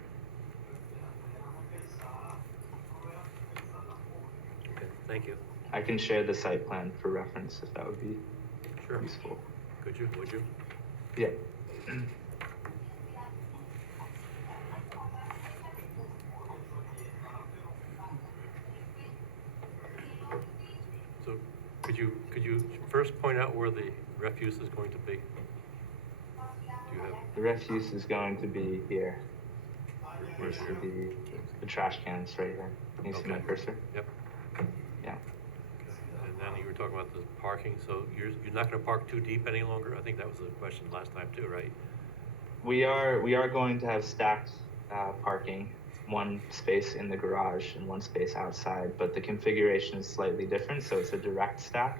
Okay, thank you. I can share the site plan for reference if that would be useful. Would you? Yeah. So could you first point out where the refuse is going to be? Do you have? The refuse is going to be here. Where's This would be the trash cans right here. Can you see my cursor? Yep. Yeah. And then you were talking about the parking, so you're not gonna park too deep any longer? I think that was the question last time too, right? We are going to have stacked parking, one space in the garage and one space outside, but the configuration is slightly different, so it's a direct stack.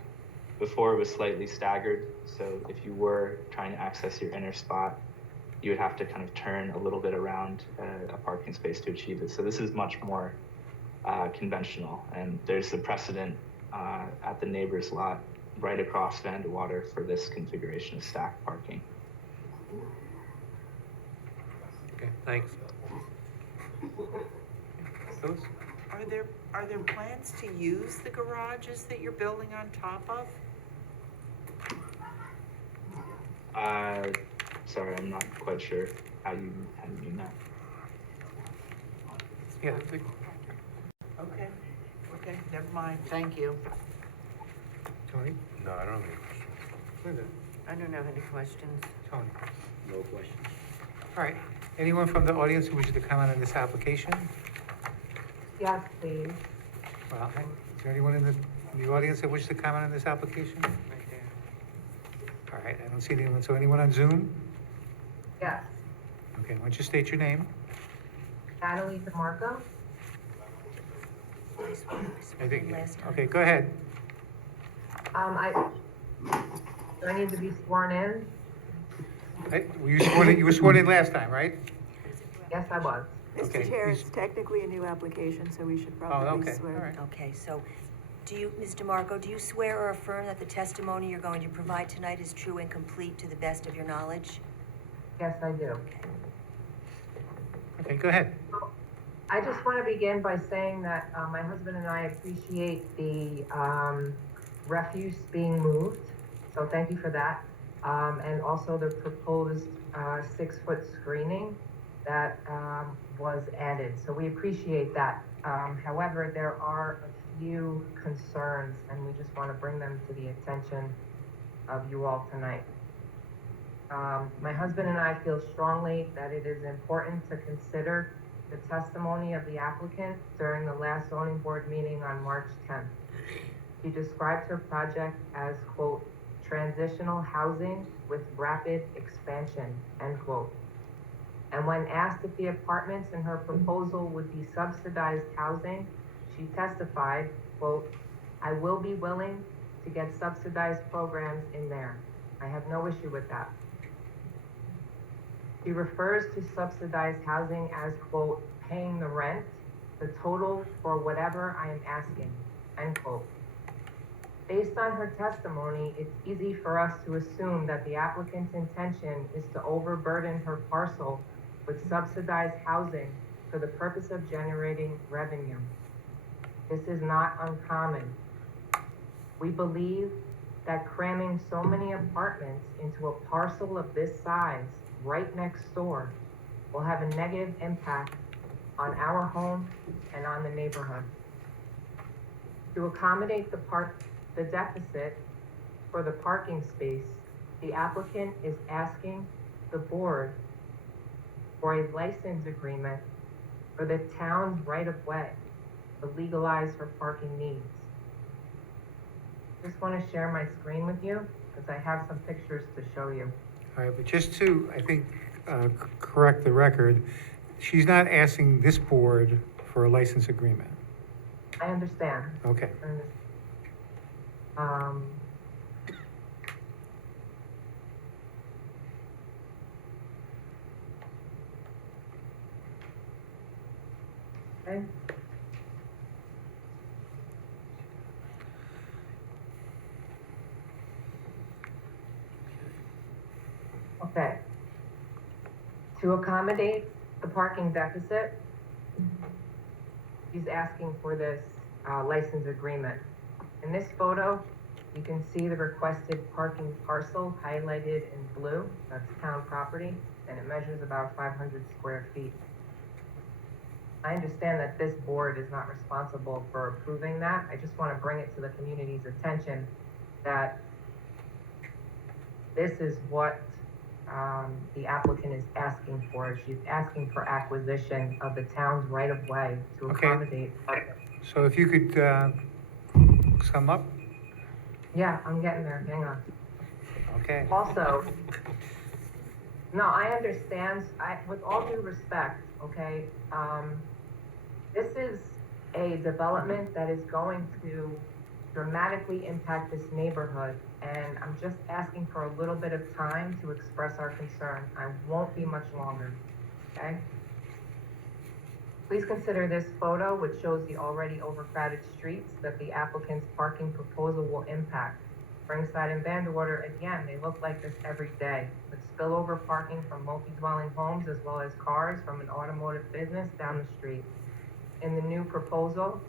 Before it was slightly staggered, so if you were trying to access your inner spot, you would have to kind of turn a little bit around a parking space to achieve it. So this is much more conventional, and there's a precedent at the neighbor's lot right across Van de Water for this configuration of stacked parking. Okay, thanks. Phyllis? Are there plans to use the garages that you're building on top of? Sorry, I'm not quite sure how you mean that. Yeah. Okay, never mind, thank you. Tony? No, I don't have any questions. Linda? I don't have any questions. Tony? No questions. All right. Anyone from the audience who wishes to comment on this application? Yes, please. Well, is there anyone in the audience that wishes to comment on this application? Right there. All right, I don't see anyone. So anyone on Zoom? Yes. Okay, why don't you state your name? Natalie DeMarco. I think, okay, go ahead. Do I need to be sworn in? You were sworn in last time, right? Yes, I was. Okay, Mr. Chair, please. it's technically a new application, so we should Oh, probably okay, all swear. right. Okay, so do you, Ms. DeMarco, do you swear or affirm that the testimony you're going to provide tonight is true and complete to the best of your knowledge? Yes, I do. Okay, go ahead. I just want to begin by saying that my husband and I appreciate the refuse being moved, so thank you for that. And also the proposed 6-foot screening that was added, so we appreciate that. However, there are a few concerns, and we just want to bring them to the attention of you all tonight. My husband and I feel strongly that it is important to consider the testimony of the applicant during the last zoning board meeting on March 10th. She described her project as, quote, transitional housing with rapid expansion, end quote. And when asked if the apartments in her proposal would be subsidized housing, she testified, quote, I will be willing to get subsidized programs in there. I have no issue with that. She refers to subsidized housing as, quote, paying the rent, the total for whatever I am asking, end quote. Based on her testimony, it's easy for us to assume that the applicant's intention is to overburden her parcel with subsidized housing for the purpose of generating revenue. This is not uncommon. We believe that cramming so many apartments into a parcel of this size right next door will have a negative impact on our home and on the neighborhood. To accommodate the deficit for the parking space, The applicant is asking the board for a license agreement for the town's right-of-way to legalize her parking needs. Just want to share my screen with you because I have some pictures to show you. All right, but just to, I think, correct the record, she's not asking this board for a license agreement. I understand. Okay. Um, okay. Okay. To accommodate the parking deficit, he's asking for this license agreement. In this photo, you can see the requested parking parcel highlighted in blue. That's town property, and it measures about 500 square feet. I understand that this board is not responsible for approving that. I just want to bring it to the community's attention that this is what the applicant is asking for. She's asking for acquisition of the town's right-of-way to Okay. accommodate. So if you could sum up? Yeah, I'm getting there, hang on. Okay. Also, no, I understand, with all due respect, okay, this is a development that is going to dramatically impact this neighborhood, and I'm just asking for a little bit of time to express our concern. I won't be much longer, okay? Please consider this photo, which shows the already overcrowded streets that the applicant's parking proposal will impact. Springside and Vanderwater, again, they look like this every day, with spillover parking from multi-dwelling homes as well as cars from an automotive business down the street. In the new proposal,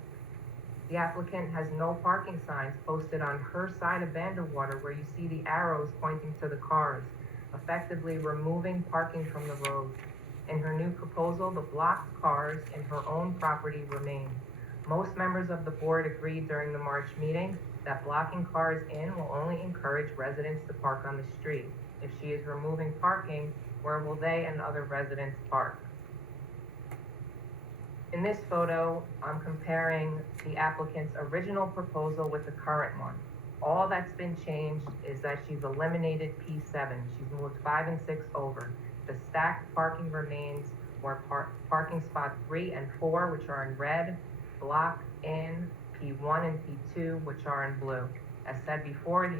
the applicant has no parking signs posted on her side of Vanderwater where you see the arrows pointing to the cars, effectively removing parking from the road. In her new proposal, the blocked cars in her own property remain. Most members of the board agreed during the March meeting that blocking cars in will only encourage residents to park on the street. If she is removing parking, where will they and other residents park? In this photo, I'm comparing the applicant's original proposal with the current one. All that's been changed is that she's eliminated P7. She's moved 5 and 6 over. The stacked parking remains where parking spot 3 and 4, which are in red, block in P1 and P2, which are in blue. As said before, and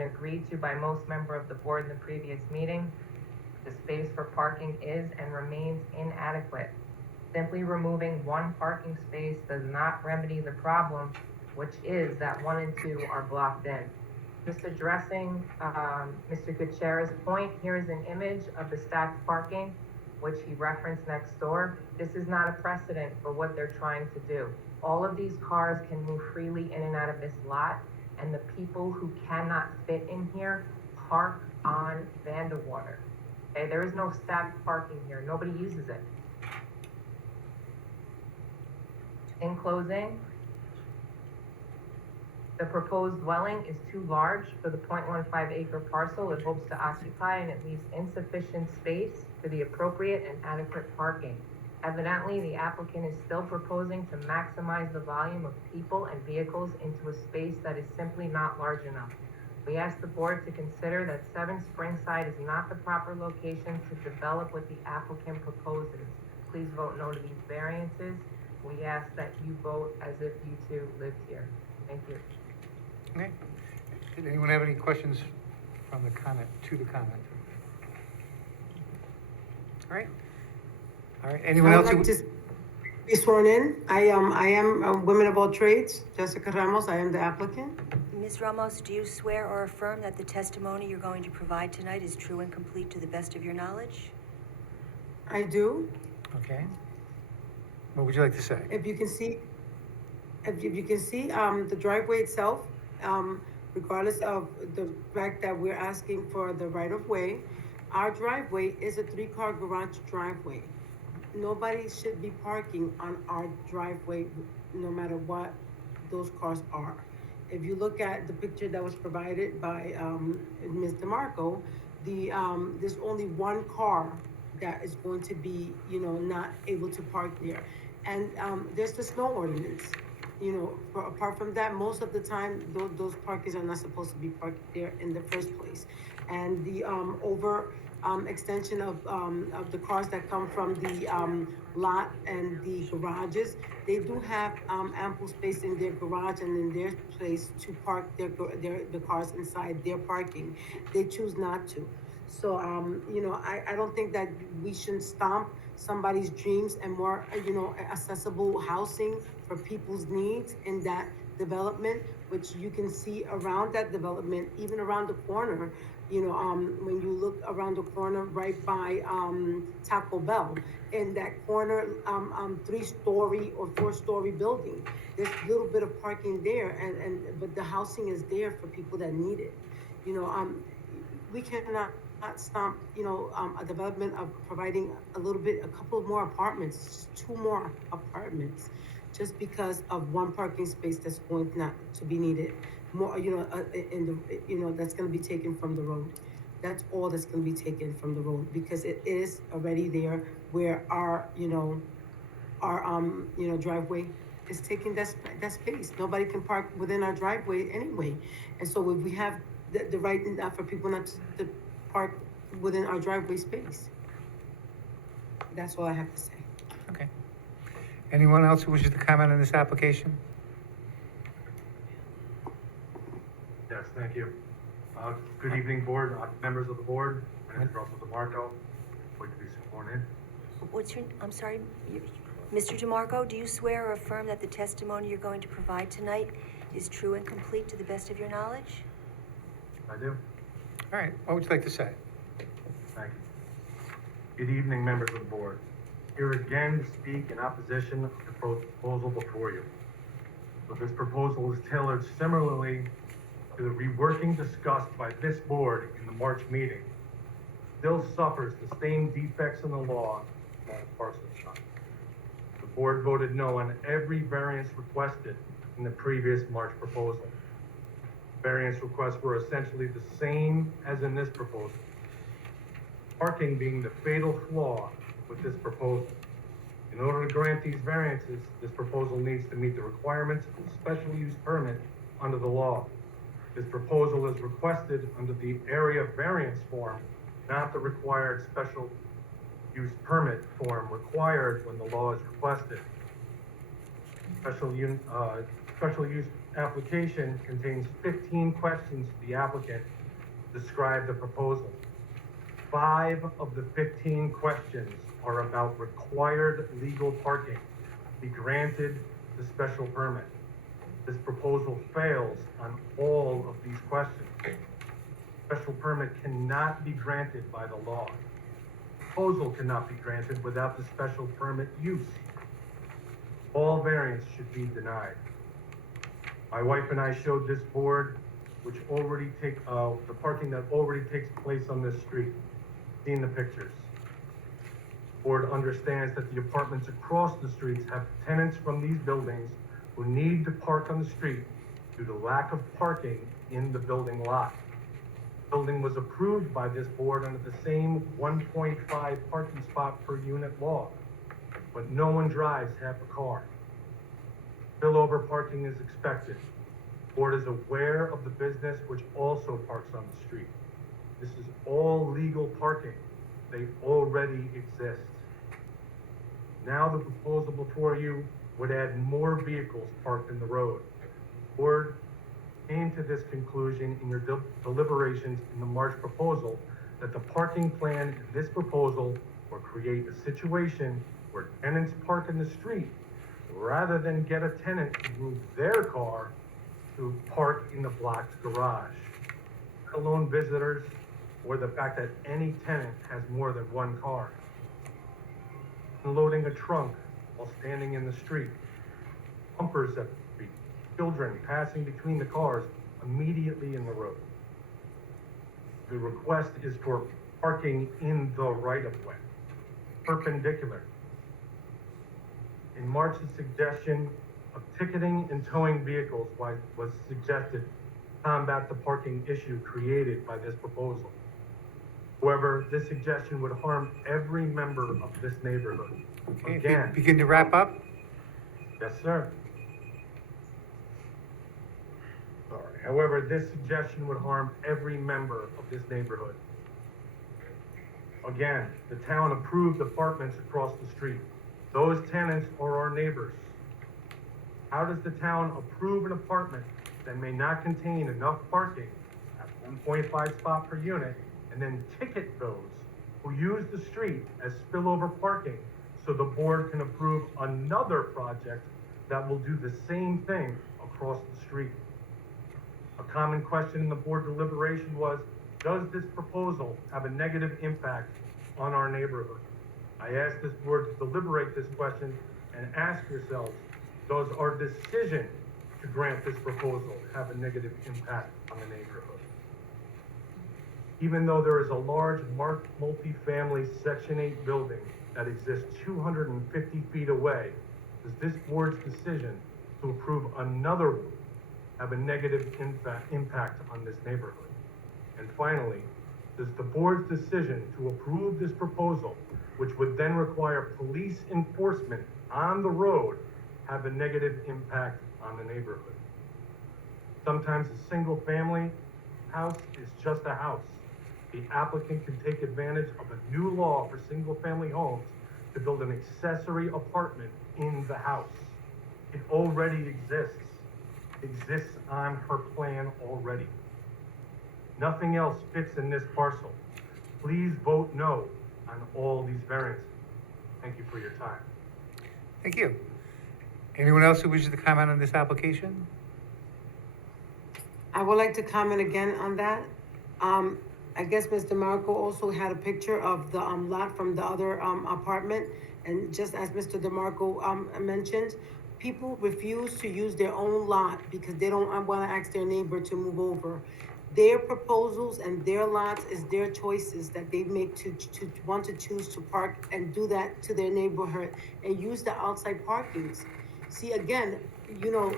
agreed to by most members of the board in the previous meeting, the space for parking is and remains inadequate. Simply removing one parking space does not remedy the problem, which is that 1 and 2 are blocked in. Just addressing Mr. Gutierrez's point, here is an image of the stacked parking, which he referenced next door. This is not a precedent for what they're trying to do. All of these cars can move freely in and out of this lot, and the people who cannot fit in here park on Vanderwater. Okay, there is no stacked parking here. Nobody uses it. In closing, the proposed dwelling is too large for the 0.15 acre parcel it hopes to occupy, and it leaves insufficient space for the appropriate and adequate parking. Evidently, the applicant is still proposing to maximize the volume of people and vehicles into a space that is simply not large enough. We ask the board to consider that 7 Springside is not the proper location to develop what the applicant proposes. Please vote no to these variances. We ask that you vote as if you too lived here. Thank you. Okay. Did anyone have any questions from the comment, to the comment? All right. All right, anyone else? I would like to be sworn in. I am Women of All Trades, Jessica Ramos. I am the applicant. Ms. Ramos, do you swear or affirm that the testimony you're going to provide tonight is true and complete to the best of your knowledge? I do. Okay. What would you like to say? If you can see, the driveway itself, regardless of the fact that we're asking for the right of way, our driveway is a 3-car garage driveway. Nobody should be parking on our driveway, no matter what those cars are. if you look at the picture that was provided by, Ms. DeMarco, there's only one car that is going to be, not able to park there. And, there's the snow ordinance, apart from that, most of the time, those parkings are not supposed to be parked there in the first place. And the, extension of the cars that come from the, lot and the garages, they do have, ample space in their garage and in their place to park the cars inside their parking. They choose not to. So, I don't think that we should stomp somebody's dreams and more, accessible housing for people's needs in that development, which you can see around that development, even around the corner. When you look around the corner right by, Taco Bell, in that corner, 3-story or 4-story building, there's a little bit of parking there, but the housing is there for people that need it. We cannot stomp, a development of providing a couple of more apartments, 2 more apartments, just because of one parking space that's going not to be needed. More, that's gonna be taken from the road. That's all that's gonna be taken from the road, because it is already there where our driveway is taking that space. Nobody can park within our driveway anyway. And so we have the right for people not to park within our driveway space. That's all I have to say. Okay. Anyone else who wishes to comment on this application? Yes, thank you. Good evening, board, members of the board. My name is Russell DeMarco. Wait to be sworn in. I'm sorry, Mr. DeMarco, do you swear or affirm that the testimony you're going to provide tonight is true and complete to the best of your knowledge? I do. All right, what would you like to say? Thank you. Good evening, members of the board. Here again to speak in opposition of the proposal before you. But this proposal is tailored similarly to the reworking discussed by this board in the March meeting. Still suffers the same defects in the law that Parsons done. The board voted no on every variance requested in the previous March proposal. Variance requests were essentially the same as in this proposal. Parking being the fatal flaw with this proposal. In order to grant these variances, this proposal needs to meet the requirements of a special use permit under the law. This proposal is requested under the area variance form, not the required special use permit form required when the law is requested. Special use application contains 15 questions to the applicant to describe the proposal. 5 of the 15 questions are about required legal parking to be granted the special permit. This proposal fails on all of these questions. Special permit cannot be granted by the law. Proposal cannot be granted without the special permit use. All variance should be denied. My wife and I showed this board, which already the parking that already takes place on this street. Seen the pictures. Board understands that the apartments across the streets have tenants from these buildings who need to park on the street due to lack of parking in the building lot. The building was approved by this board under the same 1.5 parking spot per unit law, but no one drives half a car. Spillover parking is expected. The board is aware of the business which also parks on the street. This is all legal parking. They already exist. Now the proposal before you would add more vehicles parked in the road. The board came to this conclusion in your deliberations in the March proposal that the parking plan in this proposal will create a situation where tenants park in the street rather than get a tenant to move their car to park in the blocked garage. Let alone visitors or the fact that any tenant has more than one car. Unloading a trunk while standing in the street. Bumpers at the street. Children passing between the cars immediately in the road. The request is for parking in the right-of-way, perpendicular. In March's suggestion of ticketing and towing vehicles was suggested to combat the parking issue created by this proposal. However, this suggestion would harm every member of this neighborhood. Okay, if you Again, begin to wrap up. yes, sir. Sorry. However, this suggestion would harm every member of this neighborhood. Again, the town approved apartments across the street. Those tenants are our neighbors. How does the town approve an apartment that may not contain enough parking at 1.5 spot per unit and then ticket those who use the street as spillover parking so the board can approve another project that will do the same thing across the street? A common question in the board deliberation was, does this proposal have a negative impact on our neighborhood? I asked this board to deliberate this question and ask yourselves, does our decision to grant this proposal have a negative impact on the neighborhood? Even though there is a large marked multifamily Section 8 building that exists 250 feet away, does this board's decision to approve another one have a negative impact on this neighborhood? And finally, does the board's decision to approve this proposal, which would then require police enforcement on the road, have a negative impact on the neighborhood? Sometimes a single family house is just a house. The applicant can take advantage of a new law for single family homes to build an accessory apartment in the house. It already exists on her plan already. Nothing else fits in this parcel. Please vote no on all these variances. Thank you for your time. Thank you. Anyone else who wishes to comment on this application? I would like to comment again on that. I guess Mr. Marco also had a picture of the, lot from the other, apartment. And just as Mr. DeMarco, mentioned, people refuse to use their own lot because they don't want to ask their neighbor to move over. Their proposals and their lots is their choices that they make to want to choose to park and do that to their neighborhood and use the outside parkings. See, again, you know,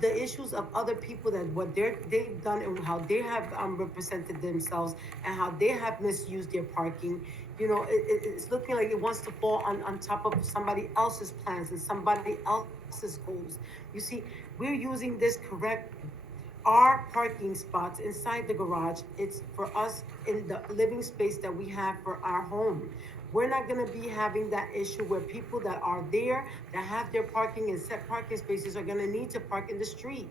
the issues of other people that what they've done and how they have represented themselves and how they have misused their parking, you know, it's looking like it wants to fall on top of somebody else's plans and somebody else's goals. You see, we're using this correctly. Our parking spots inside the garage, it's for us in the living space that we have for our home. We're not gonna be having that issue where people that are there, that have their parking in set parking spaces are gonna need to park in the street.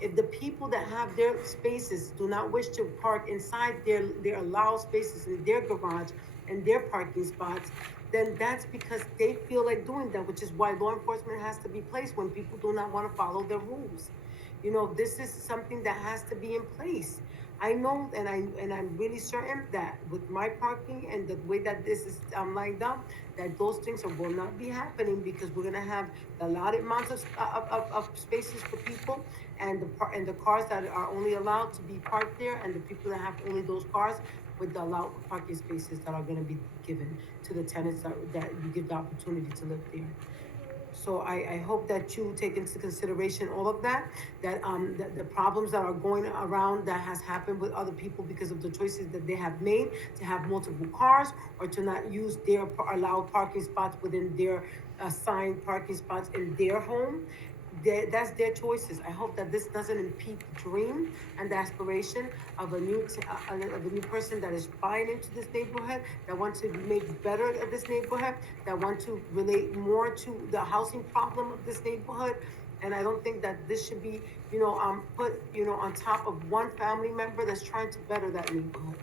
If the people that have their spaces do not wish to park inside their allowed spaces in their garage and their parking spots, then that's because they feel like doing that, which is why law enforcement has to be placed when people do not wanna follow the rules. You know, this is something that has to be in place. I know, and I'm really certain that with my parking and the way that this is lined up, that those things will not be happening because we're gonna have allotted amounts of spaces for people and the cars that are only allowed to be parked there and the people that have only those cars with the allowed parking spaces that are gonna be given to the tenants that you give the opportunity to live there. So I hope that you take into consideration all of that the problems that are going around that has happened with other people because of the choices that they have made to have multiple cars or to not use their allowed parking spots within their assigned parking spots in their home. That's their choices. I hope that this doesn't impede the dream and the aspiration of a new person that is buying into this neighborhood, that wants to make better of this neighborhood, that want to relate more to the housing problem of this neighborhood. And I don't think that this should be, put, on top of one family member that's trying to better that neighborhood.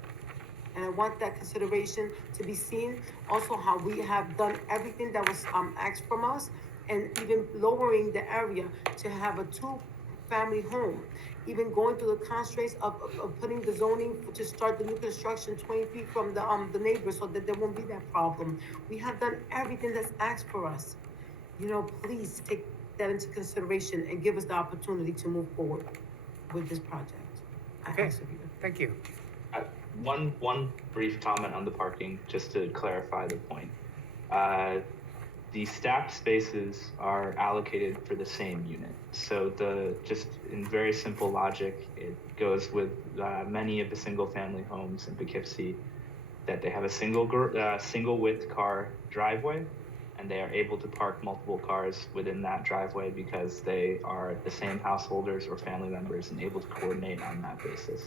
And I want that consideration to be seen. Also, how we have done everything that was asked from us, and even lowering the area to have a 2-family home, even going through the constraints of putting the zoning to start the new construction 20 feet from the neighbors so that there won't be that problem. We have done everything that's asked for us. Please take that into consideration and give us the opportunity to move forward with this project. Okay, thank you. One brief comment on the parking, just to clarify the point. The stacked spaces are allocated for the same unit. So just in very simple logic, it goes with many of the single-family homes in Poughkeepsie that they have a single width car driveway, and they are able to park multiple cars within that driveway because they are the same householders or family members and able to coordinate on that basis.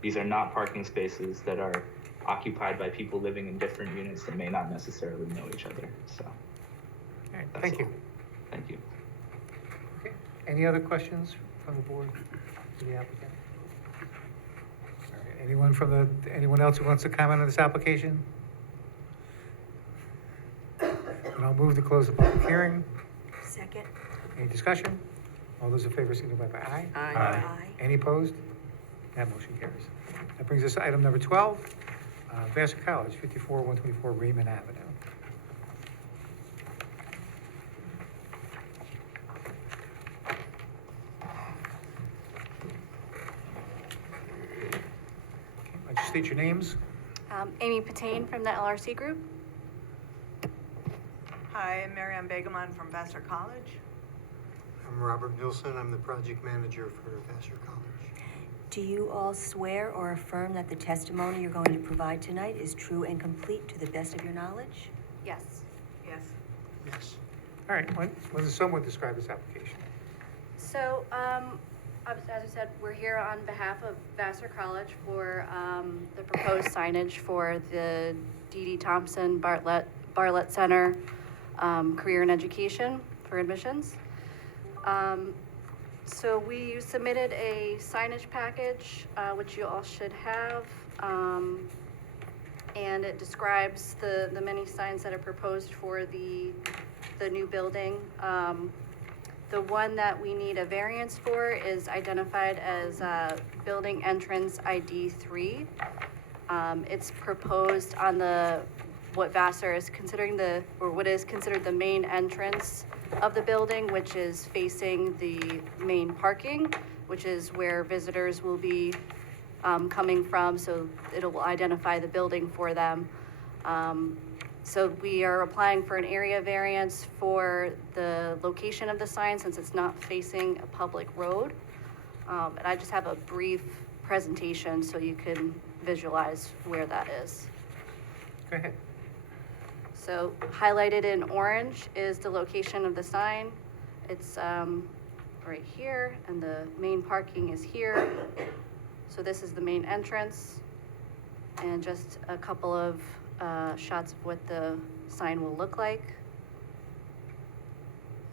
These are not parking spaces that are occupied by people living in different units that may not necessarily know each other. So, All right, that's thank you. all. Thank you. Okay. Any other questions from the board to the applicant? All right, anyone else who wants to comment on this application? And I'll move to close the public hearing. Second? Any discussion? All those in favor signify by aye. Aye. Aye. Any opposed? That motion carries. That brings us to item number 12, Vassar College, 54-124 Raymond Avenue. Okay, I'll just state your names. Amy Patain from the LRC Group. Hi, I'm Marianne Begeman from Vassar College. I'm Robert Nilsson. I'm the project manager for Vassar College. Do you all swear or affirm that the testimony you're going to provide tonight is true and complete to the best of your knowledge? Yes. Yes. Yes. All right, when does someone describe this application? So, as I said, we're here on behalf of Vassar College for the proposed signage for the D.D. Thompson Bartlett Center Career and Education for admissions. So we submitted a signage package, which you all should have, and it describes the many signs that are proposed for the new building. The one that we need a variance for is identified as building entrance ID 3. It's proposed on what Vassar is considering what is considered the main entrance of the building, which is facing the main parking, which is where visitors will be coming from, so it'll identify the building for them. So we are applying for an area variance for the location of the sign since it's not facing a public road. And I just have a brief presentation so you can visualize where that is. Go ahead. So highlighted in orange is the location of the sign. It's right here, and the main parking is here. So this is the main entrance, and just a couple of shots of what the sign will look like.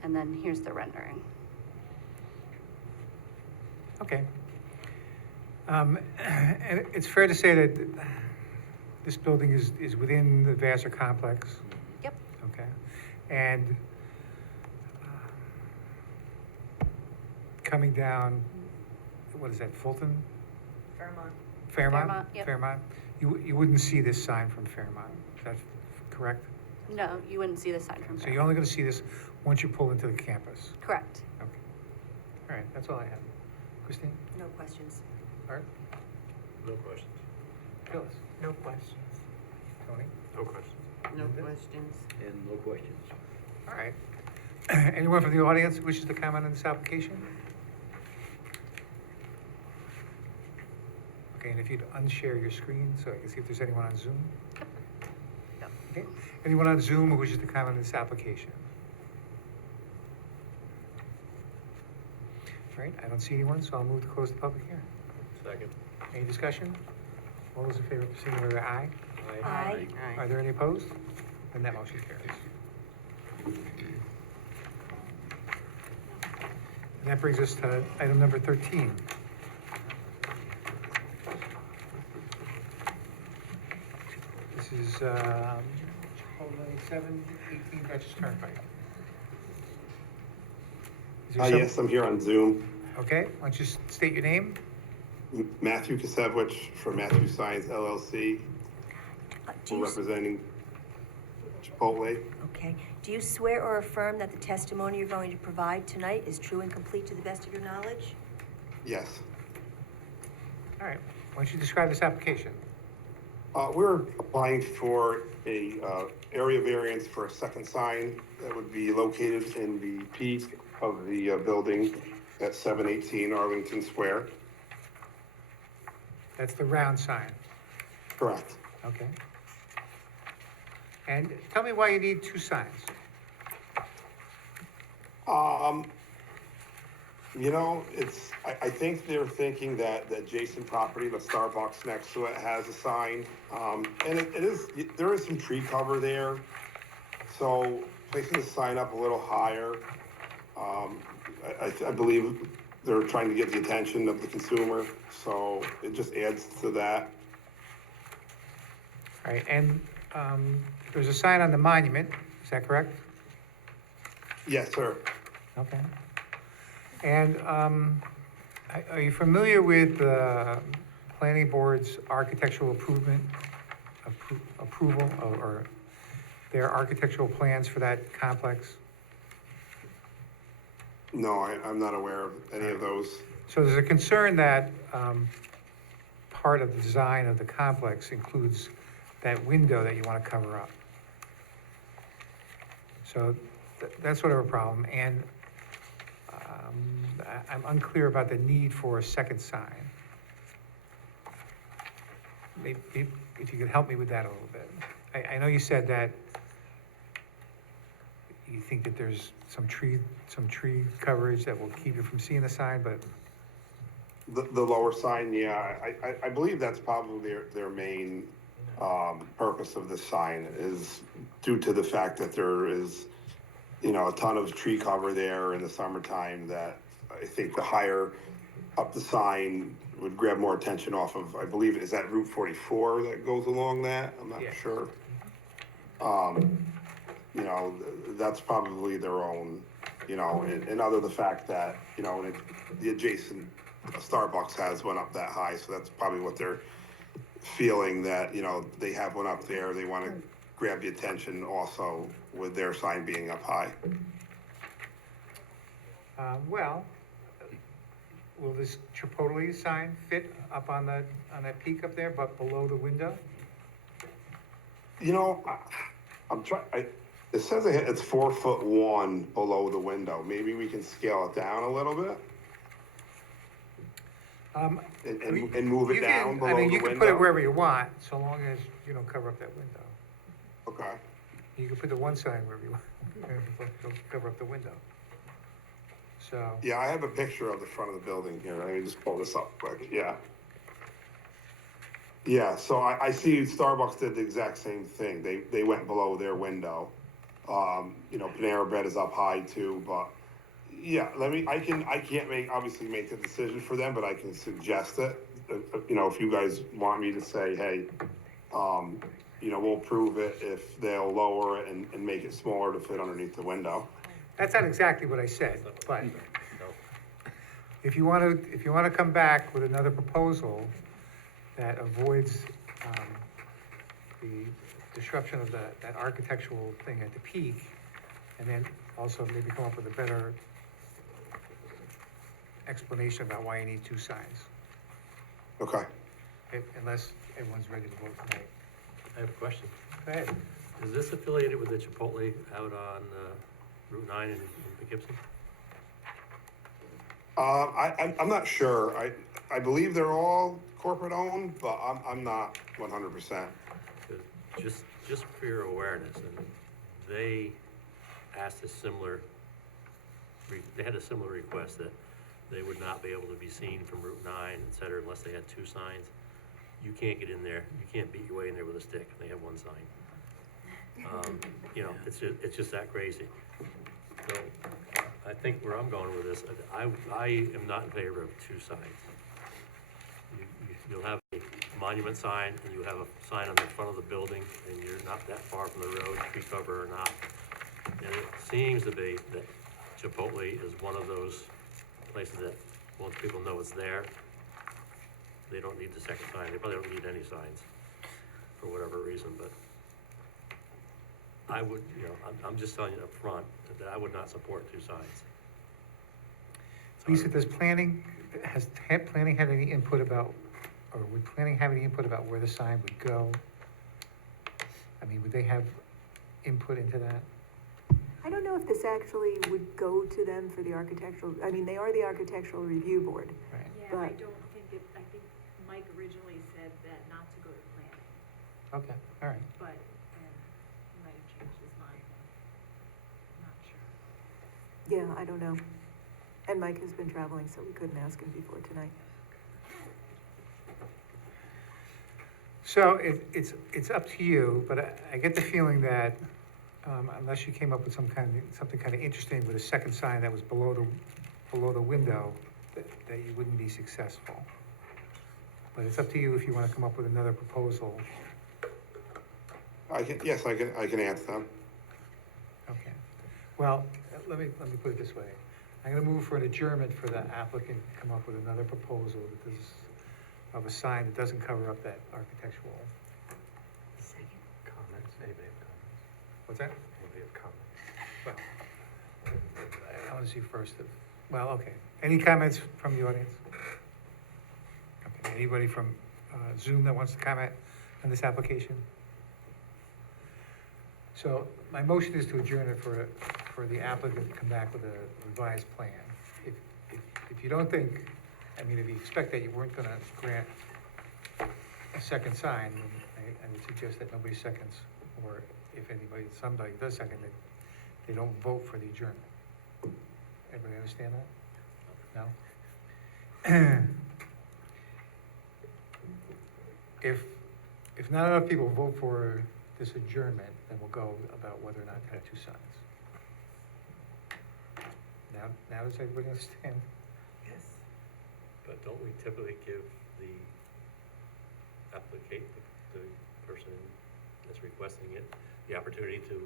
And then here's the rendering. Okay. And it's fair to say that this building is within the Vassar complex? Yep. Okay. And coming down, what is that, Fulton? Fairmont. Fairmont? Fairmont, yep. Fairmont? You wouldn't see this sign from Fairmont, is that correct? No, you wouldn't see the sign from So there. you're only gonna see this once you pull into the campus? Correct. Okay. All right, that's all I have. Christine? No questions. Art? No questions. Phyllis? No questions. Tony? No questions. No questions. And no questions. All right. Anyone from the audience wishes to comment on this application? Okay, and if you'd unshare your screen so I can see if there's anyone on Zoom? Yep. Okay, anyone on Zoom who wishes to comment on this application? All right, I don't see anyone, so I'll move to close the public hearing. Second. Any discussion? All those in favor, proceed with aye. Aye. Are there any opposed? Then that motion carries. And that brings us to item number 13. This is Chipotle 718 Dutchess Turnpike. Is there some- Yes, I'm here on Zoom. Okay, why don't you state your name? Matthew Kasevich from Matthew Science LLC, Do you, representing Chipotle. okay. Do you swear or affirm that the testimony you're going to provide tonight is true and complete to the best of your knowledge? Yes. All right, why don't you describe this application? We're applying for a area variance for a second sign that would be located in the peak of the building at 718 Arlington Square. That's the round sign, Correct. okay? And tell me why you need two signs. You know, I think they're thinking that the adjacent property, the Starbucks next to it, has a sign. And there is some tree cover there. So placing the sign up a little higher, I believe they're trying to get the attention of the consumer. So it just adds to that. All right, and there's a sign on the monument, is that correct? Yes, sir. Okay. And are you familiar with the planning board's architectural approval or their architectural plans for that complex? No, I'm not aware of any of those. So there's a concern that part of the design of the complex includes that window that you want to cover up. So that's sort of a problem, and I'm unclear about the need for a second sign. Maybe if you could help me with that a little bit. I know you said that you think that there's some tree coverage that will keep you from seeing the sign, but The lower sign, yeah, I believe that's probably their main purpose of this sign is due to the fact that there is, you know, a ton of tree cover there in the summertime that I think the higher up the sign would grab more attention off of, I believe, is that Route 44 that goes along that? I'm not sure. You know, that's probably their own, you know, and other the fact that, you know, the adjacent Starbucks has one up that high, so that's probably what they're feeling, that, you know, they have one up there, they want to grab the attention also with their sign being up high. well, will this Chipotle sign fit up on that peak up there, but below the window? You know, I'm trying, it says it's 4'1" below the window. Maybe we can scale it down a little bit? And move it down below the window? I mean, you can put it wherever you want, so long as you don't cover up that window. Okay. You can put the one sign wherever you want, don't cover up the window. So, Yeah, I have a picture of the front of the building here. Let me just pull this up quick. Yeah. Yeah, so I see Starbucks did the exact same thing. They went below their window. You know, Panera Bread is up high too, but yeah, I can't obviously make the decision for them, but I can suggest it. You know, if you guys want me to say, hey, you know, we'll prove it if they'll lower it and make it smaller to fit underneath the window. that's not exactly what I said, but if you want to come back with another proposal that avoids the disruption of that architectural thing at the peak, and then also maybe come up with a better explanation about why you need two signs, Okay. unless everyone's ready to vote tonight. I have a question. Go ahead. Is this affiliated with the Chipotle out on Route 9 in Poughkeepsie? I'm not sure. I believe they're all corporate owned, but I'm not 100%. Just for your awareness, and they asked they had a similar request that they would not be able to be seen from Route 9, et cetera, unless they had two signs. You can't get in there, you can't beat your way in there with a stick, they have one sign. You know, it's just that crazy. So, I think where I'm going with this, I am not in favor of two signs. You'll have a monument sign, and you have a sign on the front of the building, and you're not that far from the road, tree cover or not. And it seems to be that Chipotle is one of those places that once people know it's there, they don't need the second sign. They probably don't need any signs for whatever reason, but I would, you know, I'm just telling you up front that I would not support two signs. Lisa, has planning had any input about or would planning have any input about where the sign would go? I mean, would they have input into that? I don't know if this actually would go to them for the architectural, I mean, they are the architectural review board. Right. Yeah, I But- don't think it, I think Mike originally said that not to go to planning, Okay, all right. but, he might have changed his mind, I'm not sure. Yeah, I don't know. And Mike has been traveling, so we couldn't ask him before tonight. So it's up to you, but I get the feeling that, unless you came up with something kind of interesting with a second sign that was below the window, that you wouldn't be successful. But it's up to you if you want to come up with another proposal. Yes, I can answer them. Okay. Well, let me put it this way. I'm gonna move for an adjournment for the applicant to come up with another proposal that does, of a sign that doesn't cover up that architectural. Second. Comments, anybody have comments? What's that? Anybody have comments? Well, I want to see first well, okay. Any comments from the audience? Okay, anybody from Zoom that wants to comment on this application? So my motion is to adjourn it for the applicant to come back with a revised plan. If you don't think, I mean, if you expect that you weren't gonna grant a second sign, then I would suggest that nobody seconds, or if somebody does second it, they don't vote for the adjournment. Everybody understand that? No? If not enough people vote for this adjournment, then we'll go about whether or not to have two signs. Now does everybody understand? Yes. But don't we typically give the the person that's requesting it, the opportunity to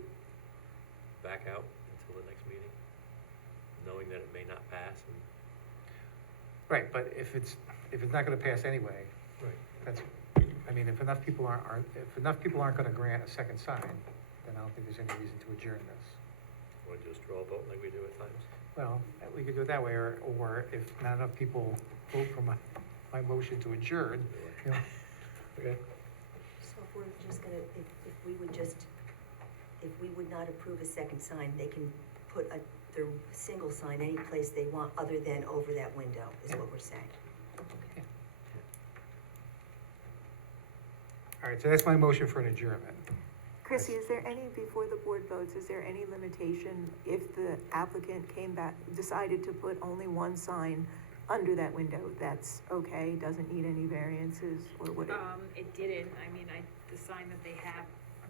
back out until the next meeting, knowing that it may not pass and? Right, but if it's not gonna pass anyway, Right. that's, I mean, if enough people aren't gonna grant a second sign, then I don't think there's any reason to adjourn this. Or just draw a vote like we do at times? Well, we could do it that way, or if not enough people vote for my motion to adjourn, you know. Okay. So if we're just gonna, if we would not approve a second sign, they can put their single sign any place they want other than over that window, is what we're saying. All right, so that's my motion for an adjournment. Chrissy, is there any, before the board votes, is there any limitation if the applicant came back, decided to put only one sign under that window, that's okay, doesn't need any variances, or would it? It didn't, I mean, the sign that they have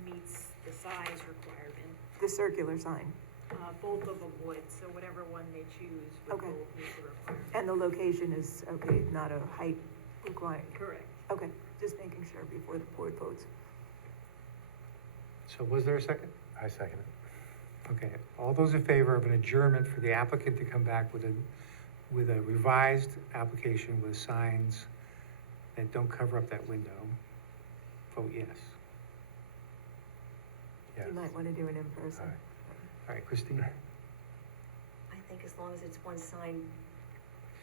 meets the size requirement. The circular sign, Both of them would, so whatever one they choose would Okay. both meet the requirement. and the location is, okay, not a height requirement? Correct. Okay, just making sure before the board votes. So was there a second? I second it. Okay, all those in favor of an adjournment for the applicant to come back with a revised application with signs that don't cover up that window, vote yes. You might wanna do it in person. All right, Christine? I think as long as it's one sign,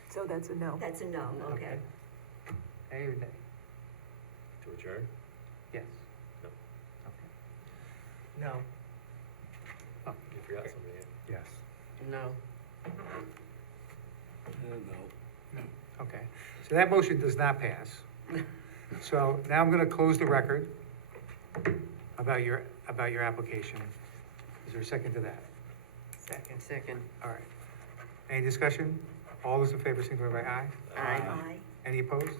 So that's a no. that's a no, okay. Hey, or nay? To adjourn? Yes. No. Okay. No. Oh, You forgot somebody. Yes. No. No. okay, so that motion does not pass. So now I'm gonna close the record about your application. Is there a second to that? Second. All right. Any discussion? All those in favor, signify by aye. Aye. Any opposed?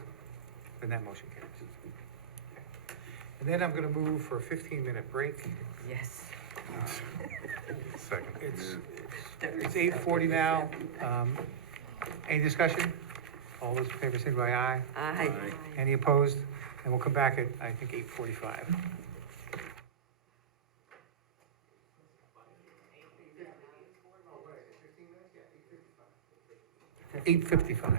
Then that motion carries. Okay. And then I'm gonna move for a 15-minute break. Yes. Second. It's 8:40 now. Any discussion? All those in favor, signify by aye. Aye. Any opposed? And we'll come back at, I think, 8:45. 8:55.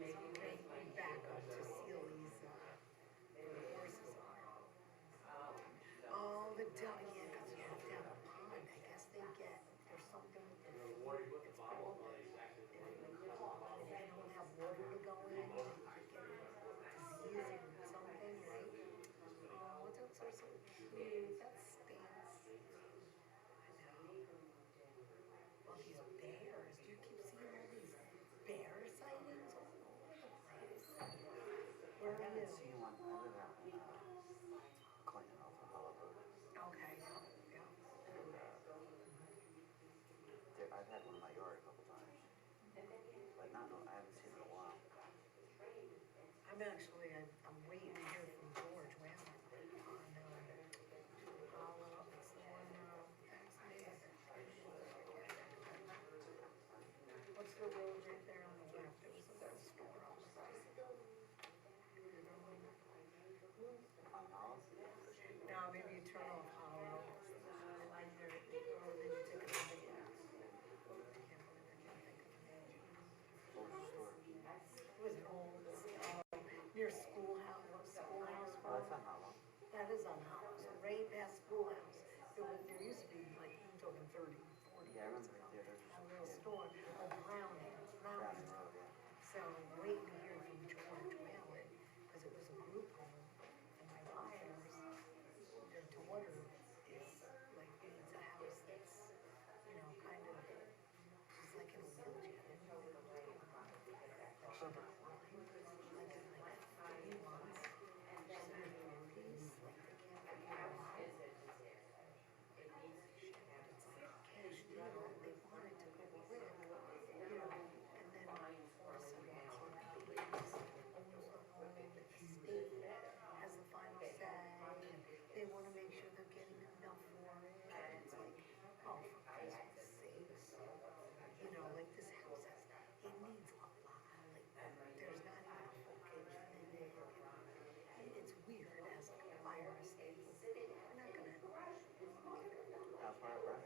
Something back up to Sealy's, where the horses are. Oh, the duck, yeah, because you have to have a pond, I guess they get, there's something, it's called, if they don't have water to go in, they get disease or something, right? Oh, ducks are so cute, that stinks. I know. Well, these bears, do you keep seeing all these bear sightings all over the place? Where are you? Seen one, I live out in, Clinton off of Malibu. Okay, yeah. And, I've had one in my yard a couple times. But not, no, I haven't seen it in a while. I'm waiting to hear from George Whalen on, it's the one, what's the road right there on the left? There was a little store on the side. No, maybe you turn off Hollow. Then you take a look at that. I can't believe I can't think of the name. It was an old, near schoolhouse. Oh, that's not Hollow. That is on Hollow, so right past schoolhouse. There used to be like, I'm talking 30, 40 Yeah, I years remember ago. there's A little store, a Browning. Browning Road, yeah. So I'm waiting to hear from George Whalen, because it was a group home, and my buyers, their daughter is, like, needs a house that's, kind of, she's like in a wheelchair. They don't really know what's going on. Like, she declined, like, in like 3 months. She's in her 40s, like, they can't figure it out. It's like cash deal, they wanted to go with, and then all of a sudden the car companies owns the home, the state has the final say, and they want to make sure they're getting enough for it, and it's like, oh, for Christmas sakes, like this house it needs a lot, like, there's not even a full kitchen in it, it's weird as like a fire estate, we're not gonna, How far away?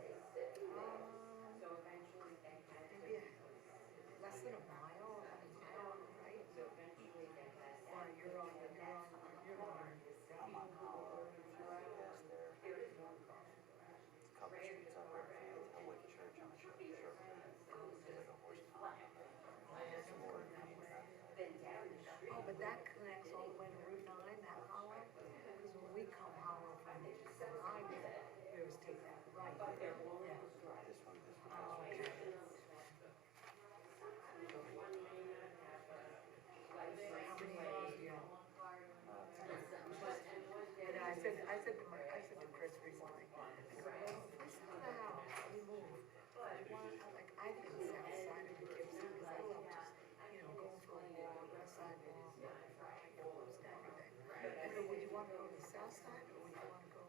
maybe less than a mile, about a mile on the right. Or you're on. I'm on Hollow, past there. A couple streets up there, Faith Hillwood Church on the short there's like a horse pond on there. Oh, but that connects all the way to Route 9, that hollow? Because when we come hollow from I we always take that right. Yeah. This one. Oh, okay. How many hours do you have? And I said to Chris recently, I go, well, if we sell the house, we move. I think the south side of Poughkeepsie, because I love just, going for a walk, on the sidewalk, hills and everything. I go, would you want to go to the south side, or would you want to go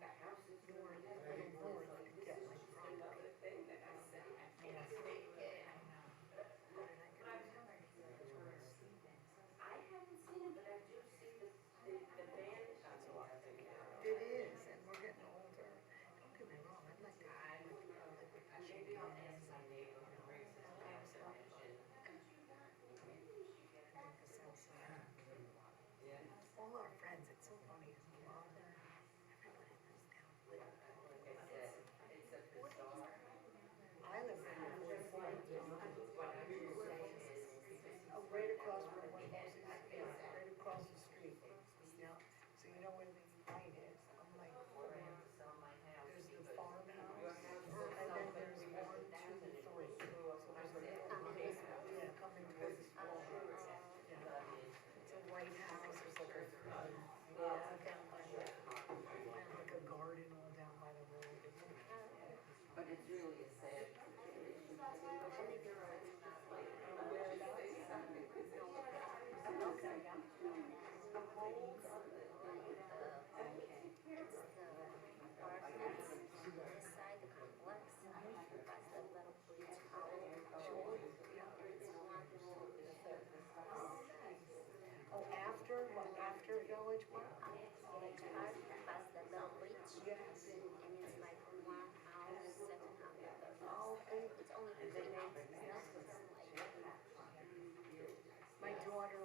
north and get like property? I haven't seen it, but I do see the band. It is, and we're getting older. Don't get me wrong, I'd like to have like a fishing cans and, that kind of stuff. I think the south side. All our friends, it's so funny, his mother, everybody lives down. I live right across from one house, right across the street. Yeah, so you know where the light is? I'm like, there's the farmhouse, and then there's 1, 2, 3. So there's a, coming towards the school. Yeah, it's a white house, there's like a, down by like a garden all down by the road. But it's really a sad. Okay. It's the apartments inside the complex. That's the little bleach house. It's one room, the third house. Oh, after Village Park? Village Park has the little bleach. Yes. And it's like one house, second house, third house. Oh, okay. It's only 3 houses. It's like My daughter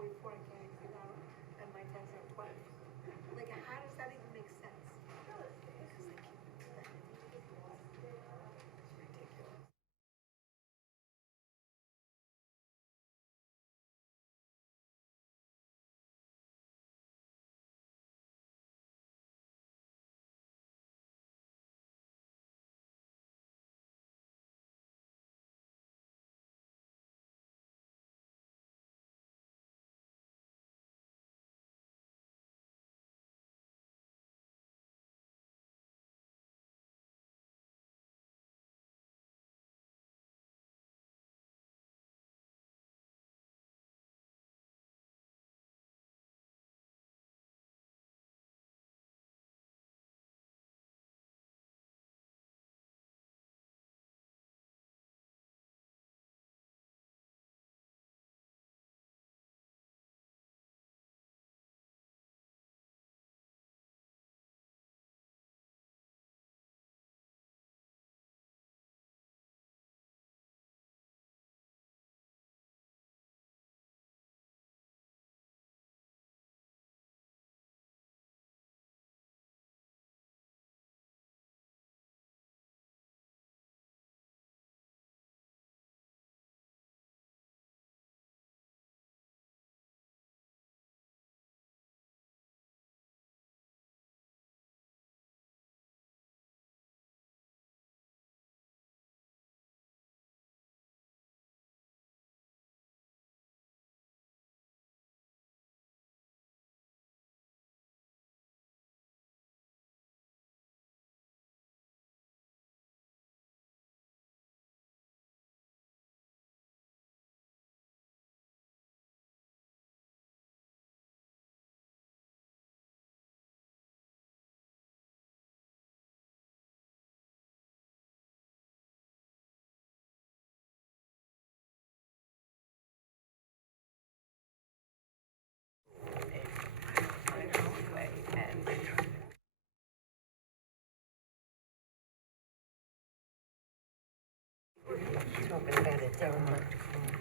44, I can't exit out, and my tax are 12. Like, how does that even make sense?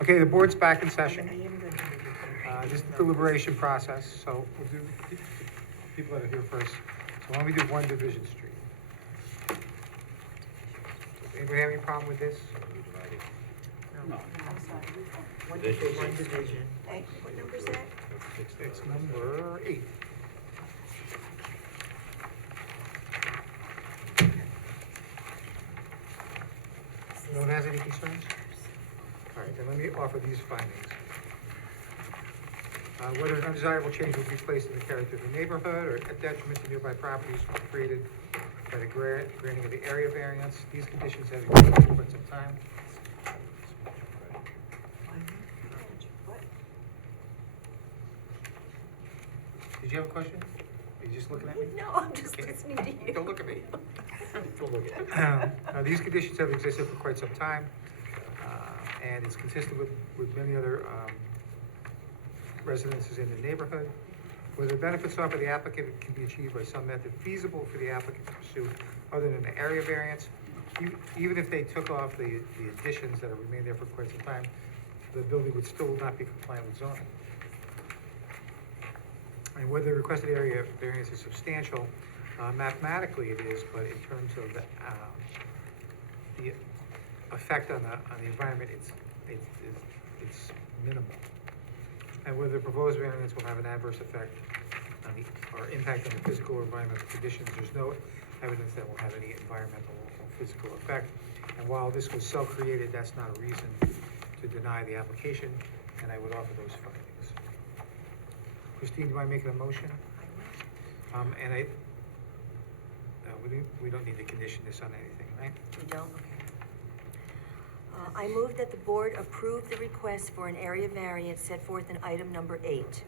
Okay, the board's back in session. This is the deliberation process, so we'll do people that are here first. So why don't we do 1 Division Street? Anybody have any problem with this? No. One division. Hey, what number is that? It's number 8. No one has any concerns? All right, then let me offer these findings. Whether an undesirable change will be placed in the character of the neighborhood or a detriment to nearby properties created by the granting of the area variance, these conditions have existed for quite some time. Did you have a question? Are you just looking at me? No, I'm just Okay. listening to you. Don't look at me. Don't look at me. These conditions have existed for quite some time, and it's consistent with many other residences in the neighborhood. Whether the benefits offered the applicant can be achieved by some method feasible for the applicant to pursue other than the area variance, even if they took off the additions that have remained there for quite some time, the building would still not be compliant with zoning. And whether the requested area variance is substantial, mathematically it is, but in terms of the effect on the environment, it's minimal. And whether the proposed variance will have an adverse effect on or impact on the physical or environmental conditions, there's no evidence that will have any environmental or physical effect. And while this was self-created, that's not a reason to deny the application, and I would offer those findings. Christine, do you mind making a motion? And we don't need to condition this on anything, right? We don't? Okay. I move that the board approve the request for an area variance set forth in item number 8.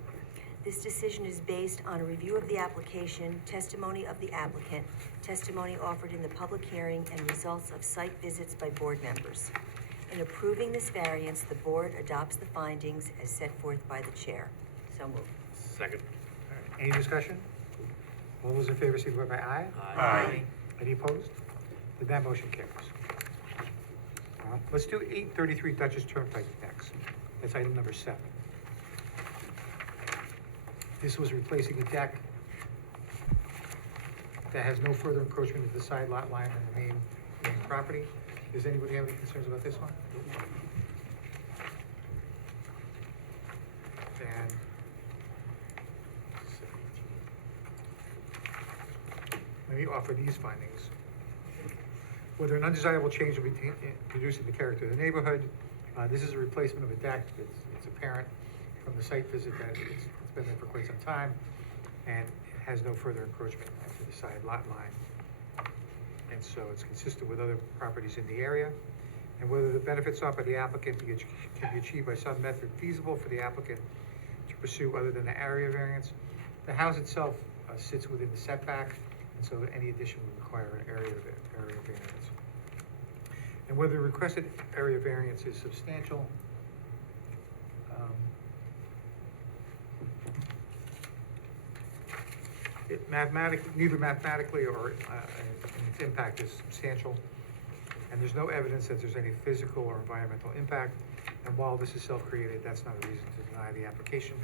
This decision is based on a review of the application, testimony of the applicant, testimony offered in the public hearing, and results of site visits by board members. In approving this variance, the board adopts the findings as set forth by the chair. So moved. Second. All right, any discussion? All those in favor, signify by aye. Aye. Any opposed? Then that motion carries. Let's do 833 Dutchess Turnpike next. That's item number 7. This was replacing a deck that has no further encroachment into the side lot line than the main property. Does anybody have any concerns about this one? And let me offer these findings. Whether an undesirable change will be introduced in the character of the neighborhood, this is a replacement of a deck. It's apparent from the site visit that it's been there for quite some time, and it has no further encroachment after the side lot line. And so it's consistent with other properties in the area. And whether the benefits sought by the applicant can be achieved by some method feasible for the applicant to pursue other than the area variance. The house itself sits within the setback, and so any addition would require an area variance. And whether the requested area variance is substantial, neither mathematically or in its impact is substantial, and there's no evidence that there's any physical or environmental impact. And while this is self-created, that's not a reason to deny the application,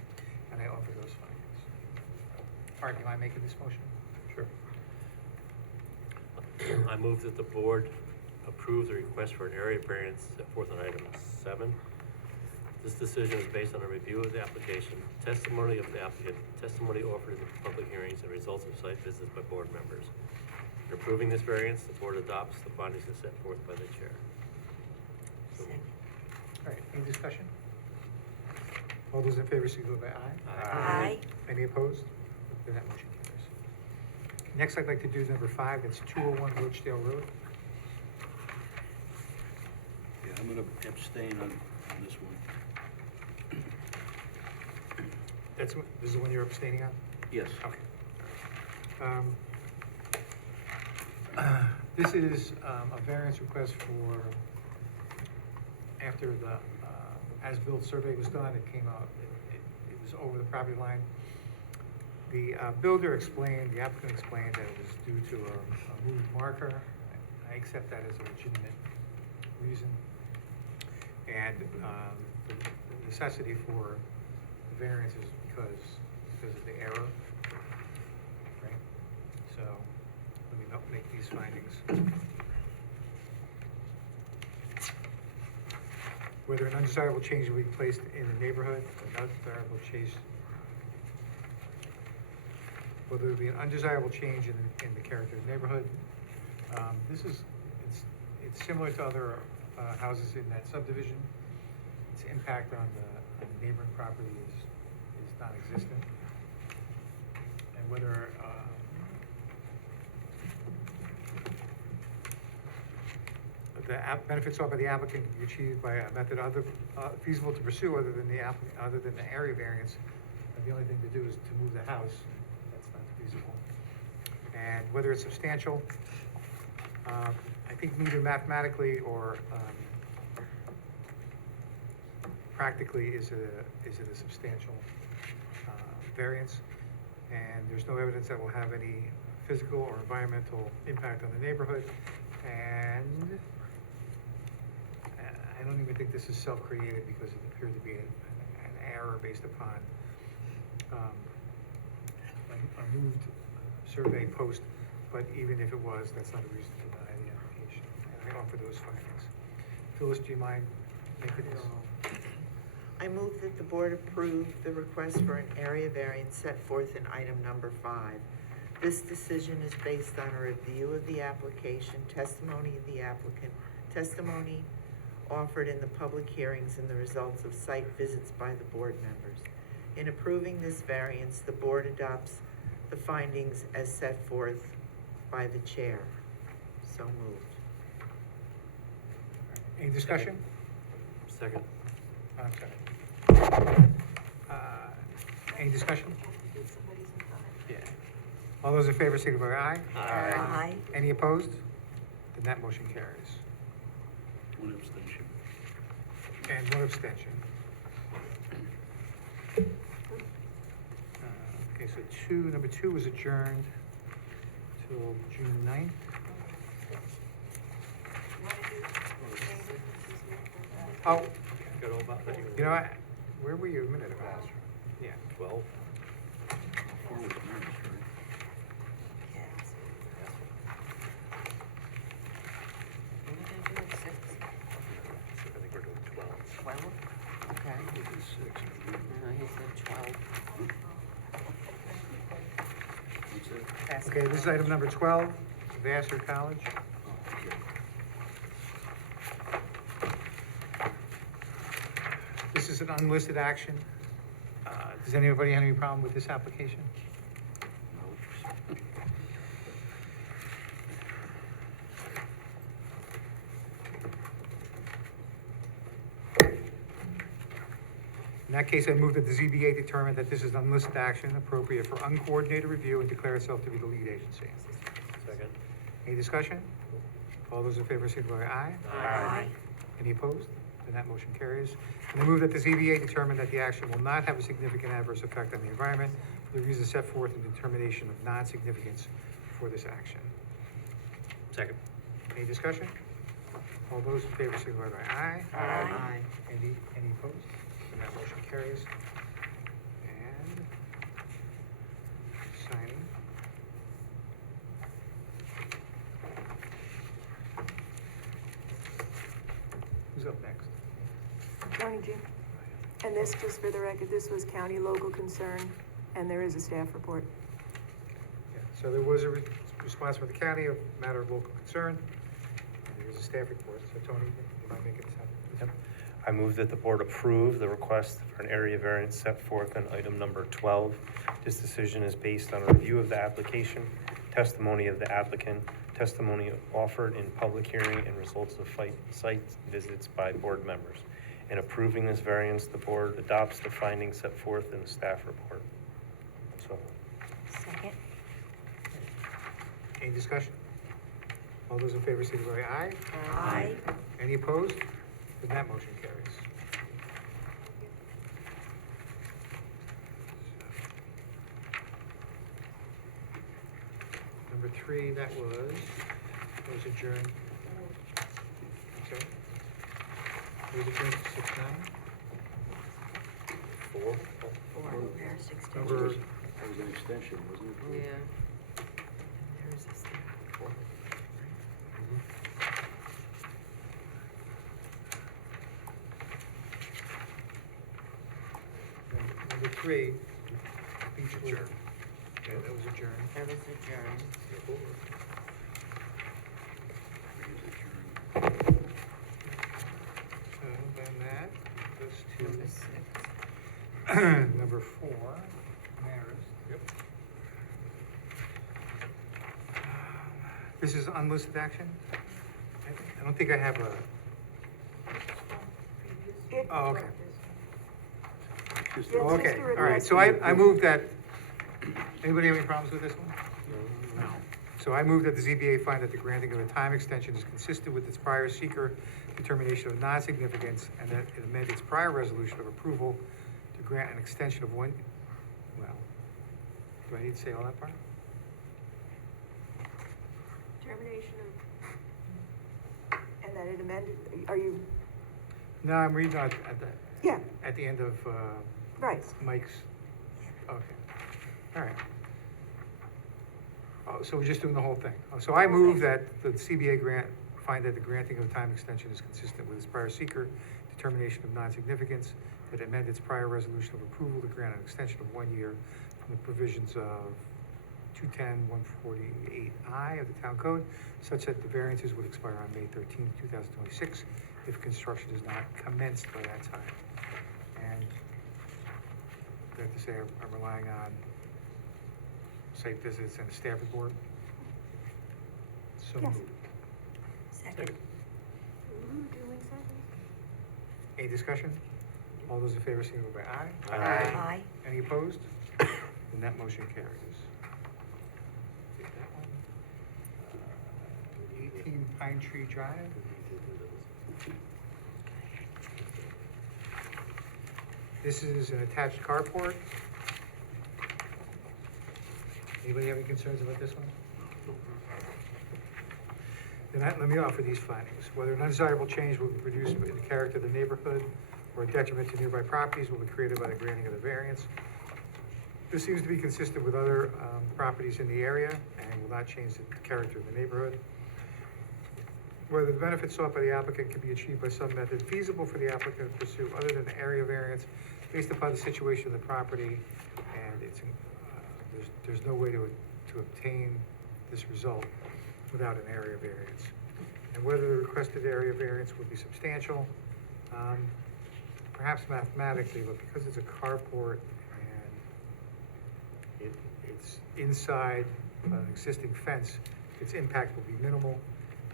and I offer those findings. Art, do you mind making this motion? Sure. I move that the board approve the request for an area variance set forth on item 7. This decision is based on a review of the application, testimony of the applicant, testimony offered in the public hearings, and results of site visits by board members. In approving this variance, the board adopts the findings as set forth by the chair. So, All right, any discussion? All those in favor, signify by aye. Aye. Any opposed? Then that motion carries. Next, I'd like to do number 5, that's 201 Rochdale Road. Yeah, I'm gonna abstain on this one. This is the one you're abstaining on? Yes. Okay. This is a variance request for, after the as-built survey was done, it came out, it was over the property line. The builder explained, the applicant explained that it was due to a moved marker. I accept that as a legitimate reason. And the necessity for the variance is because of the error, right? So, let me make these findings. Whether an undesirable change will be placed in the neighborhood, an undesirable change, whether there be an undesirable change in the character of the neighborhood. It's similar to other houses in that subdivision. Its impact on the neighboring property is non-existent. And whether the benefits sought by the applicant can be achieved by a method feasible to pursue other than the area variance. The only thing to do is to move the house. That's not feasible. And whether it's substantial, I think neither mathematically or practically is it a substantial variance. And there's no evidence that will have any physical or environmental impact on the neighborhood. And I don't even think this is self-created because it appeared to be an error based upon a moved survey post. But even if it was, that's not a reason to deny the application. And I offer those findings. Phyllis, do you mind making this? I move that the board approve the request for an area variance set forth in item number 5. This decision is based on a review of the application, testimony of the applicant, testimony offered in the public hearings, and the results of site visits by the board members. In approving this variance, the board adopts the findings as set forth by the chair. So moved. Any discussion? Second. I'm sorry. Any discussion? Yeah. All those in favor, signify by aye. Aye. Any opposed? Then that motion carries. One abstention. And one abstention. Okay, so number 2 was adjourned till June 9th. Oh, Got all about that. you know what? Where were you a minute ago? Yeah. 12. it's Maris, right? What did I do at 6? I think we're doing 12. 12? Okay. This is 6, I believe. No, he said 12. What's that? Vassar Okay, this is College. item number 12, Vassar College. Oh, okay. This is an unlisted action. Does anybody have any problem with this application? No. In that case, I move that the ZBA determine that this is unlisted action appropriate for uncoordinated review and declare itself to be the lead agency. Second? Any discussion? All those in favor signify by aye. Aye. Any opposed? Then that motion carries. And I move that the ZBA determine that the action will not have a significant adverse effect on the environment for the reasons set forth in the determination of non-significance for this action. Second? Any discussion? All those in favor signify by aye. Aye. Any opposed? And that motion carries. And signing. Who's up next? Tony G. And this, just for the record, this was county local concern, and there is a staff report. Yeah, so there was a response from the county, a matter of local concern. And there was a staff report. So Tony, you mind making this happen? Yep. I move that the board approve the request for an area variance set forth in item number 12. This decision is based on a review of the application, testimony of the applicant, testimony offered in public hearing, and results of site visits by board members. In approving this variance, the board adopts the findings set forth in the staff report. So, Second? Any discussion? All those in favor signify by aye. Aye. Any opposed? Then that motion carries. Number 3, that was adjourned. Okay. It was adjourned to 6/9. 4? There's 16. Number, That was an extension, wasn't it? Yeah. There's a staff report. number 3, beach adjourned. Yeah, that was adjourned. That was adjourned. So then that goes Number to 6. number 4, Marist. Yep. This is unlisted action? I don't think I have a, oh, okay. Just- Yeah, it's Okay, just a all right, request. so I move that, anybody have any problems with this one? No. So I move that the ZBA find that the granting of a time extension is consistent with its prior seeker determination of non-significance, and that it amend its prior resolution of approval to grant an extension of one, well, do I need to say all that part? Termination of, and that it amended, are you, No, I'm reading at yeah, the end of, right. Mike's, okay, all right. Oh, so we're just doing the whole thing. Oh, so I move that the CBA find that the granting of a time extension is consistent with its prior seeker determination of non-significance, that amend its prior resolution of approval to grant an extension of 1 year from the provisions of 210-148I of the town code, such that the variances would expire on May 13th, 2026, if construction is not commenced by that time. And I have to say, I'm relying on site visits and a staff report. So Yes. moved. Second? Doing something? Any discussion? All those in favor, signify by aye. Aye. Any opposed? Then that motion carries. Take that one. 18 Pine Tree Drive. This is an attached carport. Anybody have any concerns about this one? Then let me offer these findings. Whether an undesirable change will be produced in the character of the neighborhood or a detriment to nearby properties will be created by the granting of the variance. This seems to be consistent with other properties in the area and will not change the character of the neighborhood. Whether the benefits sought by the applicant can be achieved by some method feasible for the applicant to pursue other than the area variance based upon the situation of the property, and there's no way to obtain this result without an area variance. And whether the requested area variance would be substantial, perhaps mathematically, but because it's a carport and it's inside an existing fence, its impact will be minimal.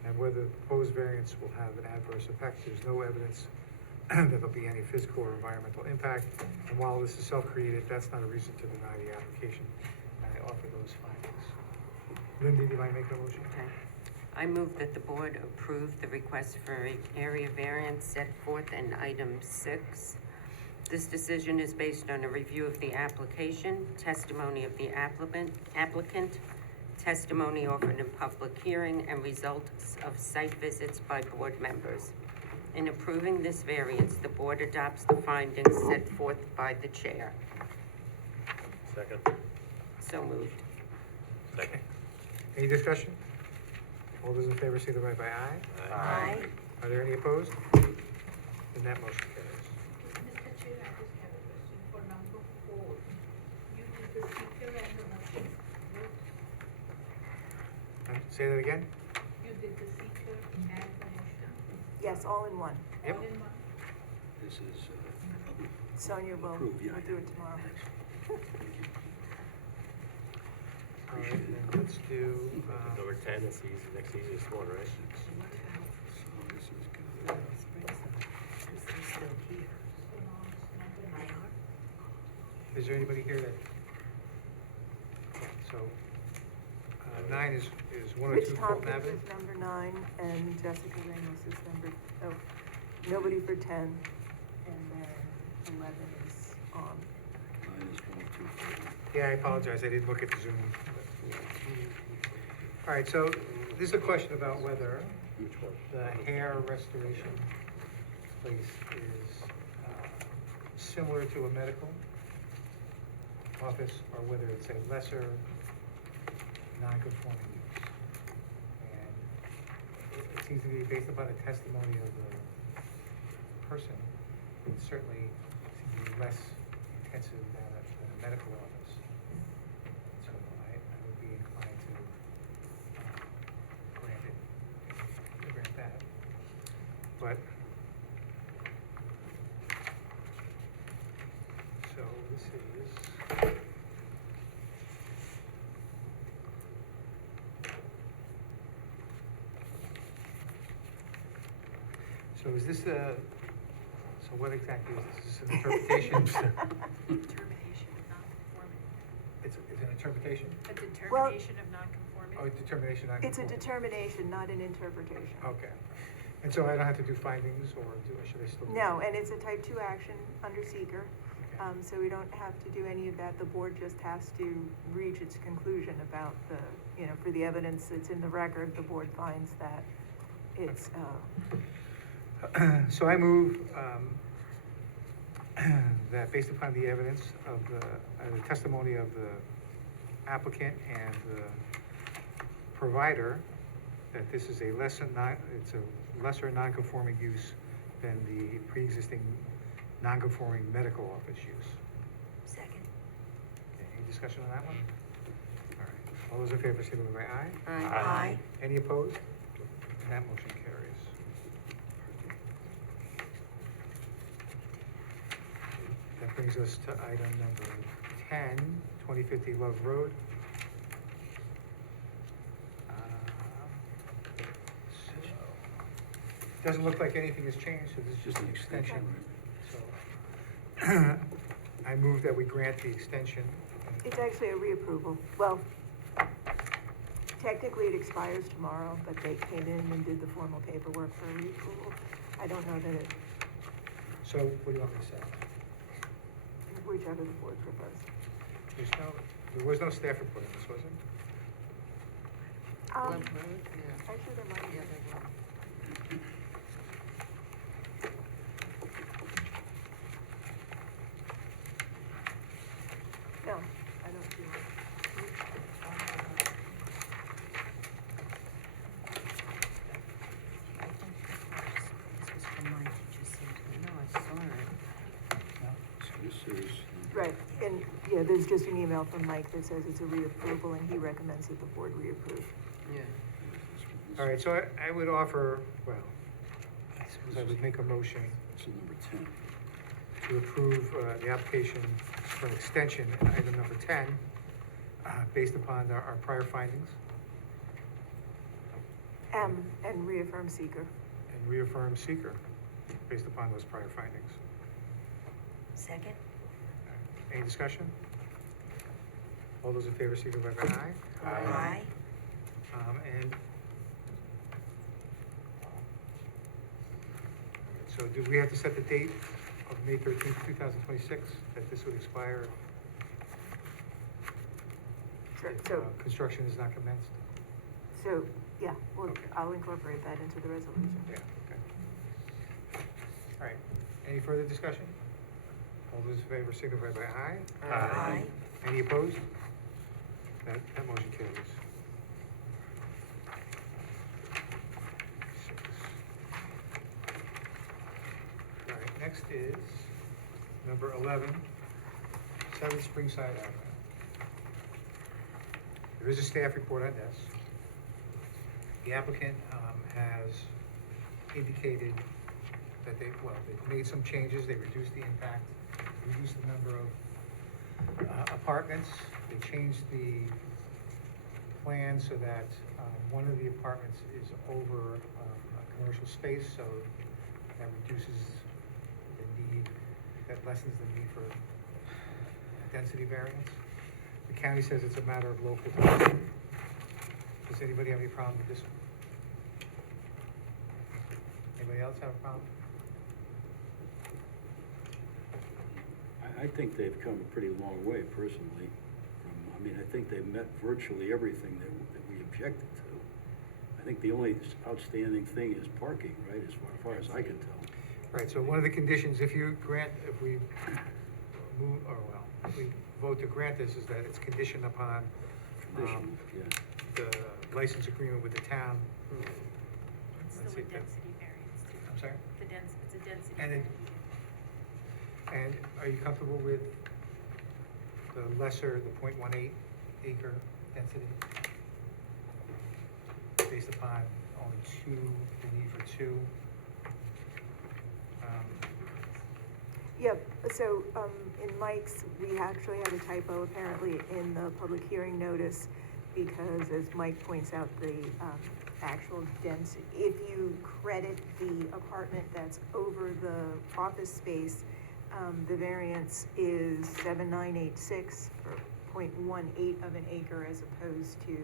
And whether the proposed variance will have an adverse effect, there's no evidence that there'll be any physical or environmental impact. And while this is self-created, that's not a reason to deny the application. And I offer those findings. Linda, do you mind making a motion? Okay. I move that the board approve the request for an area variance set forth in item 6. This decision is based on a review of the application, testimony of the applicant, testimony offered in public hearing, and results of site visits by board members. In approving this variance, the board adopts the findings set forth by the chair. Second. So moved. Second. Any discussion? All those in favor signify by aye. Aye. Are there any opposed? Then that motion carries. Mr. Chair, I just have a question for number 4. You did the seeker and the motion. Say that again? You did the seeker and the motion. Yes, all in one. Yep. All in one. This is, Sonia will, Approve, yeah. we'll do it tomorrow. All right, then let's do, Number 10 is the next easiest one, right? is there anybody here that? Yeah, so, 9 is 102 Rich Fulton Tompkins Avenue. is number 9, and Jessica Ramos is number, nobody for 10, and then 11 is on. mine is 102. Yeah, I apologize, I didn't look at the Zoom. All right, so this is a question about whether Which one? the hair restoration place is similar to a medical office, or whether it's a lesser non-conforming use. And it seems to be based upon the testimony of the person, it certainly seems to be less intensive than a medical office. So I would be inclined to grant that. But, so this is, so is this a, so what exactly is this? Is this an interpretation? Determination of nonconformity. It's an interpretation? A determination of nonconformity? Oh, determination on. It's a determination, not an interpretation. Okay. And so I don't have to do findings, or should I still? do No, that? and it's a type 2 action under seeker, so we don't have to do any of that. The board just has to reach its conclusion about the, for the evidence that's in the record, the board finds that it's, So I move that based upon the evidence of the testimony of the applicant and the provider, that this is a lesser non-conforming use than the pre-existing non-conforming medical office use. Second. Okay, any discussion on that one? All right, all those in favor, signify by aye. Aye. Aye. Any opposed? And that motion carries. That brings us to item number 10, 2050 Love Road. Doesn't look like anything has changed, so this is just an extension. So I move that we grant the extension. it's actually a reapproval. Well, technically it expires tomorrow, but they came in and did the formal paperwork for a reapproval. I don't know that it, So what do you want me to say? whichever the board prefers. There was no staff report on this, was there? Love Road? Yeah. Actually, there might be. Yeah, there was. No, know, there's just an email from Mike that says it's a reapproval, and he recommends that the board reapprove. Yeah. All right, so I would offer, well, I suppose I would make a motion This is number 10. to approve the application for an extension, item number 10, based upon our prior findings, And reaffirm seeker. and reaffirm seeker based upon those prior findings. Second? Any discussion? All those in favor, signify by aye. Aye. And so do we have to set the date of May 13th, 2026, that this would expire Sure, if so, construction is not commenced? so, yeah, well, Okay. I'll incorporate that into the resolution. Yeah, okay. All right, any further discussion? All those in favor signify by aye. Aye. Any opposed? That motion carries. 6. All right, next is number 11, 7 Springside Avenue. There is a staff report on this. The applicant has indicated that they've made some changes, they reduced the impact, reduced the number of apartments, they changed the plan so that one of the apartments is over a commercial space, so that reduces the need, that lessens the need for density variance. The county says it's a matter of local policy. Does anybody have any problem with this one? Anybody else have a problem? I think they've come a pretty long way personally. I mean, I think they've met virtually everything that we objected to. I think the only outstanding thing is parking, right, as far as I can tell. Right, so one of the conditions, if we move, if we vote to grant this, is that it's conditioned upon Conditional, yeah. the license agreement with the town. It's Let's still see a if that- density variance too. I'm sorry? It's a density And variance. And are you comfortable with the lesser, the 0.18 acre density? Based upon only the need for two? Yep, so, in Mike's, we actually had a typo apparently in the public hearing notice, because as Mike points out, the, actual density, if you credit the apartment that's over the office space, the variance is 7986 for 0.18 of an acre as opposed to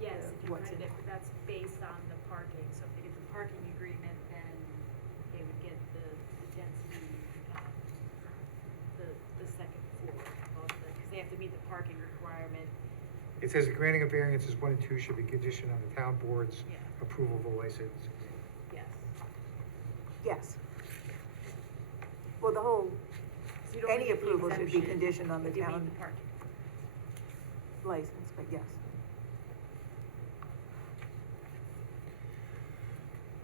Yes, if you what's credit in it, but that's based on the parking, so if they get the parking agreement, then they would get the density, the second floor, because they have to meet the parking requirement. It says the granting of variances 1 and 2 should be conditioned on the town board's Yeah. approval of the license. Yes. Yes. Well, the whole, So you don't any need the approval should be exemption conditioned on the if you meet town the parking. license, but yes.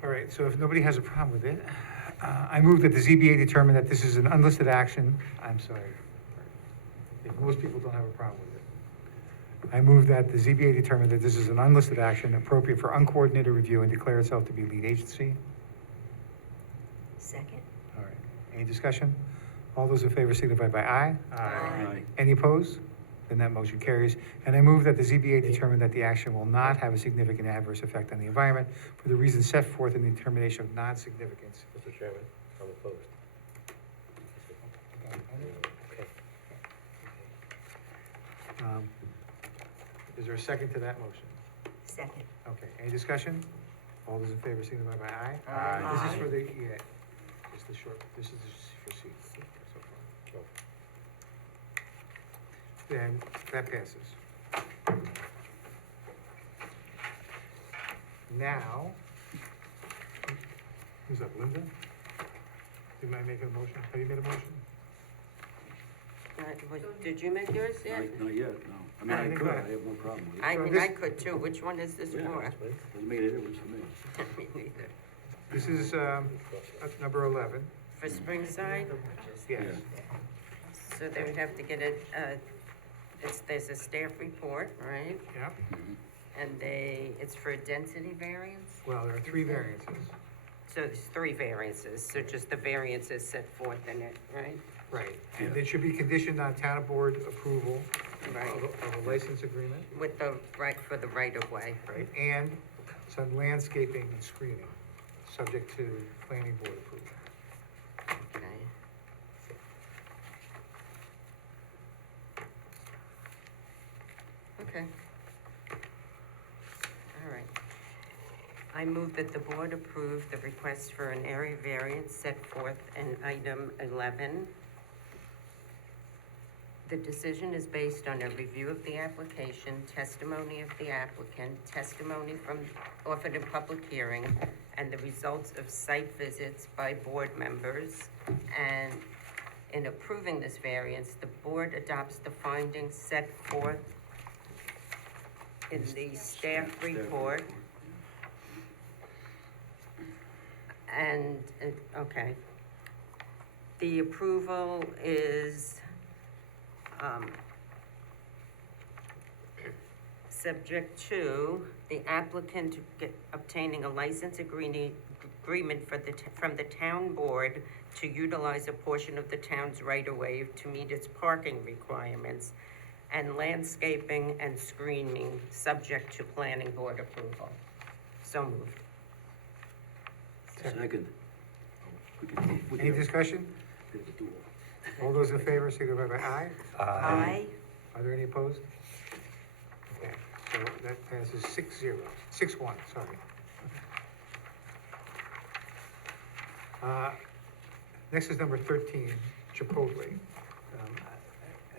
All right, so if nobody has a problem with it, I move that the ZBA determine that this is an unlisted action. I'm sorry. If most people don't have a problem with it. I move that the ZBA determine that this is an unlisted action appropriate for uncoordinated review and declare itself to be lead agency. Second? All right, any discussion? All those in favor signify by aye. Aye. Any opposed? Then that motion carries. And I move that the ZBA determine that the action will not have a significant adverse effect on the environment for the reasons set forth in the determination of non-significance. Mr. Chairman, I'm opposed. Is there a second to that motion? Second. Okay, any discussion? All those in favor signify by aye. Aye. This is Aye. for the, yeah, it's the short, this is for C so far. Then that passes. Now, who's up, Linda? Did I make a motion? Have you made a motion? Did you make yours yet? Not yet, no. I mean, I think could, that- I have no problem with it. I So mean, this- I could too. Which one is this Yeah, for? doesn't make any difference to me. Me neither. This is, number 11. For Springside? Yes. So they would have to get a there's a staff report, right? Yeah. And it's for a density variance? Well, there are three variances. So there's three variances, so just the variances set forth in it, right? Right. And it should be conditioned on town board approval Right. of a license agreement. With the right, for the right of way. Right, and some landscaping and screening, subject to planning board approval. Okay. Okay. All right. I move that the board approve the request for an area variance set forth in item 11. The decision is based on a review of the application, testimony of the applicant, testimony offered in public hearing, and the results of site visits by board members. And in approving this variance, the board adopts the findings set forth in the staff report. And, okay. The approval is, subject to the applicant obtaining a license agreement from the town board to utilize a portion of the town's right-of-way to meet its parking requirements, and landscaping and screening subject to planning board approval. So moved. Second. Any discussion? All those in favor, signify by aye. Aye. Are there any opposed? Okay, so that passes 6-0, 6-1, sorry. Next is number 13, Chipotle.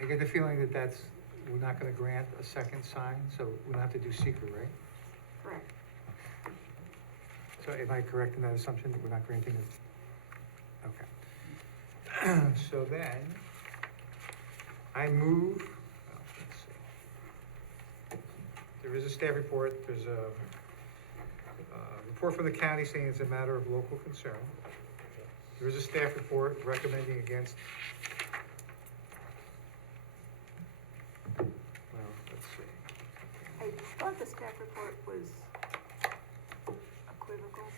I get the feeling that we're not gonna grant a second sign, so we don't have to do seeker, right? Correct. So am I correct in that assumption, that we're not granting it? Okay. So then, I move, well, let's see. There is a staff report, there's a report from the county saying it's a matter of local concern. There is a staff report recommending against, well, let's see. I thought the staff report was equivocal,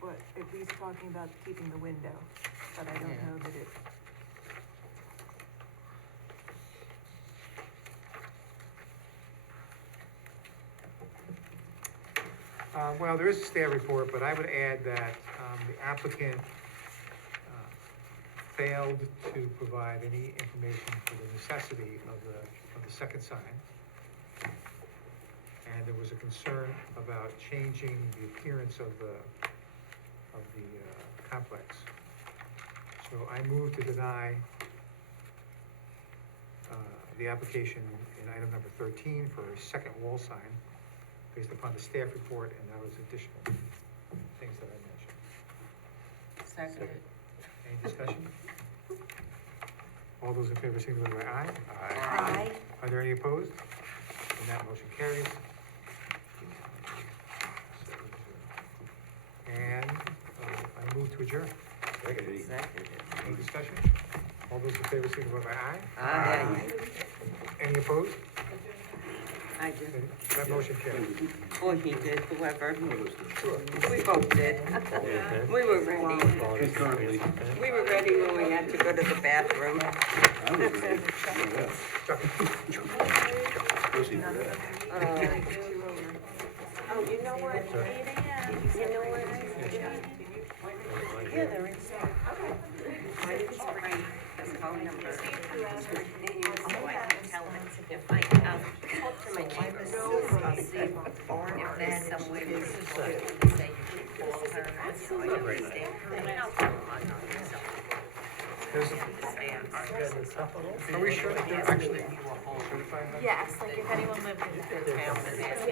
but at least talking about keeping the window, but I don't know that it. Well, there is a staff report, but I would add that the applicant failed to provide any information for the necessity of the second sign. And there was a concern about changing the appearance of the complex. So I move to deny the application in item number 13 for a second wall sign based upon the staff report and those additional things that I mentioned. Second. Any discussion? All those in favor, signify by aye. Aye. Are there any opposed? And that motion carries. And I move to adjourn. Seconded. Any discussion? All those in favor, signify by aye. Aye. Any opposed? I did. That motion carries. Or he did, whoever. We both did. We were ready. Concurrently. We were ready when we had to go to the bathroom. Proceed for that. Oh, you know what? You know what? Yeah, they're inside. I didn't bring the phone number. So I can tell them if I, talk to my neighbors, see if there's some way we can say you should call her. Or you understand her. And I'll tell them I'm not myself. Are we sure that they're actually certified? Yes, like if anyone lived in the town and asked